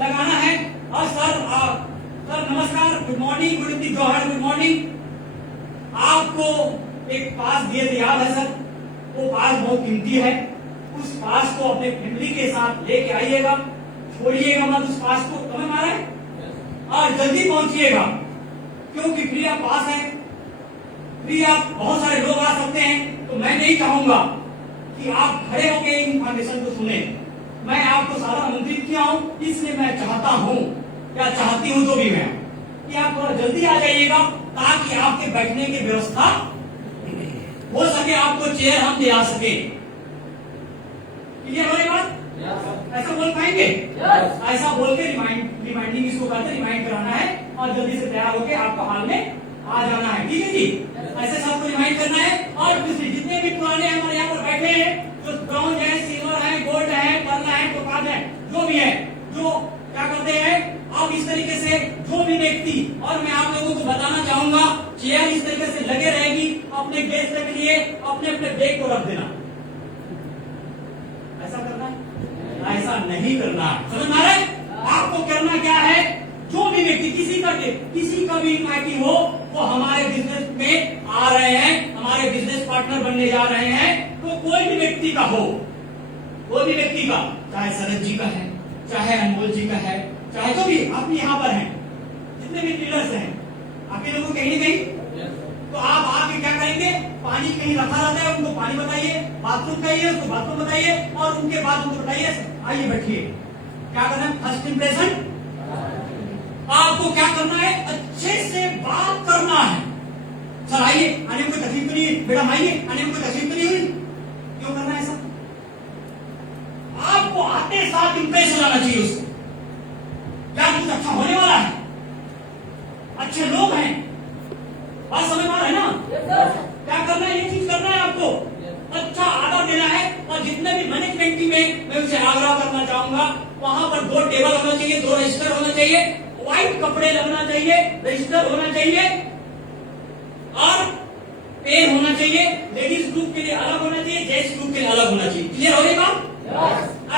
लगाना है। और सर नमस्कार, गुड मॉर्निंग, गुड इवनिंग, जोहर, गुड मॉर्निंग। आपको एक पास दिए थे, याद है सर? वो पास बहुत कीमती है, उस पास को अपने फैमिली के साथ लेके आइएगा, छोड़िएगा मत उस पास को। समझ में आ रहा है? और जल्दी पहुंचिएगा, क्योंकि फ्री ऑफ पास है, फ्री ऑफ बहुत सारे लोग आ सकते हैं। तो मैं नहीं चाहूंगा कि आप खड़े होकर इन्फॉर्मेशन को सुने। मैं आपको सारा आमंत्रित किया हूं, इसलिए मैं चाहता हूं, या चाहती हूं जो भी मैं, कि आप थोड़ा जल्दी आ जाइएगा, ताकि आपके बैठने की व्यवस्था हो सके, आपको चेयर हम दिला सके। क्लियर हमारी बात? ऐसा बोल पाएंगे? ऐसा बोल के रिमाइंडिंग इसको करते, रिमाइंड कराना है। और जल्दी से तैयार होकर आपको हाल में आ जाना है। ठीक है जी, ऐसे सबको रिमाइंड करना है। और दूसरी जितने भी पुराने हमारे यहाँ पर बैठे हैं, जो ब्राउन है, सिल्वर है, गोल्ड है, पर्ल है, टोपाज है, जो भी है, जो क्या करते हैं आप इस तरीके से जो भी व्यक्ति, और मैं आप लोगों को बताना चाहूंगा, चेयर इस तरीके से लगे रहेगी, अपने गेस्ट के लिए अपने अपने बैग को रख देना। ऐसा करना है, ऐसा नहीं करना है, समझ में आ रहा है? आपको करना क्या है, जो भी व्यक्ति किसी का भी पार्टी हो, वो हमारे बिजनेस में आ रहे हैं, हमारे बिजनेस पार्टनर बनने जा रहे हैं, तो कोई भी व्यक्ति का हो, कोई भी व्यक्ति का, चाहे शरद जी का है, चाहे अनमोल जी का है, चाहे जो भी आप यहाँ पर हैं, जितने भी लीडर्स हैं, आपके लोगों को कहीं ना कहीं, तो आप आके क्या करेंगे, पानी कहीं रखा रहता है, उनको पानी बताइए, बाथरूम चाहिए उसको बाथरूम बताइए, और उनके बाद उनको बताइए आइए बैठिए। क्या करना है, फर्स्ट इंप्रेशन आपको क्या करना है, अच्छे से बात करना है। सर आइए, आने में कोई तकलीफ तो नहीं है, मैडम आइए, आने में कोई तकलीफ तो नहीं हुई, क्यों करना है ऐसा? आपको आते साथ इंप्रेशन लाना चाहिए उसको, क्या कुछ अच्छा होने वाला है, अच्छे लोग हैं, बात समझ में आ रहा है ना? क्या करना है, ये चीज करना है आपको, अच्छा आदर देना है। और जितने भी मैनेजमेंट टीम में, मैं उसे आग्रह करना चाहूंगा, वहां पर 2 टेबल होना चाहिए, 2 रजिस्टर होना चाहिए, व्हाइट कपड़े लगना चाहिए, रजिस्टर होना चाहिए, और पेन होना चाहिए। लेडीज ग्रुप के लिए अलग होना चाहिए, जेंट्स ग्रुप के लिए अलग होना चाहिए। क्लियर हो गई बात?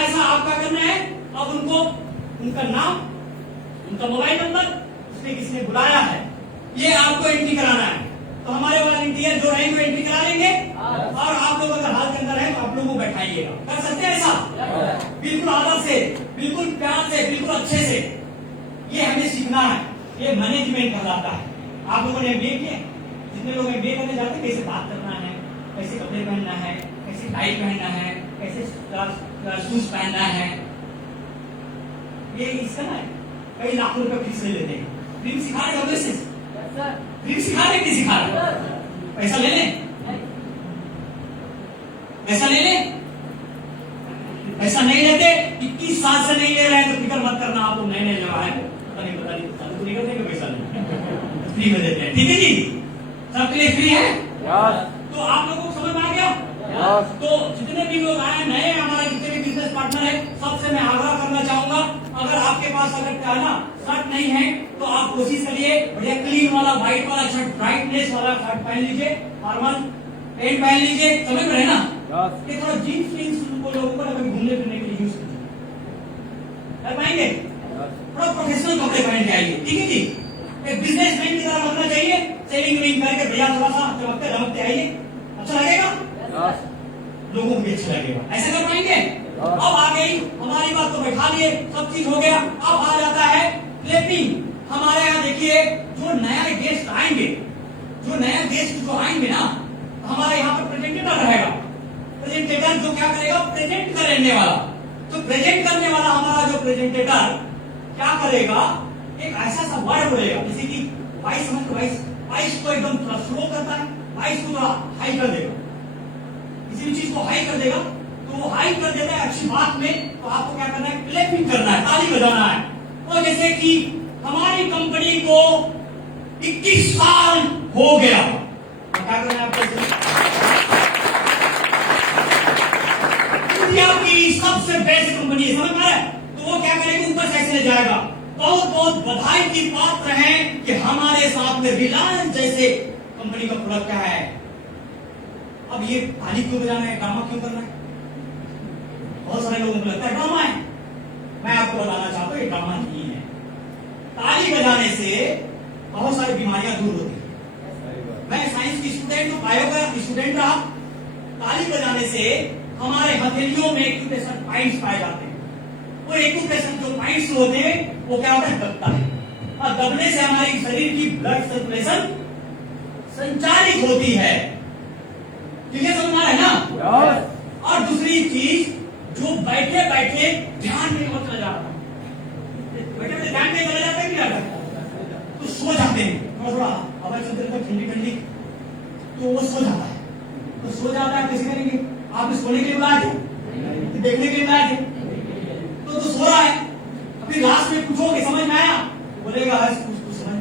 ऐसा आपका करना है। अब उनको उनका नाम, उनका मोबाइल नंबर, उसमें किसने बुलाया है, ये आपको एंट्री कराना है। तो हमारे वॉलंटियर जो रहेंगे वो एंट्री करा लेंगे, और आप लोग अगर हाल के अंदर है तो आप लोगों को बैठाइएगा। कर सकते हैं ऐसा? बिल्कुल आदर से, बिल्कुल प्यार से, बिल्कुल अच्छे से। ये हमें सीखना है, ये मैनेजमेंट कहलाता है। आप लोगों ने MBA किया, जितने लोग MBA करने जाते हैं, कैसे बात करना है, कैसे कपड़े पहनना है, कैसे टाई पहनना है, कैसे शूज पहनना है, ये इसका ना कई लाखों रुपए फीस ले लेते हैं। फ्री सिखा रहे हो, फ्री सिखा रहे कि सिखा रहे, पैसा ले लें, पैसा ले लें, पैसा नहीं लेते, 21 साल से नहीं ले रहे हैं तो फिक्र मत करना। आपको नए नए जो है पता नहीं चालू तो नहीं करते कि पैसा नहीं, फ्री में देते हैं। ठीक है जी, सबके लिए फ्री है। तो आप लोगों को समझ में आ गया? तो जितने भी लोग आए नए, हमारे जितने भी बिजनेस पार्टनर है, सबसे मैं आग्रह करना चाहूंगा, अगर आपके पास अगर क्या है ना शर्ट नहीं है, तो आप कोशिश करिए बढ़िया क्लीन वाला व्हाइट वाला शर्ट, ब्राइटनेस वाला शर्ट पहन लीजिए, फॉर्मल पैंट पहन लीजिए, समझ में है ना? ये थोड़ा जीन्स वीन्स लोगों को अगर घूमने फिरने के लिए यूज कर पाएंगे, थोड़ा प्रोफेशनल कपड़े पहन के आइए। ठीक है जी, एक बिजनेसमैन की तरह बनना चाहिए, सेविंग वेविंग करके बढ़िया थोड़ा सा चमकते धमकते आइए, अच्छा लगेगा, लोगों को भी अच्छा लगेगा। ऐसा कर पाएंगे? अब आ गई हमारी बात, तो बैठा लिए, सब चीज हो गया। अब आ जाता है क्लैपिंग। हमारे यहाँ देखिए, जो नया गेस्ट आएंगे, जो नया गेस्ट जो आएंगे ना, हमारे यहाँ पर प्रेजेंटेटर रहेगा। प्रेजेंटेटर जो क्या करेगा, प्रेजेंट करने वाला, तो प्रेजेंट करने वाला हमारा जो प्रेजेंटेटर क्या करेगा, एक ऐसा सा वर्ड बोलेगा, जैसे कि वॉइस, समझ लो वॉइस को एकदम थोड़ा स्लो करता है, वॉइस को थोड़ा हाई कर देगा, किसी भी चीज को हाई कर देगा, तो वो हाई कर देता है अच्छी बात में, तो आपको क्या करना है, क्लैपिंग करना है, ताली बजाना है। और जैसे कि हमारी कंपनी को 21 साल हो गया, तो क्या करना है आपको, दुनिया की सबसे बेस्ट कंपनी है, समझ में आ रहा है? तो वो क्या करेगा, ऊपर से ऐसे ले जाएगा, बहुत बहुत बधाई की पात्र है कि हमारे साथ में रिलायंस जैसे कंपनी का प्रोडक्ट क्या है। अब ये ताली क्यों बजाना है, ड्रामा क्यों करना है? बहुत सारे लोगों को लगता है ड्रामा है, मैं आपको बताना चाहता हूं ये ड्रामा नहीं है। ताली बजाने से बहुत सारी बीमारियां दूर होती है। मैं साइंस की स्टूडेंट हूं, बायो का स्टूडेंट रहा। ताली बजाने से हमारे हथेलियों में एक्यूप्रेशर पॉइंट्स पाए जाते हैं, वो एक्यूप्रेशर जो पॉइंट्स होते हैं वो क्या होता है, दबता है, और दबने से हमारी शरीर की ब्लड सर्कुलेशन संचालित होती है। ठीक है, समझ में आ रहा है ना? और दूसरी चीज, जो बैठे बैठे ध्यान में मत चला जाता, बैठे बैठे ध्यान में चला जाता है, क्या तो सो जाते हैं, थोड़ा थोड़ा हवा चलते रहता है ठंडी ठंडी, तो वो सो जाता है। तो सो जाता है, कैसे करेंगे? आप सोने के लिए बुलाए थे, देखने के लिए बुलाए थे, तो सो रहा है। फिर लास्ट में पूछोगे समझ में आया, बोलेगा कुछ समझ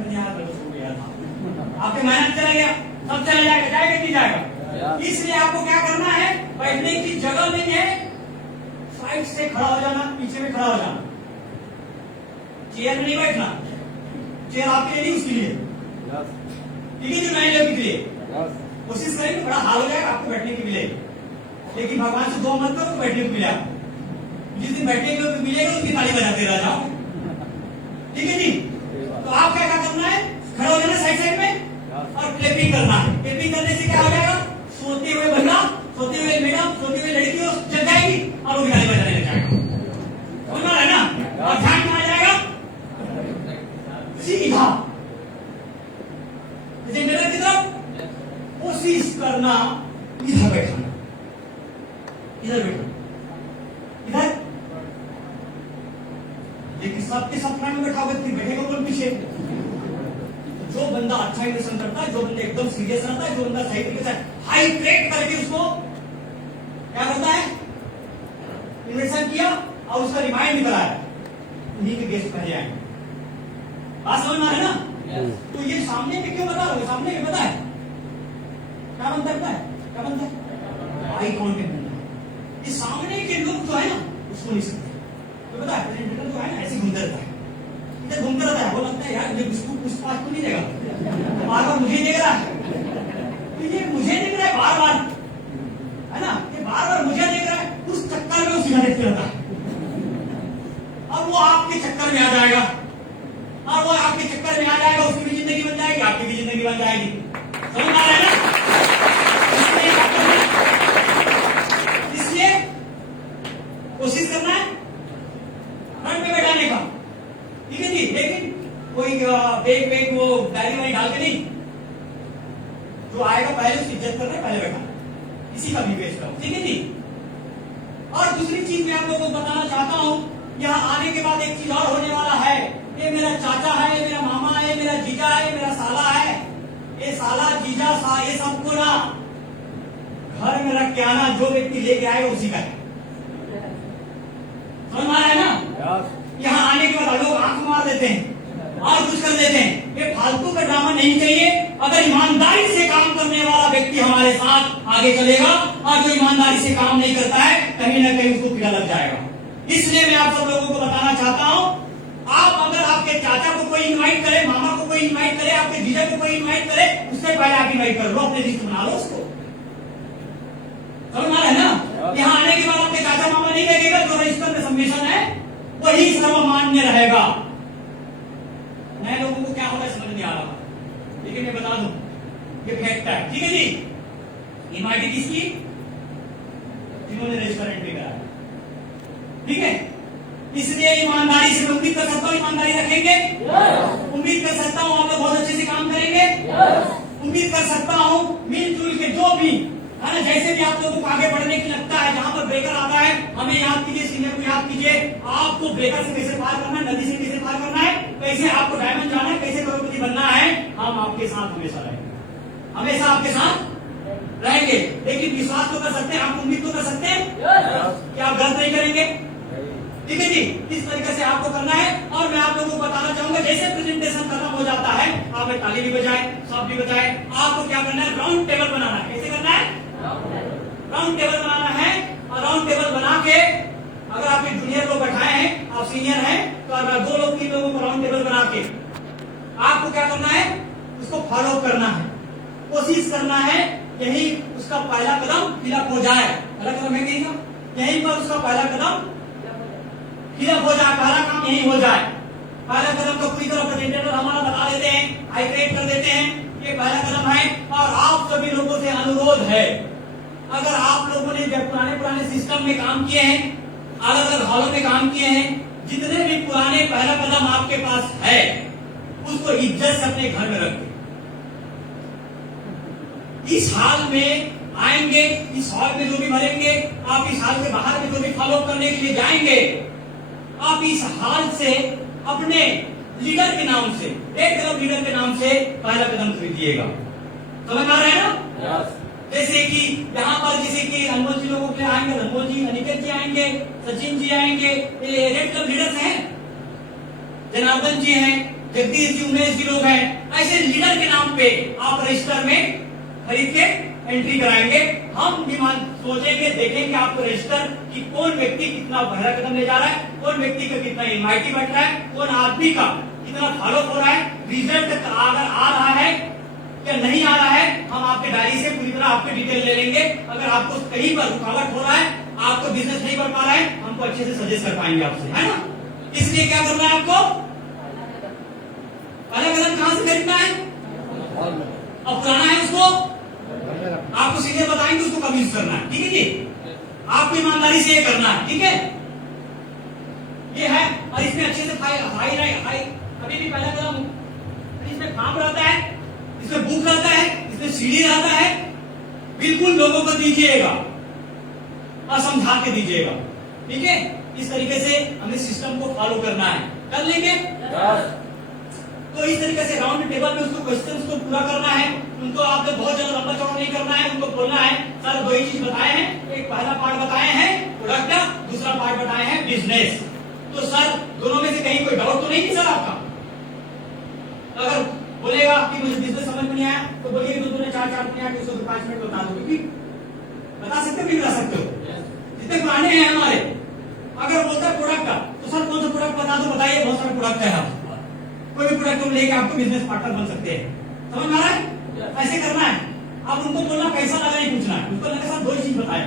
आपके मेहनत चला गया, सब चला जाएगा, जाएगा नहीं जाएगा। इसलिए आपको क्या करना है, बैठने की जगह नहीं है, साइड से खड़ा हो जाना, पीछे में खड़ा हो जाना, चेयर में नहीं बैठना, चेयर आपके लिए नहीं, उसके लिए, ठीक है जी, महिला के लिए कोशिश करेंगे, बड़ा हाल हो जाएगा आपको बैठने के लिए, लेकिन भगवान से दुआ मत करो तो बैठने को मिला। जिस दिन बैठने के लिए मिलेगा उसकी ताली बजाते रह जाओ, ठीक है जी। तो आप क्या करना है, खड़ा हो जाना साइड साइड में और क्लैपिंग करना है। क्लैपिंग करने से क्या हो जाएगा, सोते हुए बंदा, सोते हुए मैडम, सोते हुए लड़की जग जाएगी और वो भी ताली बजाने लग जाएगा, समझ में आ रहा है ना। और ध्यान कहाँ जाएगा, सीधा जनरेटर की तरफ। कोशिश करना इधर बैठना, इधर बैठना, इधर, लेकिन सबके सपना में बैठा फिर बैठेगा कौन पीछे। जो बंदा अच्छा इंडक्शन करता है, जो बंदा एकदम सीरियस रहता है, जो बंदा सही तरीके से हाइड्रेट करके उसको क्या करता है, इन्वेस्टमेंट किया और उसका रिमाइंड भी कराया, उन्हीं के गेस्ट पहले आएंगे। बात समझ में आ रही है ना। तो ये सामने पे क्यों बता रहा हूँ, सामने पे पता है क्या बनता है, क्या बनता है, आई कॉन्टेक्ट बनता है। ये सामने के लोग जो है ना उसको नहीं सकते, तो पता है प्रेजेंटेटर जो है ना ऐसे घूमते रहता है, इधर घूमते रहता है, वो लगता है यार ये बिस्कुट कुछ पास तो नहीं देगा, बार बार मुझे देख रहा है, तो ये मुझे देख रहा है बार बार, है ना, ये बार बार मुझे देख रहा है, उस चक्कर में उसी का देखते रहता है। अब वो आपके चक्कर में आ जाएगा, और वो आपके चक्कर में आ जाएगा, उसकी भी जिंदगी बन जाएगी, आपकी भी जिंदगी बन जाएगी, समझ आ रहा है ना। इसलिए कोशिश करना है फ्रंट में बैठाने का, ठीक है जी। लेकिन कोई बेग बेग वो डायरी वाली डाल के नहीं, जो आएगा पहले उसकी इज्जत करना है, पहले बैठा, इसी का भी बेस्ट है, ठीक है जी। और दूसरी चीज मैं आप लोगों को बताना चाहता हूं, यहाँ आने के बाद एक चीज और होने वाला है। ये मेरा चाचा है, मेरा मामा है, मेरा जीजा है, मेरा साला है, ये साला जीजा ये सबको ना घर में रख के आना, जो व्यक्ति लेके आएगा उसी का है, समझ में आ रहा है ना। यहाँ आने के बाद लोग आंख मार देते हैं और कुछ कर देते हैं, ये फालतू का ड्रामा नहीं चाहिए। अगर ईमानदारी से काम करने वाला व्यक्ति हमारे साथ आगे चलेगा, और जो ईमानदारी से काम नहीं करता है कहीं ना कहीं उसको कीड़ा लग जाएगा। इसलिए मैं आप सब लोगों को बताना चाहता हूं, आप अगर आपके चाचा को कोई इनवाइट करे, मामा को कोई इनवाइट करे, आपके जीजा को कोई इनवाइट करे, उससे पहले आप इनवाइट कर लो, अपने लिस्ट बना लो उसको, समझ में आ रहा है ना। यहाँ आने के बाद आपके चाचा मामा नहीं लगेगा, जो रजिस्टर में सबमिशन है वही सर्वमान्य रहेगा। नए लोगों को क्या होगा समझ नहीं आ रहा, लेकिन मैं बता दूं ये फैक्ट है, ठीक है जी। इनवाइट किसकी, जिन्होंने रेस्टोरेंट में कराया, ठीक है। इसलिए ईमानदारी से मैं उम्मीद कर सकता हूँ, ईमानदारी रखेंगे, उम्मीद कर सकता हूँ आप लोग बहुत अच्छे से काम करेंगे, उम्मीद कर सकता हूँ मिलजुल के जो भी है ना, जैसे भी आप लोगों को आगे बढ़ने की लगता है, जहां पर ब्रेकर आता है हमें याद कीजिए, सीनियर को याद कीजिए, आपको ब्रेकर से कैसे पार करना है, नदी से कैसे पार करना है, कैसे आपको डायमंड जाना है, कैसे करोड़पति बनना है, हम आपके साथ हमेशा रहेंगे, हमेशा आपके साथ रहेंगे। लेकिन विश्वास तो कर सकते हैं, आप उम्मीद तो कर सकते हैं कि आप गलत नहीं करेंगे, ठीक है जी। इस तरीके से आपको करना है। और मैं आप लोगों को बताना चाहूंगा, जैसे प्रेजेंटेशन खत्म हो जाता है, आप ताली भी बजाए, सब भी बजाए, आपको क्या करना है, राउंड टेबल बनाना है। कैसे करना है, राउंड टेबल बनाना है। और राउंड टेबल बना के अगर आप एक जूनियर को बैठाए हैं, आप सीनियर हैं, तो अगर 2 लोग 3 लोगों को राउंड टेबल बना के आपको क्या करना है, उसको फॉलो करना है, कोशिश करना है यही उसका पहला कदम फिलअप हो जाए। पहला कदम है कहीं का, यहीं पर उसका पहला कदम फिलअप हो जाए, पहला काम यही हो जाए। पहला कदम को पूरी तरह प्रेजेंटेटर हमारा बता देते हैं, हाईलाइट कर देते हैं, ये पहला कदम है। और आप सभी लोगों से अनुरोध है, अगर आप लोगों ने जब पुराने सिस्टम में काम किए हैं, अलग अलग हॉलों में काम किए हैं, जितने भी पुराने पहला कदम आपके पास है उसको इज्जत से अपने घर में रखें। इस हाल में आएंगे, इस हॉल में जो भी भरेंगे, आप इस हाल से बाहर में जो भी फॉलो करने के लिए जाएंगे, आप इस हाल से अपने लीडर के नाम से, एक तरफ लीडर के नाम से पहला कदम खरीदिएगा। समझ आ रहा है ना। जैसे कि यहाँ पर जैसे कि अनमोल जी लोगों के लिए आएंगे, अनमोल जी, अनिकेत जी आएंगे, सचिन जी आएंगे, ये रेड क्लब लीडर्स हैं, जनार्दन जी हैं, जगदीश जी, उमेश जी लोग हैं। ऐसे लीडर के नाम पे आप रजिस्टर में खरीद के एंट्री कराएंगे। हम डिमांड सोचेंगे, देखेंगे आपको रजिस्टर कि कौन व्यक्ति कितना पहला कदम ले जा रहा है, कौन व्यक्ति का कितना इनवाइटी बढ़ रहा है, कौन आदमी का कितना फॉलो हो रहा है, रिजल्ट अगर आ रहा है या नहीं आ रहा है, हम आपके डायरी से पूरी तरह आपके डिटेल ले लेंगे। अगर आपको कहीं पर रुकावट हो रहा है, आपको बिजनेस नहीं बढ़ पा रहा है, हमको अच्छे से सजेस्ट कर पाएंगे आपसे, है ना। इसलिए क्या करना है आपको, पहला कदम कहां से खरीदना है, अब पुराना है उसको आपको सीधे बताएंगे उसको कब यूज करना है, ठीक है जी। आपको ईमानदारी से ये करना है, ठीक है। ये है, और इसमें अच्छे से हाई अभी भी पहला कदम, इसमें काम रहता है, इसमें बुक रहता है, इसमें सीढ़ी रहता है। बिल्कुल लोगों को दीजिएगा और समझा के दीजिएगा, ठीक है। इस तरीके से हमें सिस्टम को फॉलो करना है, कर लेंगे। तो इस तरीके से राउंड टेबल में उसको क्वेश्चंस को पूरा करना है। उनको आपने बहुत ज्यादा लंबा चौड़ा नहीं करना है, उनको बोलना है सर दो ही चीज बताए हैं, एक पहला पार्ट बताए हैं प्रोडक्ट, दूसरा पार्ट बताए हैं बिजनेस। तो सर दोनों में से कहीं कोई डाउट तो नहीं है सर आपका? अगर बोलेगा कि मुझे बिजनेस समझ में नहीं आया तो बोलिए तो तूने 4-4 उसको 5 मिनट बता दो, क्योंकि बता सकते हो भी बता सकते हो, जितने पुराने हैं हमारे। अगर बोलता है प्रोडक्ट का तो सर कौन सा प्रोडक्ट बता दो, बताइए, बहुत सारे प्रोडक्ट है, कोई भी प्रोडक्ट को लेके आपको बिजनेस पार्टनर बन सकते हैं, समझ में आ रहा है। ऐसे करना है। अब उनको बोलना पैसा लगा नहीं पूछना है, उनको लगा सर दो ही चीज बताए,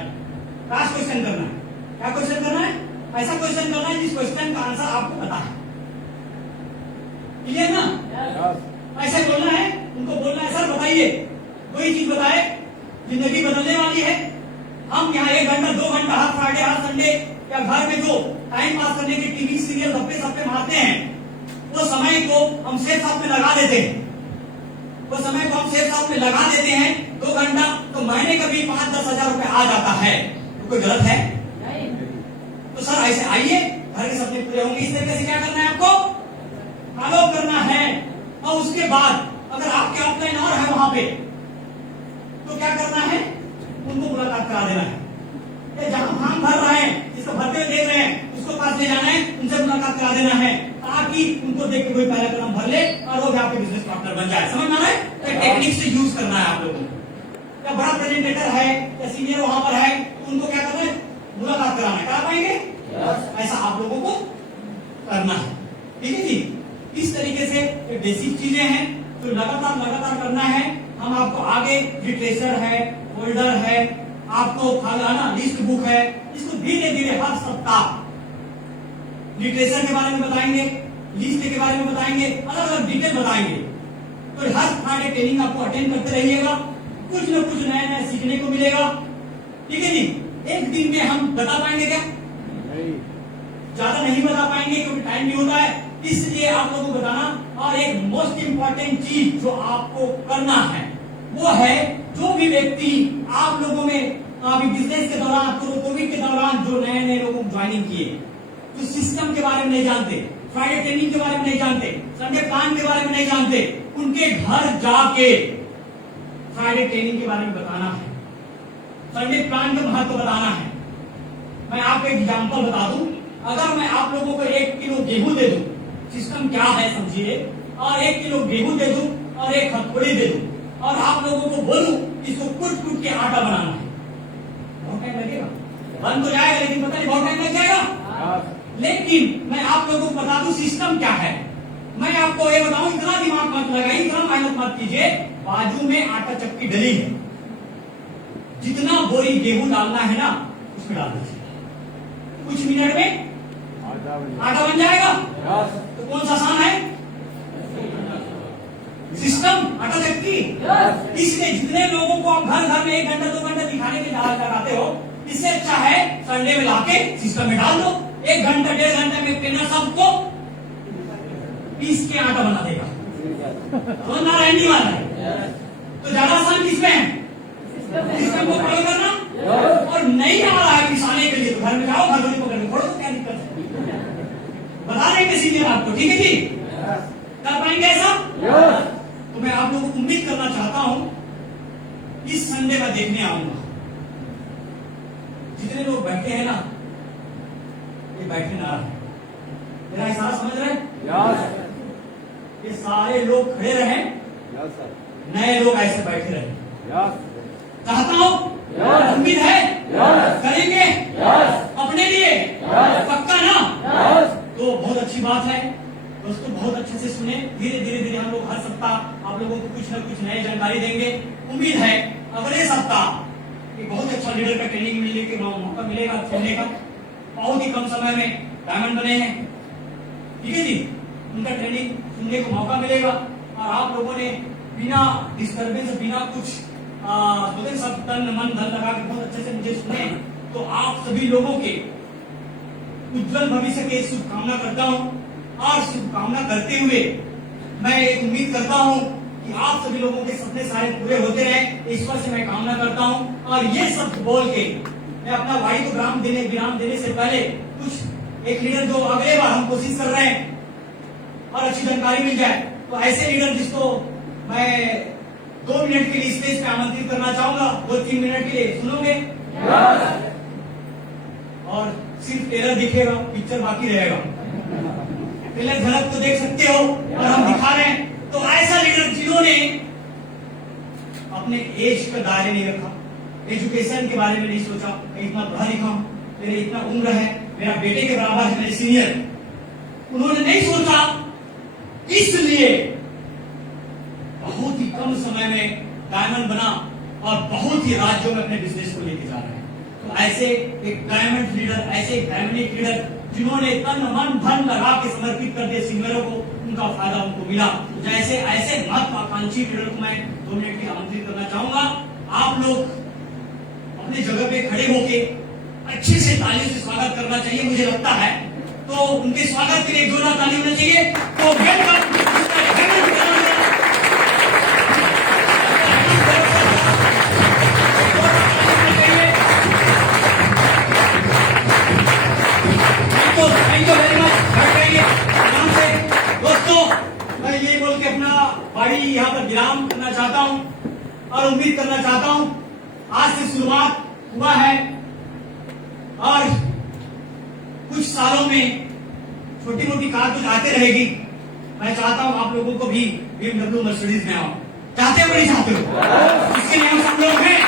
क्लास क्वेश्चन करना है। क्या क्वेश्चन करना है? ऐसा क्वेश्चन करना है जिस क्वेश्चन का आंसर आपको पता है, क्लियर ना। ऐसे बोलना है, उनको बोलना है सर बताइए, कोई चीज बताए, जिंदगी बदलने वाली है। हम यहाँ 1 घंटा 2 घंटा हर फ्राइडे हर संडे या घर में जो टाइम पास करने के टीवी सीरियल गप्पे सप्पे मारते हैं, वो समय को हम सेफ साथ में लगा देते हैं, वो समय को हम सेफ साथ में लगा देते हैं 2 घंटा, तो महीने का भी 5-10 हजार रुपए आ जाता है। तो कोई गलत है? तो सर ऐसे आइए, घर के सपने पूरे होंगे। इस तरीके से क्या करना है आपको, फॉलो करना है। और उसके बाद अगर आपके ऑफलाइन और है वहां पे, तो क्या करना है, उनको मुलाकात करा देना है। जहां फॉर्म भर रहे हैं, जिसको भरते हुए देख रहे हैं, उसको पास ले जाना है, उनसे मुलाकात करा देना है, ताकि उनको देख के कोई पहला कदम भर ले और वो यहाँ पे बिजनेस पार्टनर बन जाए। समझ में आ रहा है? तो टेक्निक से यूज करना है आप लोगों को। या बड़ा प्रेजेंटेटर है या सीनियर वहां पर है, तो उनको क्या करना है, मुलाकात कराना है, करा पाएंगे? ऐसा आप लोगों को करना है, ठीक है जी। इस तरीके से बेसिक चीजें हैं, तो लगातार करना है। हम आपको आगे लिटरेचर है, फोल्डर है, आपको खाना लिस्ट बुक है, इसको धीरे धीरे हर सप्ताह लिटरेचर के बारे में बताएंगे, लिस्ट के बारे में बताएंगे, अलग अलग डिटेल बताएंगे। तो हर फ्राइडे ट्रेनिंग आपको अटेंड करते रहिएगा, कुछ न कुछ नया नया सीखने को मिलेगा, ठीक है जी। एक दिन में हम बता पाएंगे क्या? ज्यादा नहीं बता पाएंगे क्योंकि टाइम नहीं होता है, इसलिए आप लोगों को बताना। और एक मोस्ट इंपॉर्टेंट चीज जो आपको करना है वो है, जो भी व्यक्ति आप लोगों में अभी बिजनेस के दौरान, कोविड के दौरान जो नए नए लोगों ज्वाइनिंग किए, जो सिस्टम के बारे में नहीं जानते, फ्राइडे ट्रेनिंग के बारे में नहीं जानते, संडे प्लान के बारे में नहीं जानते, उनके घर जाके फ्राइडे ट्रेनिंग के बारे में बताना है, संडे प्लान का महत्व बताना है। मैं आपको एक एग्जांपल बता दूं, अगर मैं आप लोगों को 1 किलो गेहूं दे दूं, सिस्टम क्या है समझिए, और 1 किलो गेहूं दे दूं और 1 हथौड़ी दे दूं, और आप लोगों को बोलूं इसको कूट के आटा बनाना है, बहुत टाइम लगेगा, बन तो जाएगा लेकिन पता नहीं बहुत टाइम लग जाएगा। लेकिन मैं आप लोगों को बता दूं सिस्टम क्या है। मैं आपको ये बताऊं, इतना दिमाग मत लगाइए, इतना मेहनत मत कीजिए। बाजू में आटा चक्की डली है, जितना बोरी गेहूं डालना है ना उसमें डाल दीजिए, कुछ मिनट में आटा बन जाएगा। तो कौन सा आसान है? सिस्टम, आटा चक्की। इसलिए जितने लोगों को आप घर घर में 1 घंटा 2 घंटा दिखाने के लगाते हो, इससे अच्छा है संडे में लाके सिस्टम में डाल दो, 1 घंटा 1.5 घंटे में ट्रेनर सबको पीस के आटा बना देगा। तो ना रहने वाला है, तो ज्यादा आसान किसमें है? सिस्टम को फॉलो करना। और नहीं आ रहा है पिसाने के लिए तो घर में जाओ, घर में पकड़ के फोड़ो, तो क्या दिक्कत है, बता देंगे सीनियर आपको, ठीक है जी। कर पाएंगे ऐसा? तो मैं आप लोगों को उम्मीद करना चाहता हूं इस संडे में देखने आऊंगा। जितने लोग बैठे हैं ना, ये बैठे ना, मेरा इशारा समझ रहे हैं? ये सारे लोग खड़े रहे, नए लोग ऐसे बैठे रहे। चाहता हूं, उम्मीद है करेंगे अपने लिए, पक्का ना? तो बहुत अच्छी बात है दोस्तों, बहुत अच्छे से सुने। धीरे धीरे हम लोग हर सप्ताह आप लोगों को कुछ न कुछ नई जानकारी देंगे। उम्मीद है अगले सप्ताह एक बहुत अच्छा लीडर का ट्रेनिंग मिलने के मौका मिलेगा सुनने का। बहुत ही कम समय में डायमंड बने हैं, ठीक है जी, उनका ट्रेनिंग सुनने को मौका मिलेगा। और आप लोगों ने बिना डिस्टर्बेंस, बिना कुछ सब तन मन धन लगा के बहुत अच्छे से मुझे सुने, तो आप सभी लोगों के उज्जवल भविष्य के शुभकामना करता हूं। और शुभकामना करते हुए मैं एक उम्मीद करता हूं कि आप सभी लोगों के सपने सारे पूरे होते रहे, ईश्वर से मैं कामना करता हूं। और ये सब बोल के मैं अपना भाई को विराम देने से पहले कुछ एक लीडर जो अगले बार हम कोशिश कर रहे हैं और अच्छी जानकारी मिल जाए, तो ऐसे लीडर जिसको मैं 2 मिनट के लिए स्टेज पे आमंत्रित करना चाहूंगा। 2-3 मिनट के लिए सुनोगे? और सिर्फ ट्रेलर दिखेगा, पिक्चर बाकी रहेगा। ट्रेलर झलक तो देख सकते हो और हम दिखा रहे हैं। तो ऐसा लीडर जिन्होंने अपने एज का दायरे नहीं रखा, एजुकेशन के बारे में नहीं सोचा, मैं इतना पढ़ा लिखा हूं, मेरे इतना उम्र है, मेरा बेटे के बराबर है, मेरे सीनियर, उन्होंने नहीं सोचा। इसलिए बहुत ही कम समय में डायमंड बना और बहुत ही राज्यों में अपने बिजनेस को लेके जा रहे हैं। तो ऐसे एक डायमंड लीडर, ऐसे एक डायमंडिक लीडर जिन्होंने तन मन धन लगा के समर्पित कर दिए सीनियरों को, उनका फायदा उनको मिला। जैसे ऐसे महत्वाकांक्षी लीडर को मैं 2 मिनट के लिए आमंत्रित करना चाहूंगा। आप लोग अपने जगह पे खड़े होके अच्छे से तालियों से स्वागत करना चाहिए, मुझे लगता है। तो उनके स्वागत के लिए जोरदार ताली होना चाहिए। तो वेलकम बाड़ी यहाँ पर विराम करना चाहता हूँ और उम्मीद करना चाहता हूँ आज से शुरुआत हुआ है और कुछ सालों में छोटी मोटी कार तो आते रहेगी। मैं चाहता हूँ आप लोगों को भी BMW मर्सिडीज में आओ। चाहते हो नहीं चाहते हो? इसके लिए हम सब लोग हैं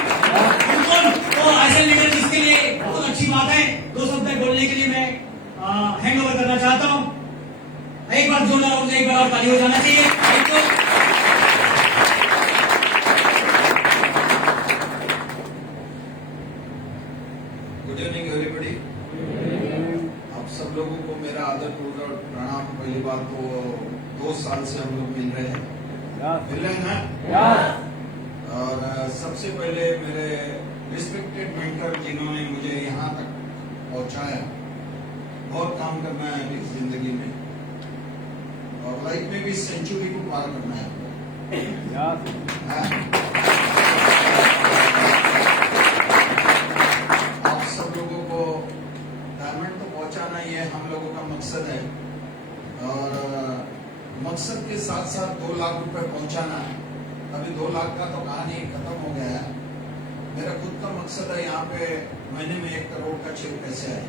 बिल्कुल। तो ऐसे लीडर जिसके लिए बहुत अच्छी बात है, 2 शब्द बोलने के लिए मैं हैंड ओवर करना चाहता हूँ। एक बार जोरदार एक बार और ताली हो जाना चाहिए। Good evening everybody. आप सब लोगों को मेरा आदरपूर्वक प्रणाम। पहली बात तो 2 साल से हम लोग मिल रहे हैं, मिल रहे हैं। और सबसे पहले मेरे रिस्पेक्टेड मेंटर जिन्होंने मुझे यहाँ तक पहुँचाया, बहुत काम करना है अभी जिंदगी में और लाइफ में भी सेंचुरी को पार करना है। आप सब लोगों को डायमंड तो पहुंचाना ही है, हम लोगों का मकसद है। और मकसद के साथ साथ 2 लाख रुपए पहुंचाना है। अभी 2 लाख का तो कहानी खत्म हो गया है। मेरा खुद का मकसद है यहाँ पे महीने में 1 करोड़ का चेक कैसे आए,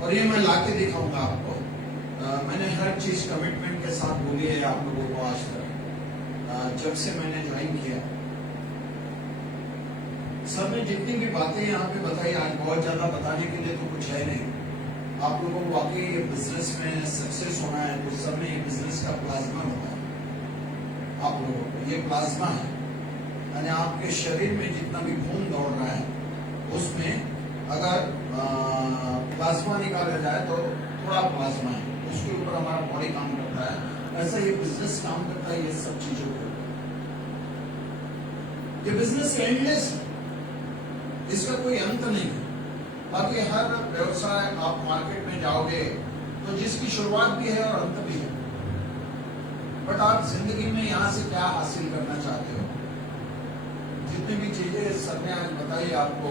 और ये मैं लाके दिखाऊंगा आपको। मैंने हर चीज कमिटमेंट के साथ बोली है आप लोगों को आज तक, जब से मैंने ज्वाइन किया। सब ने जितनी भी बातें यहाँ पे बताई, आज बहुत ज्यादा बताने के लिए तो कुछ है नहीं। आप लोगों को वाकई ये बिजनेस में सक्सेस होना है तो सब में ये बिजनेस का प्लाज्मा होता है। आप लोगों को ये प्लाज्मा है, यानी आपके शरीर में जितना भी खून दौड़ रहा है उसमें अगर प्लाज्मा निकाला जाए तो थोड़ा प्लाज्मा है, उसके ऊपर हमारा बॉडी काम करता है। ऐसा ये बिजनेस काम करता है। ये सब चीजों को, ये बिजनेस एंडलेस है, इसका कोई अंत नहीं है। बाकी हर व्यवसाय आप मार्केट में जाओगे तो जिसकी शुरुआत भी है और अंत भी है, बट आप जिंदगी में यहाँ से क्या हासिल करना चाहते हो। जितनी भी चीजें सर ने आज बताई आपको,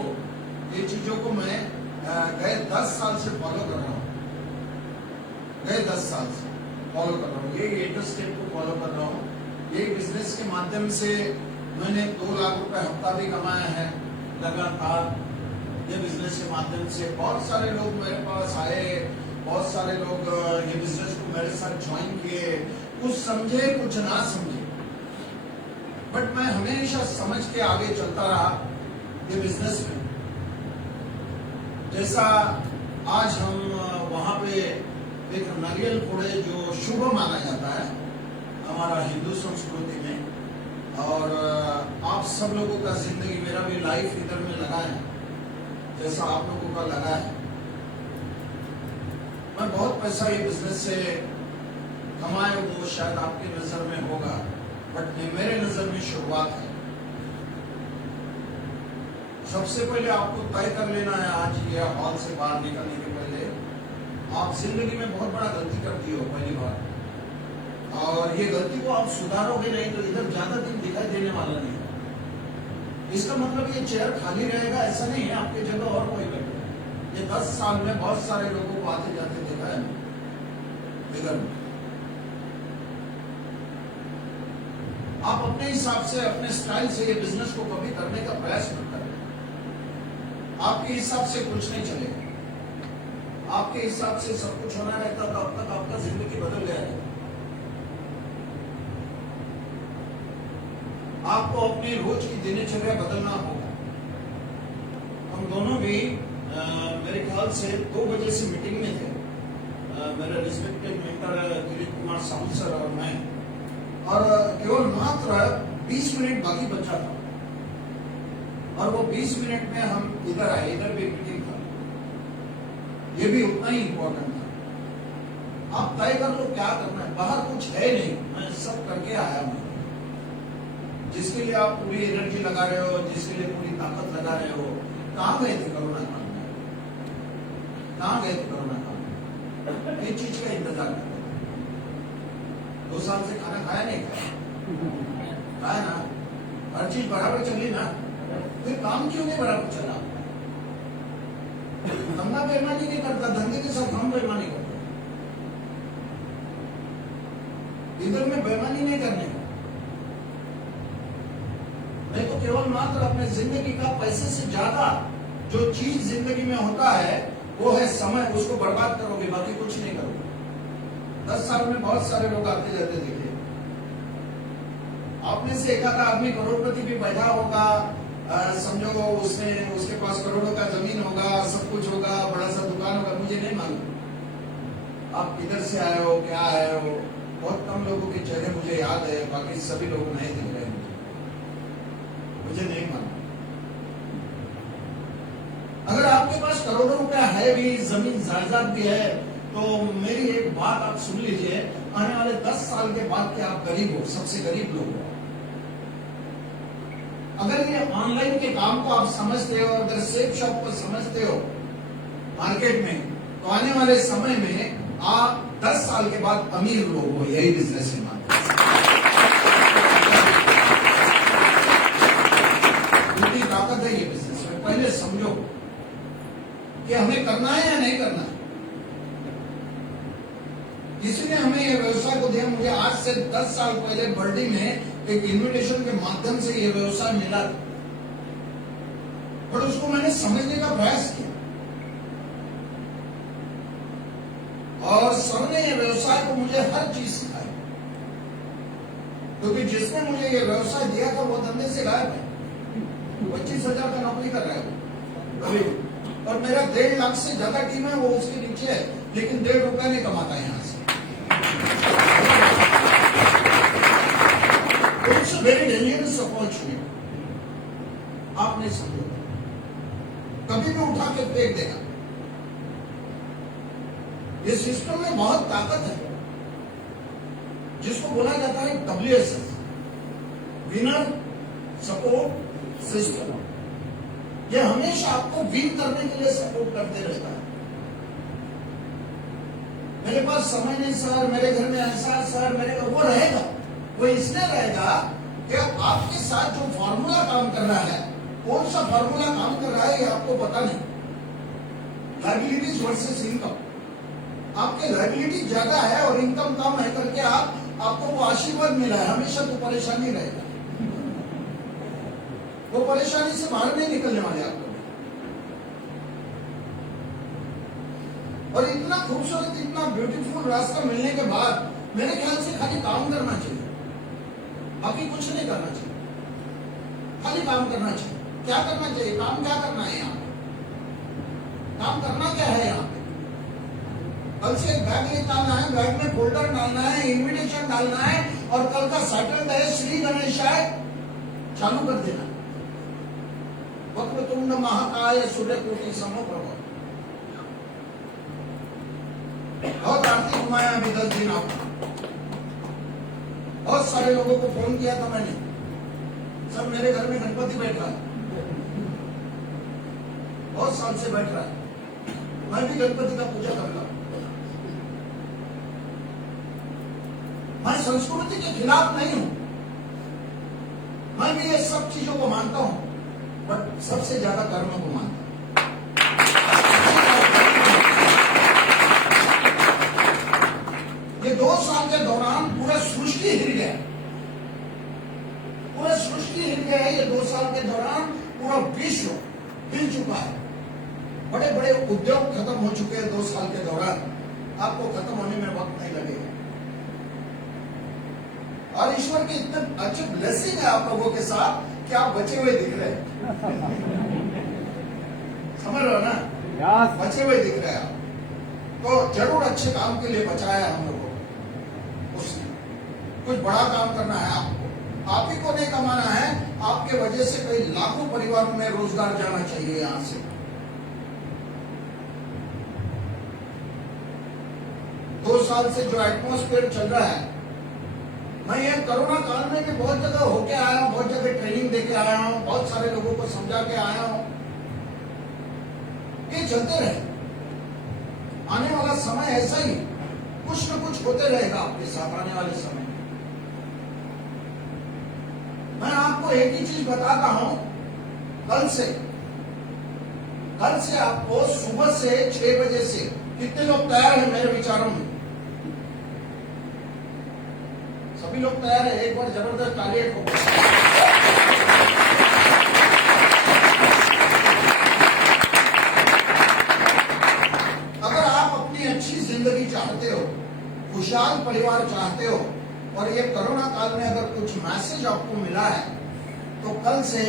ये चीजों को मैं गए 10 साल से फॉलो कर रहा हूँ। गए 10 साल से फॉलो कर रहा हूँ, ये 8 स्टेप को फॉलो कर रहा हूँ। ये बिजनेस के माध्यम से मैंने 2 लाख रुपए हफ्ता भी कमाया है लगातार। ये बिजनेस के माध्यम से बहुत सारे लोग मेरे पास आए, बहुत सारे लोग ये बिजनेस को मेरे साथ ज्वाइन किए, कुछ समझे कुछ ना समझे, बट मैं हमेशा समझ के आगे चलता रहा ये बिजनेस में। जैसा आज हम वहां पे एक नारियल फोड़े जो शुभ माना जाता है हमारा हिंदू संस्कृति में, और आप सब लोगों का जिंदगी, मेरा भी लाइफ इधर में लगा है जैसा आप लोगों का लगा है। मैं बहुत पैसा ये बिजनेस से कमाए, वो शायद आपकी नजर में होगा, बट मेरे नजर में शुरुआत है। सबसे पहले आपको तय कर लेना है आज ये हॉल से बाहर निकलने के पहले, आप जिंदगी में बहुत बड़ा गलती करती हो पहली बार, और ये गलती को आप सुधारोगे नहीं तो इधर ज्यादा दिन दिखाई देने वाला नहीं है। इसका मतलब ये चेयर खाली रहेगा ऐसा नहीं है, आपकी जगह और कोई बैठेगा। ये 10 साल में बहुत सारे लोगों को आते जाते देखा है इधर। आप अपने हिसाब से, अपने स्टाइल से ये बिजनेस को कभी करने का प्रयास मत करें। आपके हिसाब से कुछ नहीं चलेगा। आपके हिसाब से सब कुछ होना रहता तो अब तक आपका जिंदगी बदल गया है। आपको अपनी रोज की दिनचर्या बदलना होगा। हम दोनों भी मेरे ख्याल से 2 बजे से मीटिंग में थे, मेरे respected mentor Dilip Kumar Sahu sir और मैं, और केवल मात्र 20 मिनट बाकी बचा था, और वो 20 मिनट में हम इधर आए। इधर भी मीटिंग था, ये भी उतना ही इम्पोर्टेंट था। आप तय कर लो क्या करना है, बाहर कुछ है नहीं, मैं सब करके आया हूं। जिसके लिए आप पूरी एनर्जी लगा रहे हो, जिसके लिए पूरी ताकत लगा रहे हो, कहां गए थे कोरोना काल में? कहां गए थे कोरोना काल में? किस चीज का इंतजार कर रहे थे? 2 साल से खाना खाया नहीं खाया ना, हर चीज बराबर चली ना, फिर काम क्यों नहीं बराबर चला? धंधा बेईमानी नहीं करता, धंधे के साथ हम बेईमानी करते, इधर में बेईमानी नहीं करने का। नहीं तो केवल मात्र अपने जिंदगी का पैसे से ज्यादा जो चीज जिंदगी में होता है वो है समय, उसको बर्बाद करोगे, बाकी कुछ नहीं करोगे। 10 साल में बहुत सारे लोग आते जाते देखे। आप में से एक आधा आदमी करोड़पति भी बैठा होगा, समझो उसके पास करोड़ों का जमीन होगा, सब कुछ होगा, बड़ा सा दुकान होगा, मुझे नहीं मालूम आप किधर से आए हो, क्या आए हो। बहुत कम लोगों के चेहरे मुझे याद है, बाकी सभी लोग नहीं दिख रहे हैं, मुझे नहीं मालूम। अगर आपके पास करोड़ों रुपया है भी, जमीन जायदाद भी है, तो मेरी एक बात आप सुन लीजिए, आने वाले 10 साल के बाद के आप गरीब हो, सबसे गरीब लोग हो। अगर ये ऑनलाइन के काम को आप समझते हो, अगर सेफ शॉप को समझते हो मार्केट में, तो आने वाले समय में आप 10 साल के बाद अमीर लोग हो। यही बिजनेस है ताकत है ये बिजनेस में। पहले समझो कि हमें करना है या नहीं करना है। किसी ने हमें ये व्यवसाय को दिया। मुझे आज से 10 साल पहले बर्डी में एक इन्विटेशन के माध्यम से ये व्यवसाय मिला, बट उसको मैंने समझने का प्रयास किया, और सर ने ये व्यवसाय को मुझे हर चीज सिखाई, क्योंकि जिसने मुझे ये व्यवसाय दिया था वो धंधे से गायब है। 25,000 का नौकरी कर रहा है अभी, और मेरा 1.5 लाख से ज्यादा टीम है, वो उसके नीचे है, लेकिन 1.5 रुपया नहीं कमाता यहां से। It's a very dangerous opportunity. आप नहीं समझोगे, कभी भी उठा के फेंक देगा। इस सिस्टम में बहुत ताकत है, जिसको बोला जाता है WSS, विनर सपोर्ट सिस्टम। ये हमेशा आपको विन करने के लिए सपोर्ट करते रहता है। मेरे पास समय नहीं सर, मेरे घर में ऐसा सर, मेरे वो रहेगा, वो इसलिए रहेगा कि आपके साथ जो फॉर्मूला काम कर रहा है, कौन सा फॉर्मूला काम कर रहा है ये आपको पता नहीं। लायबिलिटीज वर्सेस इनकम, आपकी लायबिलिटी ज्यादा है और इनकम कम है करके आपको वो आशीर्वाद मिला है, हमेशा तो परेशानी रहेगा। वो परेशानी से बाहर नहीं निकलने वाले आपको। और इतना खूबसूरत, इतना ब्यूटीफुल रास्ता मिलने के बाद मेरे ख्याल से खाली काम करना चाहिए, बाकी कुछ नहीं करना चाहिए, खाली काम करना चाहिए। क्या करना चाहिए? काम क्या करना है यहाँ पे? काम करना क्या है यहाँ पे? कल से एक बैग निकालना है, बैग में फोल्डर डालना है, इन्विटेशन डालना है, और कल का सैटरडे श्री गणेशाय चालू कर देना। वक्रतुंड महाकाय सूर्यकोटि समप्रभ। बहुत आरती घुमाया अभी 10 दिन आपको, बहुत सारे लोगों को फोन किया था मैंने, सब मेरे घर में गणपति बैठ रहा है, बहुत साल से बैठ रहा है, मैं भी गणपति का पूजा करता हूं। मैं संस्कृति के खिलाफ नहीं हूं, मैं भी ये सब चीजों को मानता हूं, बट सबसे ज्यादा कर्म को मानता हूं। ये 2 साल के दौरान पूरा सृष्टि हिल गया, पूरा सृष्टि हिल गया है। ये 2 साल के दौरान पूरा विश्व हिल चुका है, बड़े बड़े उद्योग खत्म हो चुके हैं 2 साल के दौरान। आपको खत्म होने में वक्त नहीं लगेगा, और ईश्वर की इतने अच्छे ब्लेसिंग है आप लोगों के साथ कि आप बचे हुए दिख रहे हैं। समझ रहे हो ना? बचे हुए दिख रहे हैं आप, तो जरूर अच्छे काम के लिए बचाया हम लोगों को। उसने कुछ बड़ा काम करना है आपको, आप ही को नहीं कमाना है, आपके वजह से कई लाखों परिवारों में रोजगार जाना चाहिए यहां से। दो साल से जो एटमॉस्फेयर चल रहा है, मैं ये कोरोना काल में भी बहुत जगह होके आया हूं, बहुत जगह ट्रेनिंग देके आया हूं, बहुत सारे लोगों को समझा के आया हूं। ये चलते रहे, आने वाला समय ऐसा ही कुछ न कुछ होते रहेगा आपके साथ आने वाले समय में। मैं आपको एक ही चीज बताता हूं, कल से आपको सुबह से 6 बजे से, कितने लोग तैयार हैं मेरे विचारों में? सभी लोग तैयार है? एक बार जबरदस्त तालियां ठोको। अगर आप अपनी अच्छी जिंदगी चाहते हो, खुशहाल परिवार चाहते हो, और ये कोरोना काल में अगर कुछ मैसेज आपको मिला है, तो कल से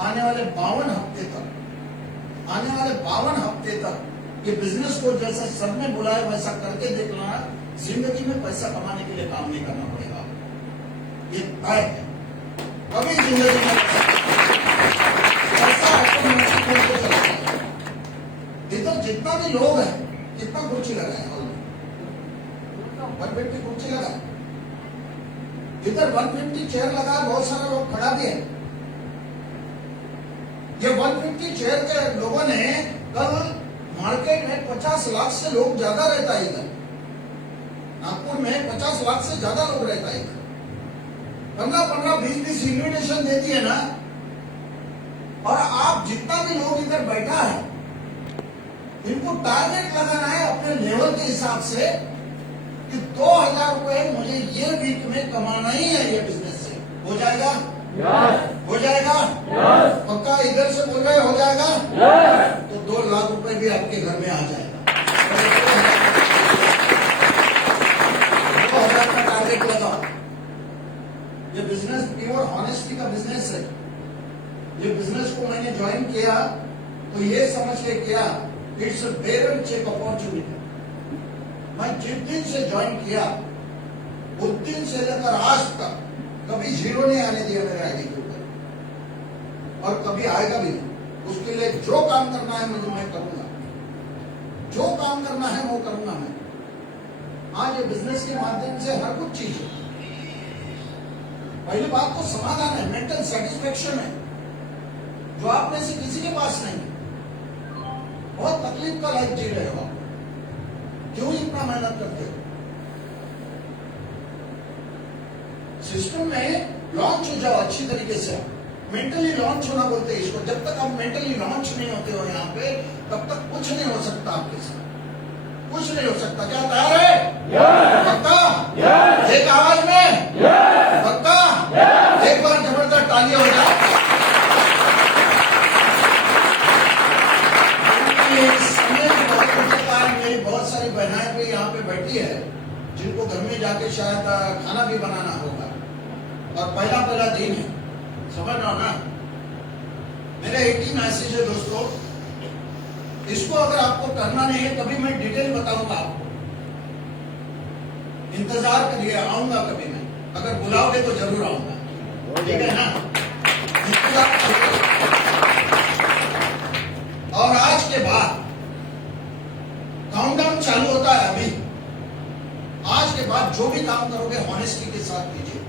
आने वाले 52 हफ्ते तक ये बिजनेस को जैसा सर ने बोला है वैसा करके देखना। जिंदगी में पैसा कमाने के लिए काम नहीं करना पड़ेगा, ये तय है। कभी जिंदगी में पैसा ऑटोमेटिक होके चला जाएगा। इधर जितना भी लोग हैं, कितना कुर्सी लगा है? 150 कुर्सी लगा है, इधर 150 चेयर लगा है, बहुत सारे लोग खड़ा भी है। ये 150 चेयर के लोगों ने कल मार्केट में 50 लाख से लोग ज्यादा रहता है, इधर नागपुर में 50 लाख से ज्यादा लोग रहता है। 15-15, 20-20 इन्विटेशन देती है ना, और आप जितना भी लोग इधर बैठा है, इनको टारगेट लगाना है अपने लेवल के हिसाब से कि 2000 रुपए मुझे ये वीक में कमाना ही है। ये बिजनेस से हो जाएगा? हो जाएगा? पक्का? इधर से बोल रहे हो जाएगा? तो 2 लाख रुपए भी आपके घर में आ जाएगा। 2000 का टारगेट लगा। ये बिजनेस प्योर ऑनेस्टी का बिजनेस है। ये बिजनेस को मैंने ज्वाइन किया तो ये समझ के किया, it's a very check opportunity. मैं जिस दिन से ज्वाइन किया उस दिन से लेकर आज तक कभी जीरो नहीं आने दिया मेरे आईडी के ऊपर, और कभी आएगा भी नहीं। उसके लिए जो काम करना है मुझे, मैं करूंगा। जो काम करना है वो करूंगा मैं। आज ये बिजनेस के माध्यम से हर कुछ चीज है। पहली बात तो समाधान है, मेंटल सेटिस्फेक्शन है, जो आप में से किसी के पास नहीं है। बहुत तकलीफ का लाइफ जी रहे हो, क्यों इतना मेहनत करते हो? सिस्टम में लॉन्च हो जाओ अच्छी तरीके से। मेंटली लॉन्च होना बोलते हैं इसको। जब तक आप मेंटली लॉन्च नहीं होते हो यहाँ पे, तब तक कुछ नहीं हो सकता आपके साथ, कुछ नहीं हो सकता। क्या तैयार है? पक्का? एक आवाज में पक्का? एक बार जबरदस्त तालियां हो जाए। समय बहुत मेरी बहुत सारी बहनाएं भी यहाँ पे बैठी है, जिनको घर में जाके शायद खाना भी बनाना होगा और पहला दिन है, समझ रहा हो ना। मेरा एक ही मैसेज है दोस्तों, इसको अगर आपको करना नहीं है कभी मैं डिटेल बताऊंगा आपको, इंतजार करिए, आऊंगा कभी मैं, अगर बुलाओगे तो जरूर आऊंगा, ठीक है ना। इंतजार करिए। और आज के बाद काउंटडाउन चालू होता है अभी। आज के बाद जो भी काम करोगे ऑनेस्टी के साथ कीजिए।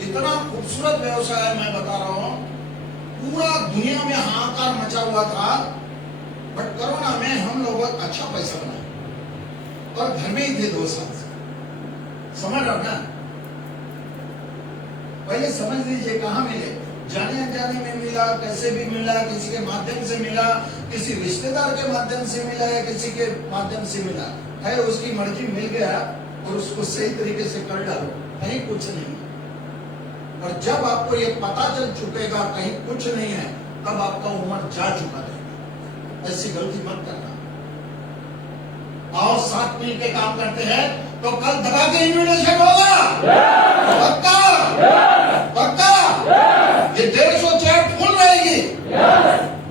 इतना खूबसूरत व्यवसाय है, मैं बता रहा हूं, पूरा दुनिया में हाहाकार मचा हुआ था, बट कोरोना में हम लोग अच्छा पैसा बनाए और घर में ही थे 2 साल से, समझ रहा ना। पहले समझ लीजिए कहां मिले, जाने अनजाने में मिला, कैसे भी मिला, किसी के माध्यम से मिला, किसी रिश्तेदार के माध्यम से मिला या किसी के माध्यम से मिला है, उसकी मर्जी, मिल गया और उसको सही तरीके से कर डालो, कहीं कुछ नहीं। और जब आपको ये पता चल चुकेगा कहीं कुछ नहीं है, तब आपका उम्र जा चुका रहेगा। ऐसी गलती मत करना। आओ साथ मिल के काम करते हैं तो कल दबा के इन्विटेशन होगा, पक्का पक्का। ये 150 चेयर फुल रहेगी,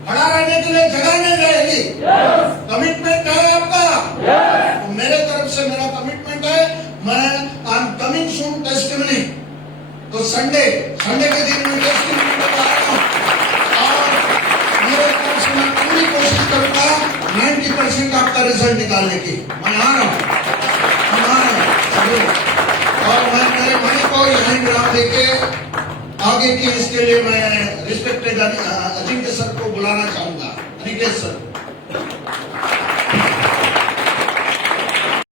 खड़ा रहने के लिए जगह नहीं रहेगी। कमिटमेंट है आपका, तो मेरे तरफ से मेरा कमिटमेंट है, मैं I am coming soon testimony. तो संडे के दिन मैं टेस्टिमनी को आ रहा हूं और मेरे तरफ से मैं पूरी कोशिश करूंगा 90% आपका रिजल्ट निकालने की। मैं आ रहा हूं और मैं मेरे भाई को यही विराम देके आगे की इसके लिए मैं रिस्पेक्टेड अजिंक्य सर को बुलाना चाहूंगा। अनिकेत सर।